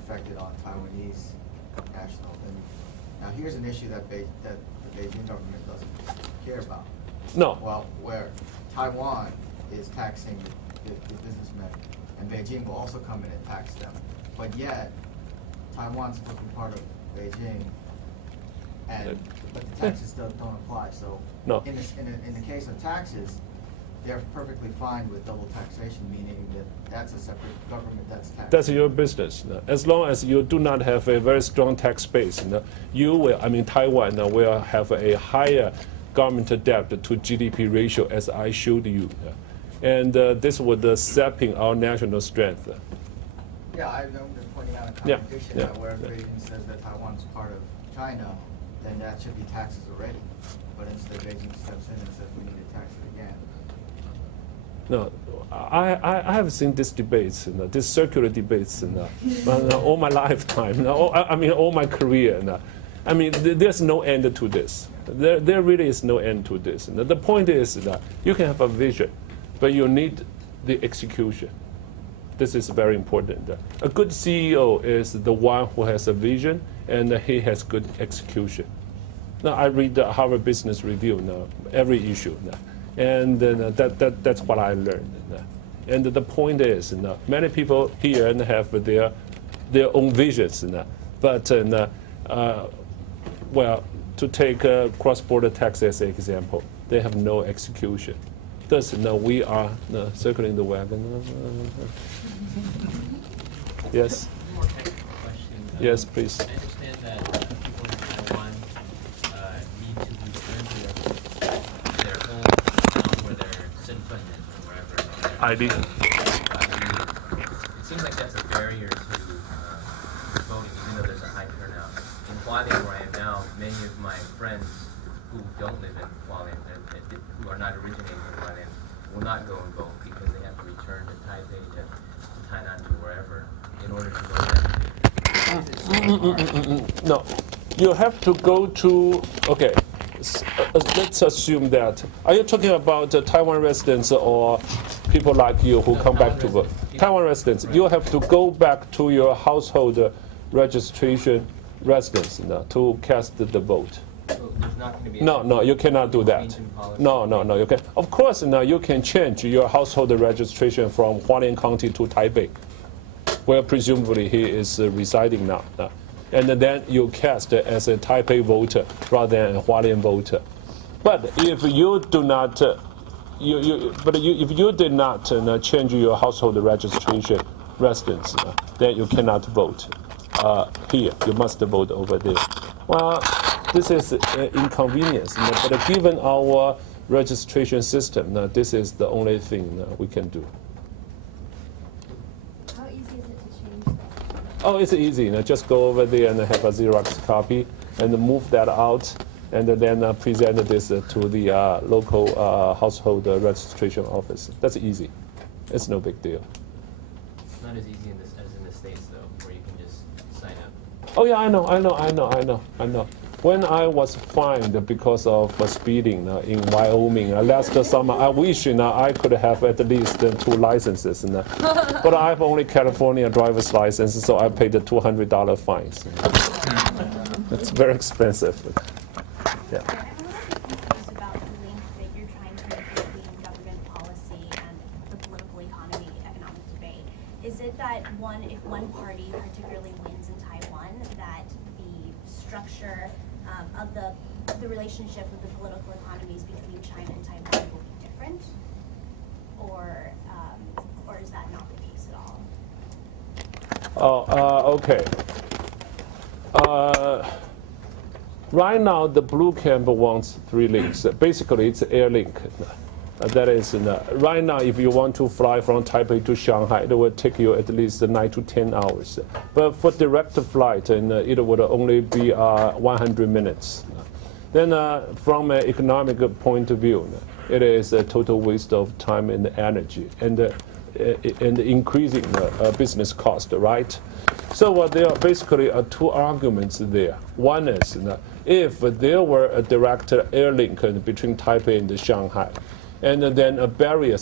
affected on Taiwanese nationals. And now here's an issue that the Beijing government doesn't care about. No. Well, where Taiwan is taxing the businessmen, and Beijing will also come in and tax them. But yet, Taiwan's supposed to be part of Beijing, but the taxes don't apply. So no. In the case of taxes, they're perfectly fine with double taxation, meaning that that's a separate government that's taxed. That's your business. As long as you do not have a very strong tax base, you will, Taiwan will have a higher government debt to GDP ratio, as I showed you. And this would sapping our national strength. Yeah, I'm just pointing out a contradiction that where Beijing says that Taiwan's part of China, then that should be taxes already. But instead Beijing steps in and says we need to tax it again. No, I have seen these debates, these circular debates, all my lifetime, all my career. There's no end to this. There really is no end to this. The point is that you can have a vision, but you need the execution. This is very important. A good CEO is the one who has a vision and he has good execution. Now I read the Harvard Business Review every issue. And that's what I learned. And the point is, many people here have their own visions, but well, to take cross-border tax as an example, they have no execution. Thus, we are circling the wagon. Yes? One more technical question. Yes, please. I understand that people in Taiwan need to return to their home town where their citizen is or wherever. ID. It seems like that's a barrier to voting, even though there's a high turnout. In Hualien, where I am now, many of my friends who don't live in Hualien, who are not originating in Hualien, will not go and vote because they have to return to Taipei, to Tainan, to wherever, in order to vote. No, you have to go to, okay, let's assume that. Are you talking about Taiwan residents or people like you who come back to vote? Taiwan residents, you have to go back to your household registration residence to cast the vote. So there's not going to be No, you cannot do that. No, you can. Of course, now you can change your household registration from Hualien County to Taipei, where presumably he is residing now. And then you cast as a Taipei voter rather than a Hualien voter. But if you do not, if you did not change your household registration residence, then you cannot vote here. You must vote over there. Well, this is an inconvenience, but given our registration system, this is the only thing we can do. How easy is it to change that? Oh, it's easy. Just go over there and have a Xerox copy and move that out, and then present this to the local household registration office. That's easy. It's no big deal. It's not as easy as in the States, though, where you can just sign up. Oh yeah, I know. When I was fined because of speeding in Wyoming last summer, I wish I could have at least 2 licenses. But I have only California driver's license, so I paid the $200 fines. It's very expensive. Yeah. I'm a little bit confused about the link that you're trying to make between government policy and the political economy, economic debate. Is it that if one party particularly wins in Taiwan, that the structure of the relationship with the political economies between China and Taiwan will be different, or is that not the case at all? Oh, okay. Right now, the blue camp wants 3 links. Basically, it's air link. That is, right now, if you want to fly from Taipei to Shanghai, it will take you at least 9 to 10 hours. But for direct flight, it would only be 100 minutes. Then, from an economic point of view, it is a total waste of time and energy, and increasing business cost, right? So there are basically 2 arguments there. One is, if there were a direct air link between Taipei and Shanghai, and then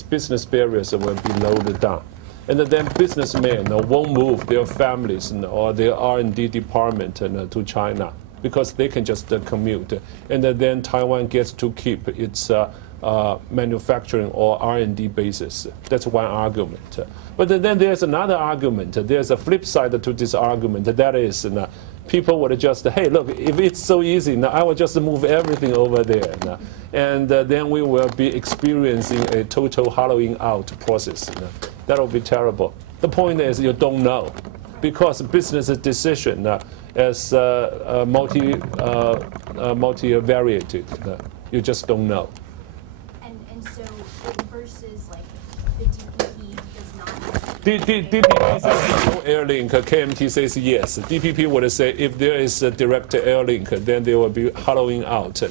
business barriers will be lowered down. And then businessmen won't move their families or their R&D department to China because they can just commute. And then Taiwan gets to keep its manufacturing or R&D basis. That's one argument. But then there's another argument. There's a flip side to this argument. That is, people would just, hey, look, if it's so easy, now I will just move everything over there. And then we will be experiencing a total hollowing out process. That will be terrible. The point is you don't know, because business decision is multivariated. You just don't know. And so versus like the DPP does not. DPP says no air link. KMT says yes. DPP would say if there is a direct air link, then they will be hollowing out.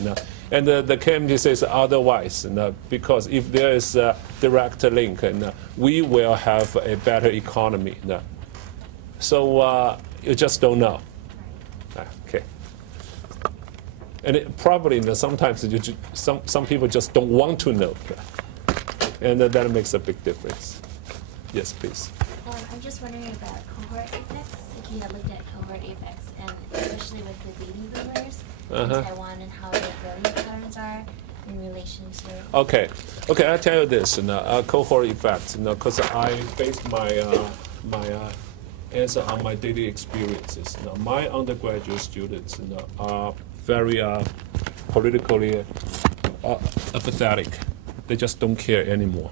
And the KMT says otherwise, because if there is a direct link, we will have a better economy. So you just don't know. Okay. And probably sometimes some people just don't want to know. And that makes a big difference. Yes, please. I'm just wondering about cohort effects. If you had looked at cohort effects, and especially with the baby boomers in Taiwan and how their voting patterns are in relation to. Okay, I'll tell you this. Cohort effects. Because I based my answer on my daily experiences. My undergraduate students are very politically apathetic. They just don't care anymore.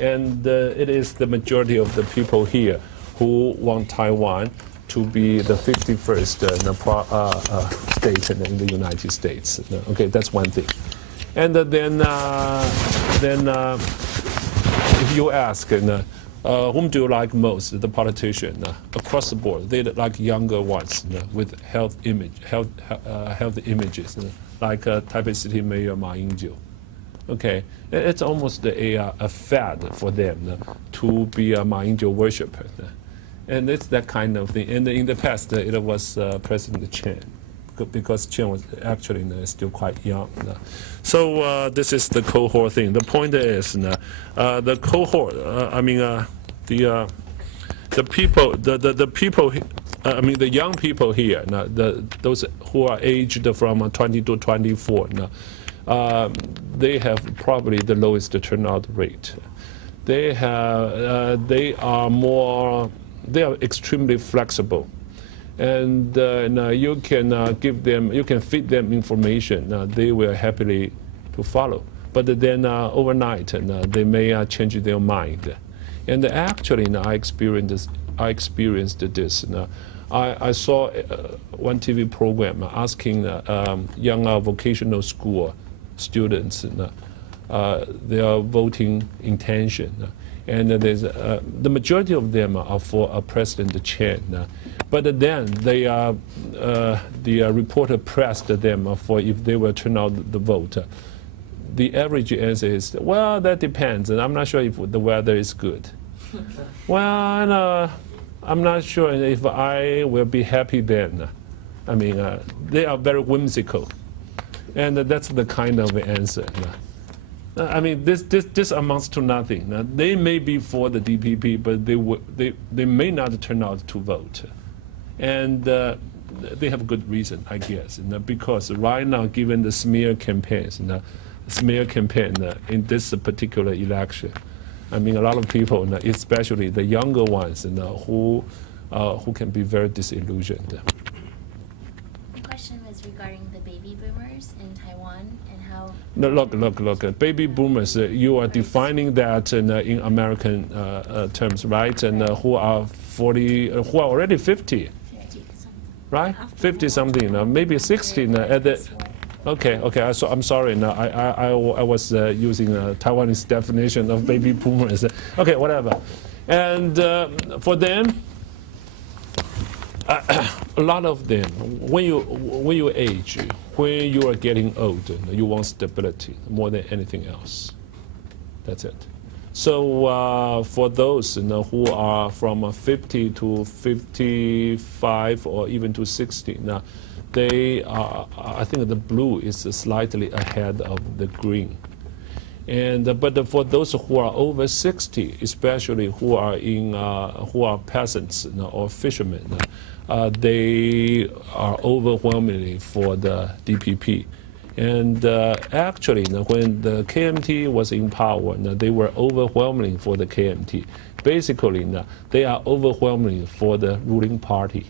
And it is the majority of the people here who want Taiwan to be the 51st state in the United States. Okay, that's one thing. And then if you ask, whom do you like most? The politician across the board. They like younger ones with health images, like Taipei City Mayor Ma Ying-jeou. Okay, it's almost a fad for them to be a Ma Ying-jeou worshiper. And it's that kind of thing. And in the past, it was President Chen, because Chen was actually still quite young. So this is the cohort thing. The point is, the cohort. The people. The young people here. Those who are aged from 20 to 24. They have probably the lowest turnout rate. They are extremely flexible, and you can you can feed them information. They will happily to follow. But then overnight, they may change their mind. And actually, I experienced this. I saw one TV program asking young vocational school students their voting intention. And the majority of them are for President Chen. But then the reporter pressed them for if they will turn out the vote. The average answer is, well, that depends, and I'm not sure if the weather is good. Well, I'm not sure if I will be happy then. I mean, they are very whimsical, and that's the kind of answer. I mean, this amounts to nothing. They may be for the DPP, but they may not turn out to vote, and they have good reason, I guess, because right now, given the smear campaigns, in this particular election, I mean, a lot of people, especially the younger ones, who can be very disillusioned. The question was regarding the baby boomers in Taiwan and how. No, look. Baby boomers, you are defining that in American terms, right? And who are 40, who are already 50, right? 50 something, maybe 60 at the. Okay. I'm sorry. I was using a Taiwanese definition of baby boomers. Okay, whatever. And for them, a lot of them, when you age, when you are getting old, you want stability more than anything else. That's it. So for those who are from 50 to 55 or even to 60, now they are, I think the blue is slightly ahead of the green. And but for those who are over 60, especially who are peasants or fishermen, they are overwhelmingly for the DPP. And actually, when the KMT was in power, they were overwhelmingly for the KMT. Basically, they are overwhelmingly for the ruling party.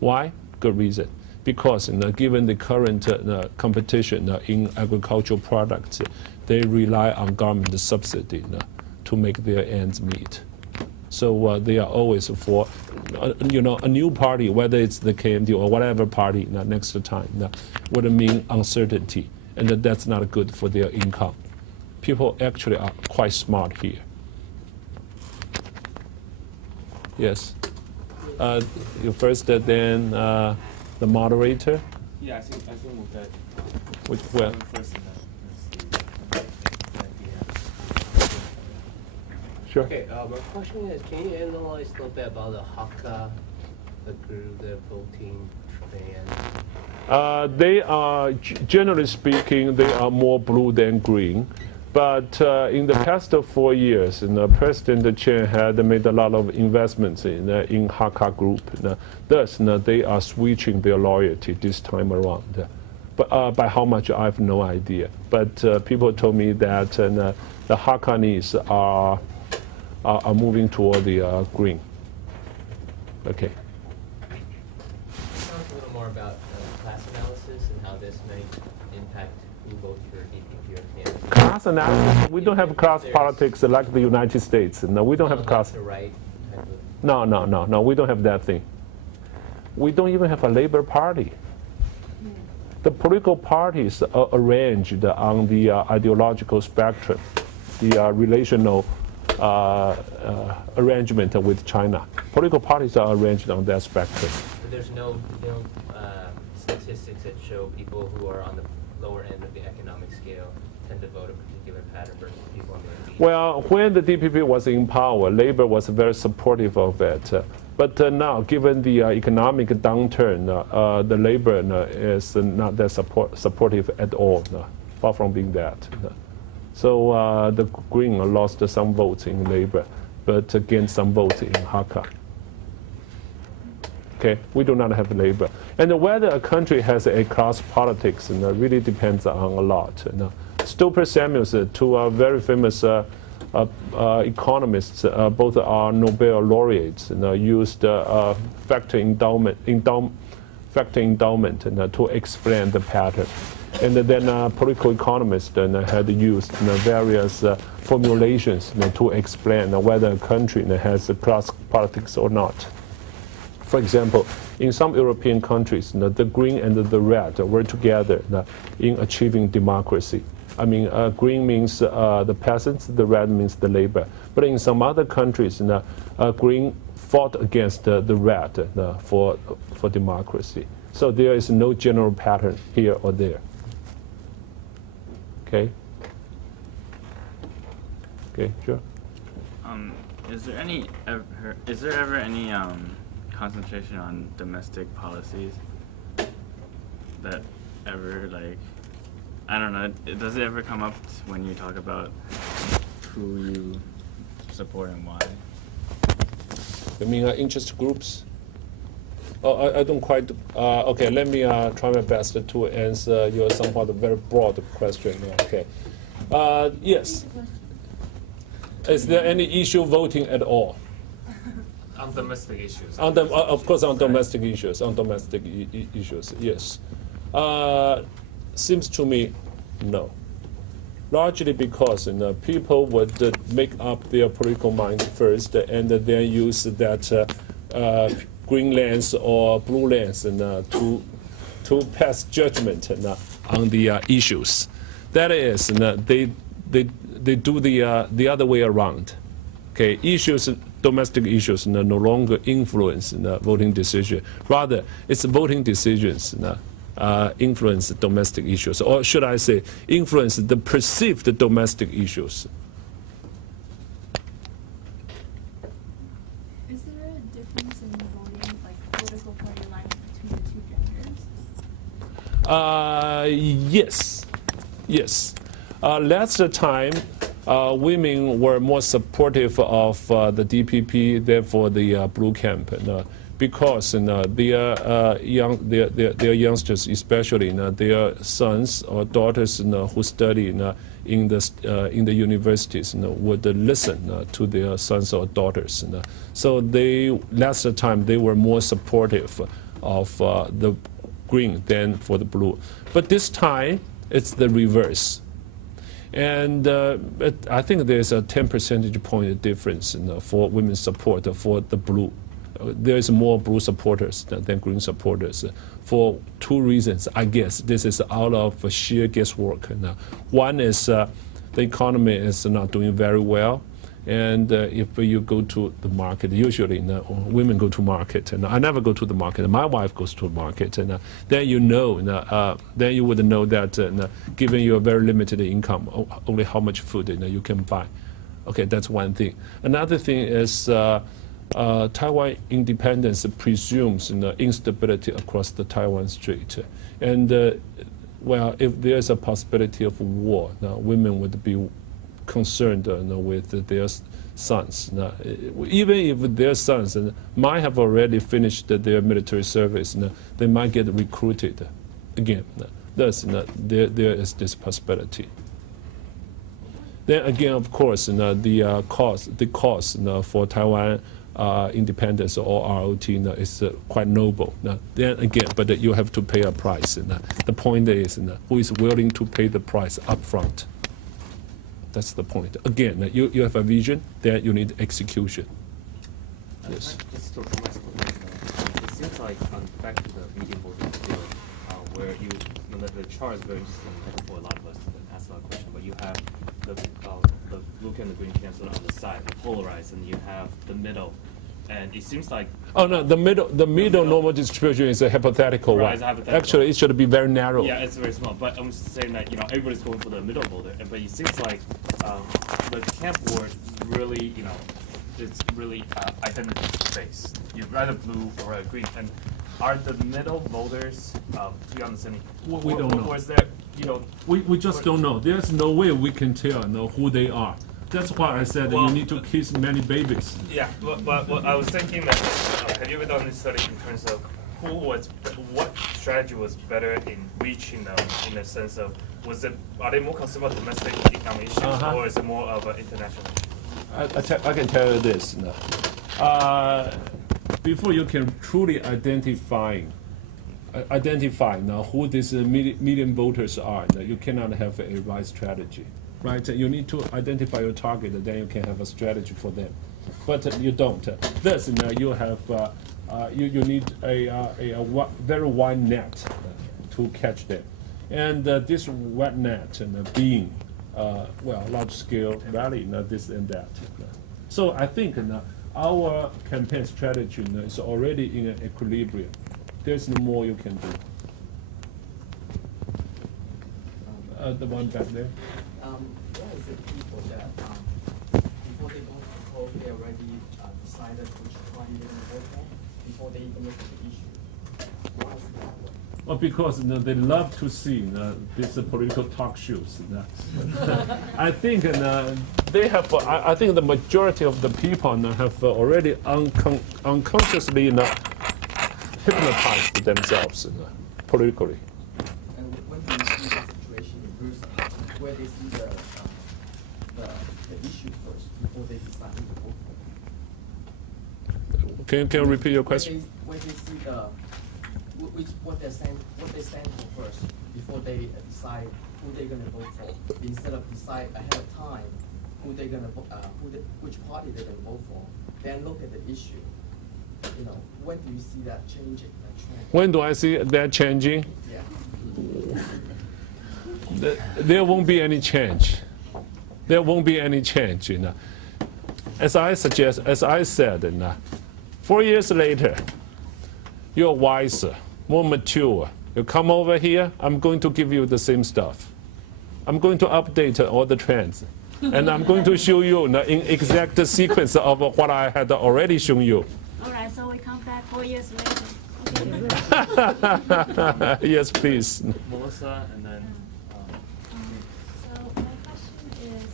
Why? Good reason. Because given the current competition in agricultural products, they rely on government subsidy to make their ends meet. So they are always for, a new party, whether it's the KMT or whatever party next time, would mean uncertainty, and that's not good for their income. People actually are quite smart here. Yes. You first, then the moderator. Yeah, I think we'll get. Which well. First, Sure. Okay, my question is, can you analyze a little bit about the Hakka, the group, the voting trend? They are, generally speaking, they are more blue than green. But in the past 4 years, President Chen had made a lot of investments in Hakka group. Thus, they are switching their loyalty this time around. But by how much, I have no idea. But people told me that the Hakkanese are moving toward the green. Okay. Tell us a little more about class analysis and how this may impact who votes for DPP or TANC. Class analysis, we don't have class politics like the United States. No, we don't have class. The right type of. No, we don't have that thing. We don't even have a Labor Party. The political parties are arranged on the ideological spectrum, the relational arrangement with China. Political parties are arranged on that spectrum. But there's no statistics that show people who are on the lower end of the economic scale tend to vote a particular pattern versus people on the elite. Well, when the DPP was in power, Labor was very supportive of it. But now, given the economic downturn, the Labor is not that supportive at all, far from being that. So the Green lost some votes in Labor, but gained some votes in Hakka. Okay, we do not have Labor. And whether a country has a class politics really depends on a lot. Stoper Samuels, two very famous economists, both are Nobel laureates, used factor endowment to explain the pattern. And then political economists had used various formulations to explain whether a country has a class politics or not. For example, in some European countries, the green and the red were together in achieving democracy. I mean, green means the peasants, the red means the labor. But in some other countries, green fought against the red for democracy. So there is no general pattern here or there. Okay? Okay, sure. Is there ever any concentration on domestic policies that ever, like, I don't know, does it ever come up when you talk about who you support and why? You mean interest groups? Oh, I don't quite. Okay, let me try my best to answer your somewhat very broad question. Okay. Yes. Is there any issue voting at all? On domestic issues. Of course, on domestic issues. On domestic issues, yes. Seems to me, no. Largely because people would make up their political mind first, and then use that green lens or blue lens to pass judgment on the issues. That is, they do the other way around. Okay, domestic issues no longer influence voting decision. Rather, it's voting decisions influence domestic issues, or should I say, influence the perceived domestic issues. Is there a difference in voting, like political party alignment between the two genders? Yes. Last time, women were more supportive of the DPP than for the blue camp, because their youngsters, especially their sons or daughters who study in the universities, would listen to their sons or daughters. So last time they were more supportive of the green than for the blue. But this time it's the reverse. And I think there's a 10 percentage point difference for women's support for the blue. There is more blue supporters than green supporters for two reasons. I guess this is out of sheer guesswork. One is the economy is not doing very well, and if you go to the market, usually women go to market, and I never go to the market. My wife goes to the market, and then you would know that given your very limited income, only how much food you can buy. Okay, that's one thing. Another thing is. Taiwan independence presumes instability across the Taiwan Strait. And, well, if there's a possibility of war, women would be concerned with their sons. Even if their sons might have already finished their military service, they might get recruited again. Thus, there is this possibility. Then again, of course, the cost for Taiwan independence or ROT is quite noble. Then again, but you have to pay a price. The point is who is willing to pay the price upfront. That's the point. Again, you have a vision, then you need execution. Yes. Just to comment on that, it seems like back to the medium voting field, where the chart is very interesting for a lot of us to ask that question. But you have the blue and the green cans on the side, polarized, and you have the middle. And it seems like the middle normal distribution is a hypothetical one. Hypothetical. Actually, it should be very narrow. Yeah, it's very small. But I'm just saying that everybody's going for the middle voter, but it seems like the camp war is really it's really identity based. You're either blue or green, and are the middle voters, to be understanding, We don't know. Or is there We just don't know. There's no way we can tell who they are. That's why I said you need to kiss many babies. Yeah, but I was thinking that have you ever done this study in terms of what strategy was better in reaching them, in the sense of are they more concerned about domestic economic issues or is it more of an international issue? I can tell you this. Before you can truly identify who these medium voters are, you cannot have a right strategy. Right? You need to identify your target, then you can have a strategy for them. But you don't. Thus, you have you need a very wide net to catch them, and this wide net being large-scale rally, this and that. So I think our campaign strategy is already in an equilibrium. There's no more you can do. The one back there. What is it people that before they go to poll, they already decided which party they're going to vote for before they even look at the issue? Why is it that way? Well, because they love to see these political talk shows. I think they have. I think the majority of the people have already unconsciously hypnotized themselves politically. And when do you see the situation reverse, where they see the issue first before they decide who to vote for? Can you repeat your question? Where they see what they stand for first before they decide who they're going to vote for, instead of decide ahead of time who they're going to which party they're going to vote for, then look at the issue. When do you see that changing, that trend? When do I see that changing? Yeah. There won't be any change. There won't be any change. As I said, 4 years later, you're wiser, more mature. You come over here, I'm going to give you the same stuff. I'm going to update all the trends. And I'm going to show you in exact sequence of what I had already shown you. All right, so we come back 4 years later. Okay. Yes, please. Melissa, and then. So my question is,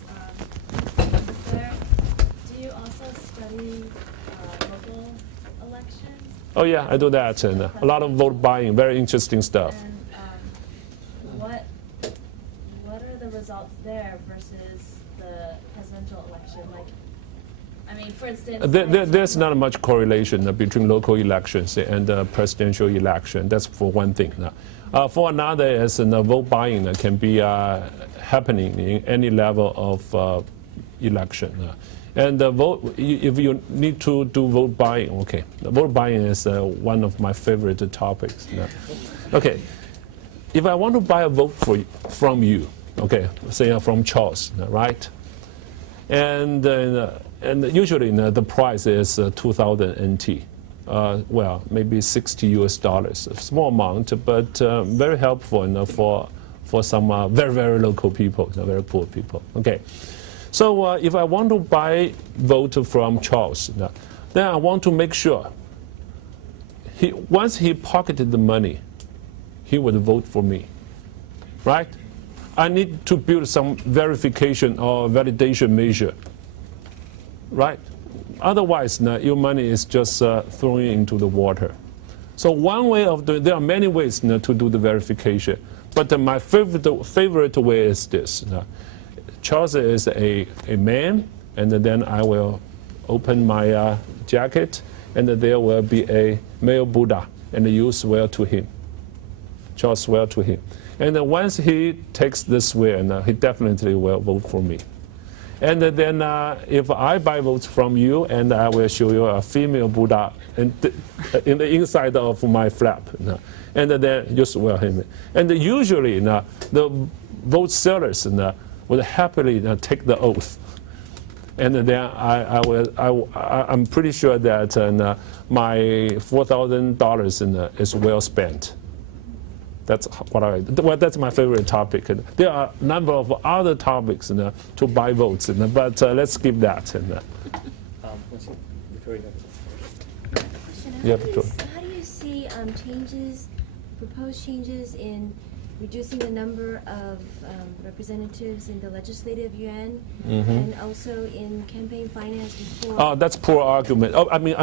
do you also study local elections? Oh yeah, I do that. And a lot of vote buying, very interesting stuff. And what are the results there versus the presidential election? For instance, There's not much correlation between local elections and presidential election. That's for one thing. For another, is vote buying can be happening in any level of election. And if you need to do vote buying, okay. Vote buying is one of my favorite topics. Okay, if I want to buy a vote from you, okay, say from Charles, right? And usually the price is 2,000 NT. Maybe $60 US, a small amount, but very helpful for some very, very local people, very poor people. Okay, so if I want to buy vote from Charles, then I want to make sure once he pocketed the money, he would vote for me, right? I need to build some verification or validation measure. Right? Otherwise, your money is just thrown into the water. So one way of doing, there are many ways to do the verification, but my favorite way is this. Charles is a man, and then I will open my jacket, and there will be a male Buddha, and you swear to him. Just swear to him. And once he takes the swear, he definitely will vote for me. And then if I buy votes from you, and I will show you a female Buddha in the inside of my flap, and then you swear him. And usually the vote sellers would happily take the oath. And then I'm pretty sure that my $4,000 is well spent. That's that's my favorite topic. There are a number of other topics to buy votes, but let's skip that. Victoria. Yeah, How do you see proposed changes in reducing the number of representatives in the legislative yuan, and also in campaign finance reform? Oh, that's poor argument. Oh, I mean,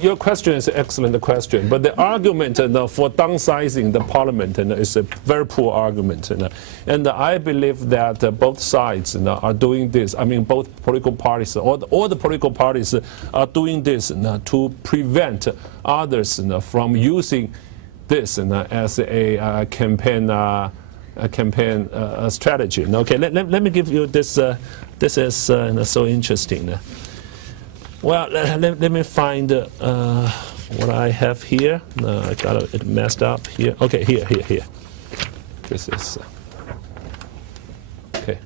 your question is an excellent question, but the argument for downsizing the parliament is a very poor argument, and I believe that both sides are doing this. I mean, both political parties, all the political parties are doing this to prevent others from using this as a campaign strategy. Okay, let me give you this. This is so interesting. Well, let me find what I have here. I got it messed up here. Okay, here. This is okay.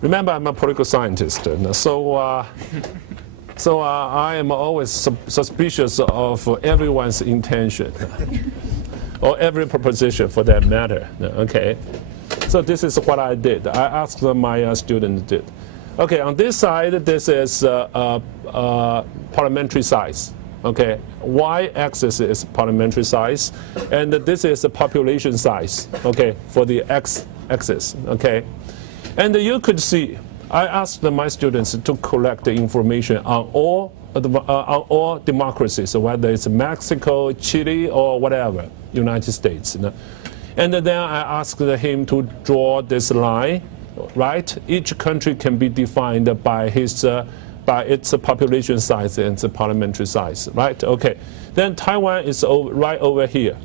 Remember, I'm a political scientist, so I am always suspicious of everyone's intention. Or every proposition for that matter, okay? So this is what I did. I asked my students did. Okay, on this side, this is parliamentary size, okay? Y-axis is parliamentary size, and this is the population size, okay, for the x-axis, okay? And you could see, I asked my students to collect the information on all democracies, whether it's Mexico, Chile, or whatever, United States. And then I asked him to draw this line, right? Each country can be defined by its population size and its parliamentary size, right? Okay. Then Taiwan is right over here.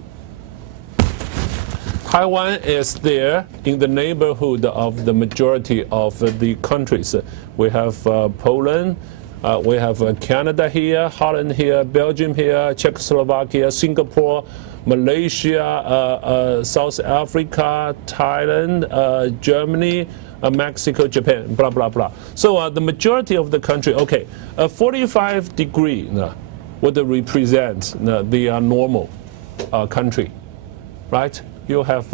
Taiwan is there in the neighborhood of the majority of the countries. We have Poland. We have Canada here, Holland here, Belgium here, Czechoslovakia, Singapore, Malaysia, South Africa, Thailand, Germany, Mexico, Japan, blah, blah, blah. So the majority of the country, okay, 45 degree would represent the normal country, right? You have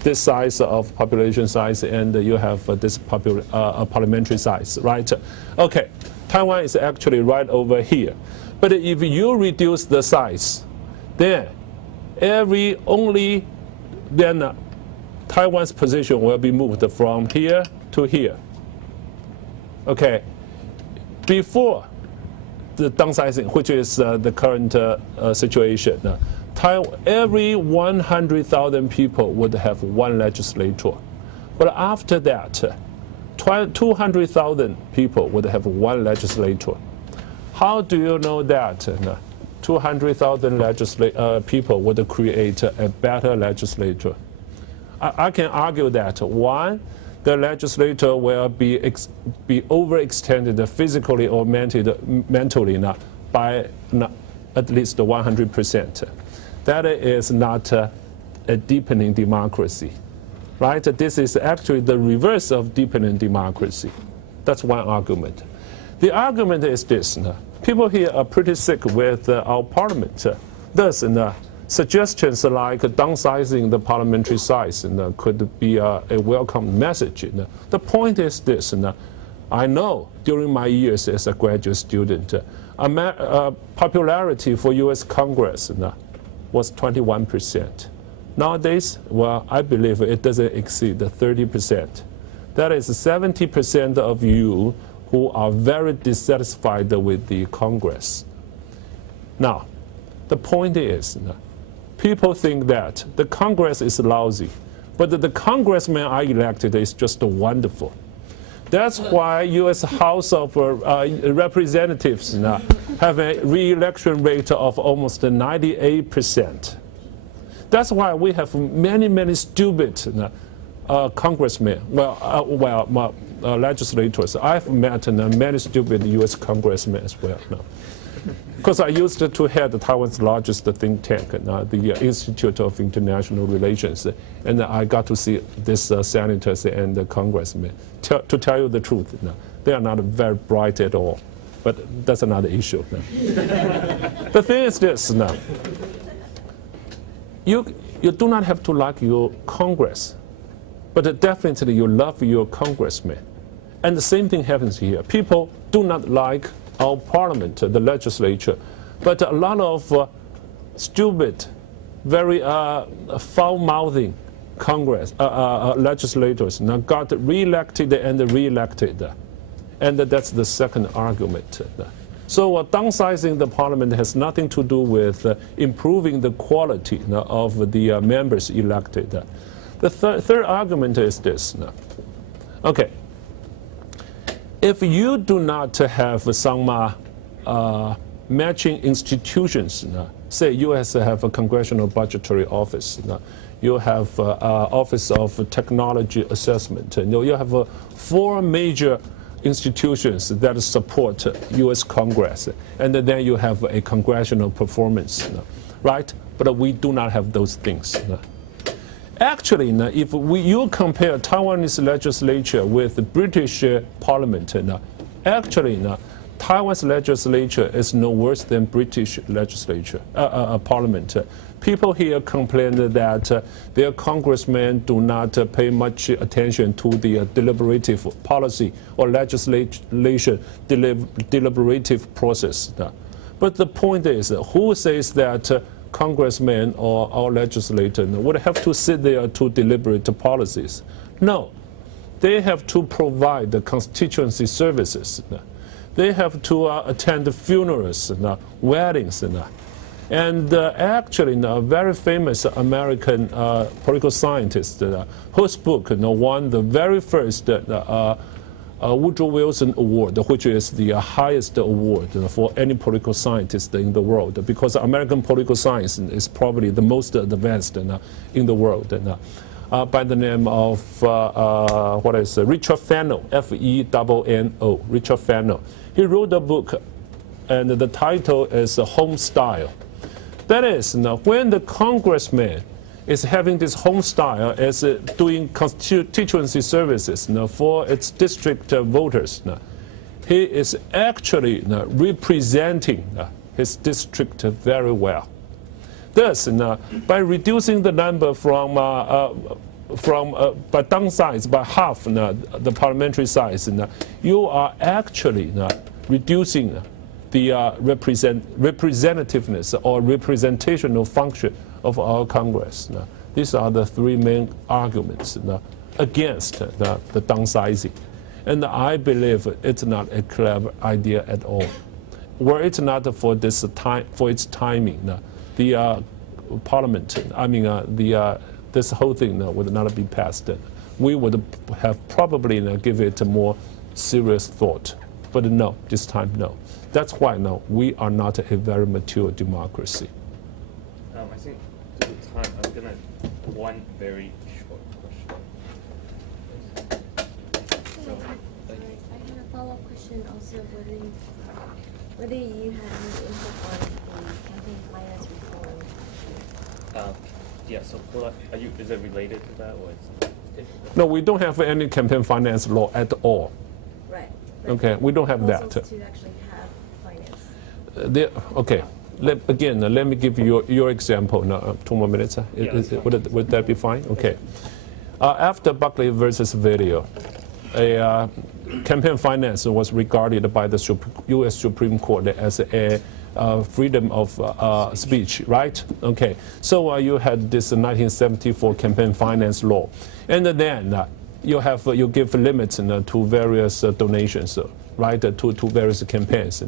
this size of population size, and you have this parliamentary size, right? Okay. Taiwan is actually right over here. But if you reduce the size, then Taiwan's position will be moved from here to here. Okay. Before the downsizing, which is the current situation, every 100,000 people would have one legislator. But after that, 200,000 people would have one legislator. How do you know that 200,000 people would create a better legislature? I can argue that one, the legislature will be overextended physically or mentally by at least 100%. That is not a deepening democracy. Right? This is actually the reverse of deepening democracy. That's one argument. The argument is this. People here are pretty sick with our parliament. Thus, suggestions like downsizing the parliamentary size could be a welcome message. The point is this. I know during my years as a graduate student, popularity for U.S. Congress was 21%. Nowadays, well, I believe it doesn't exceed 30%. That is 70% of you who are very dissatisfied with the Congress. Now, the point is, people think that the Congress is lousy, but the congressmen I elected is just wonderful. That's why U.S. House of Representatives have a re-election rate of almost 98%. That's why we have many stupid congressmen, legislators. I've met many stupid U.S. congressmen as well. Because I used to head Taiwan's largest think tank, the Institute of International Relations, and I got to see these senators and the congressmen. To tell you the truth, they are not very bright at all, but that's another issue. The thing is this, you do not have to like your Congress, but definitely you love your congressman. And the same thing happens here. People do not like our parliament, the legislature, but a lot of stupid, very foul-mouthing legislators got re-elected and re-elected, and that's the second argument. So downsizing the parliament has nothing to do with improving the quality of the members elected. The third argument is this. Okay. If you do not have some matching institutions, say you have a Congressional Budgetary Office, you have Office of Technology Assessment, you have 4 major institutions that support U.S. Congress, and then you have a congressional performance, right? But we do not have those things. Actually, if you compare Taiwanese legislature with the British Parliament, actually, Taiwan's legislature is no worse than British legislature Parliament. People here complain that their congressmen do not pay much attention to the deliberative policy or legislation deliberative process. But the point is, who says that congressmen or our legislator would have to sit there to deliberate policies? No. They have to provide the constituency services. They have to attend funerals, weddings. And actually, a very famous American political scientist whose book won the very first Woodrow Wilson Award, which is the highest award for any political scientist in the world, because American political science is probably the most advanced in the world. By the name of Richard Fenno, F-E-N-N-O, Richard Fenno. He wrote a book, and the title is Home Style. That is, when the congressman is having this home style as doing constituency services for its district voters, he is actually representing his district very well. Thus, by reducing the number by downsize by half the parliamentary size, you are actually reducing the representativeness or representational function of our Congress. These are the 3 main arguments against the downsizing. And I believe it's not a clever idea at all. Were it not for this for its timing, the parliament, this whole thing would not be passed. We would have probably give it a more serious thought. But no, this time no. That's why we are not a very mature democracy. I think due to time, I'm gonna one very short question. So, I have a follow-up question also whether you have any input on the campaign finance reform. Yeah. So, is it related to that, or it's different? No, we don't have any campaign finance law at all. Right. Okay, we don't have that. To actually have finance. Okay. Let me give you your example. 2 more minutes. Would that be fine? Okay. After Buckley versus Video, a campaign finance was regarded by the U.S. Supreme Court as a freedom of speech, right? Okay. So you had this 1974 campaign finance law, and then you give limits to various donations, right? To various campaigns.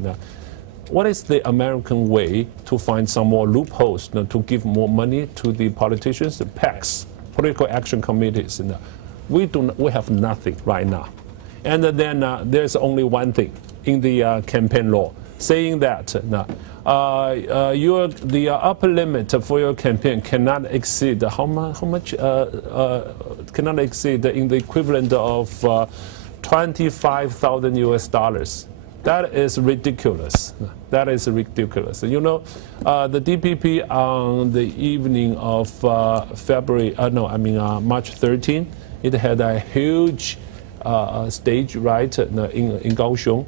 What is the American way to find some more loopholes to give more money to the politicians? The PACs, political action committees. We have nothing right now. And then there's only one thing in the campaign law saying that the upper limit for your campaign cannot exceed how much cannot exceed in the equivalent of $25,000 US. That is ridiculous. That is ridiculous. You know, the DPP on the evening of March 13, it had a huge stage right in Kaohsiung.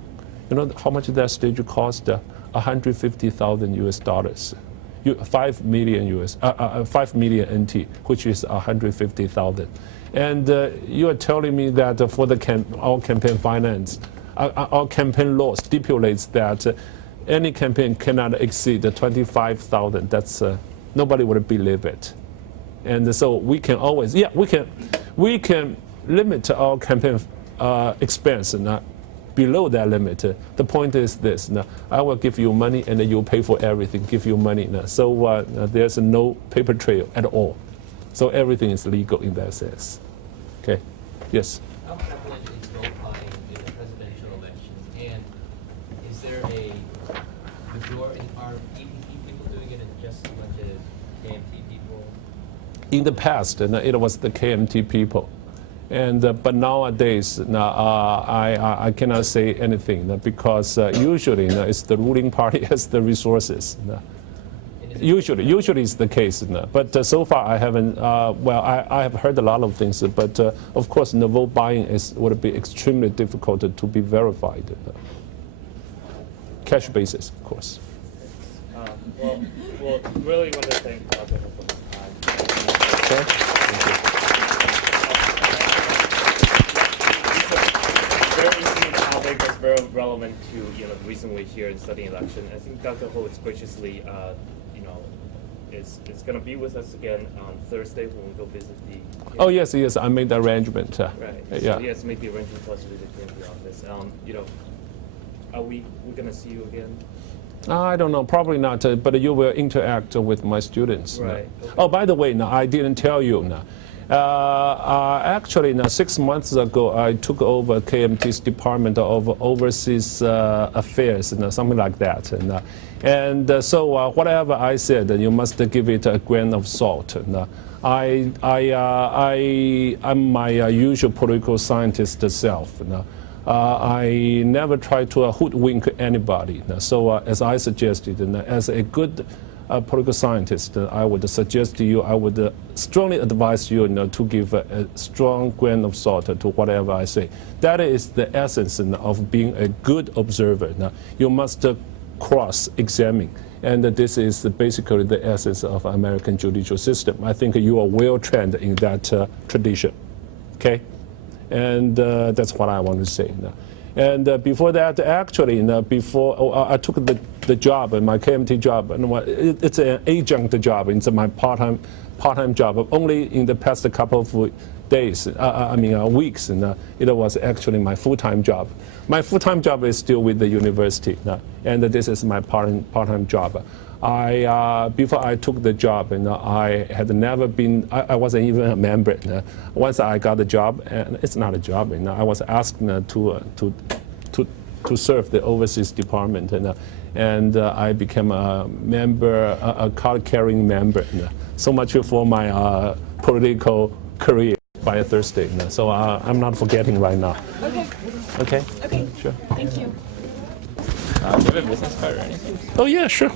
You know how much that stage cost? $150,000 US. 5 million NT, which is 150,000. And you are telling me that for the our campaign finance, our campaign law stipulates that any campaign cannot exceed 25,000. That's nobody would believe it. And so we can always, we can limit our campaign expense below that limit. The point is this: I will give you money, and you pay for everything. Give you money. So there's no paper trail at all. So everything is legal in that sense. Okay. Yes. How prevalent is vote buying in the presidential election? And is there a majority? Are EPP people doing it, and just as much as KMT people? In the past, it was the KMT people. And but nowadays, I cannot say anything because usually it's the ruling party has the resources. Usually it's the case. But so far I haven't. I have heard a lot of things. But of course, the vote buying would be extremely difficult to be verified. Cash basis, of course. Well, really want to thank Dr. for this time. Okay. Very interesting topic that's very relevant to the reason we're here and studying election. I think Dr. Ho is graciously, is going to be with us again on Thursday when we go visit the. Oh yes, I made the arrangement. Right. Yeah. So he has made the arrangement for us to visit here in the office. Are we going to see you again? I don't know, probably not. But you will interact with my students. Right. Okay. Oh, by the way, I didn't tell you. Actually, 6 months ago, I took over KMT's Department of Overseas Affairs, something like that. So whatever I said, you must give it a grain of salt. I'm my usual political scientist self. I never try to hoodwink anybody. So as I suggested, as a good political scientist, I would suggest to you, I would strongly advise you, to give a strong grain of salt to whatever I say. That is the essence of being a good observer. You must cross-examine, and this is basically the essence of American judicial system. I think you are well trained in that tradition. Okay, and that's what I want to say. And before that, actually, before I took the job, my KMT job, and it's an adjunct job. It's my part-time job. Only in the past couple of days, weeks, and it was actually my full-time job. My full-time job is still with the university, and this is my part-time job. Before I took the job, I had never been. I wasn't even a member. Once I got the job, and it's not a job. I was asked to serve the overseas department, and I became a member, a card-carrying member. So much for my political career by Thursday. So I'm not forgetting right now. Okay. Okay. Okay. Sure. Thank you. Do you have a business card or anything? Oh yeah, sure.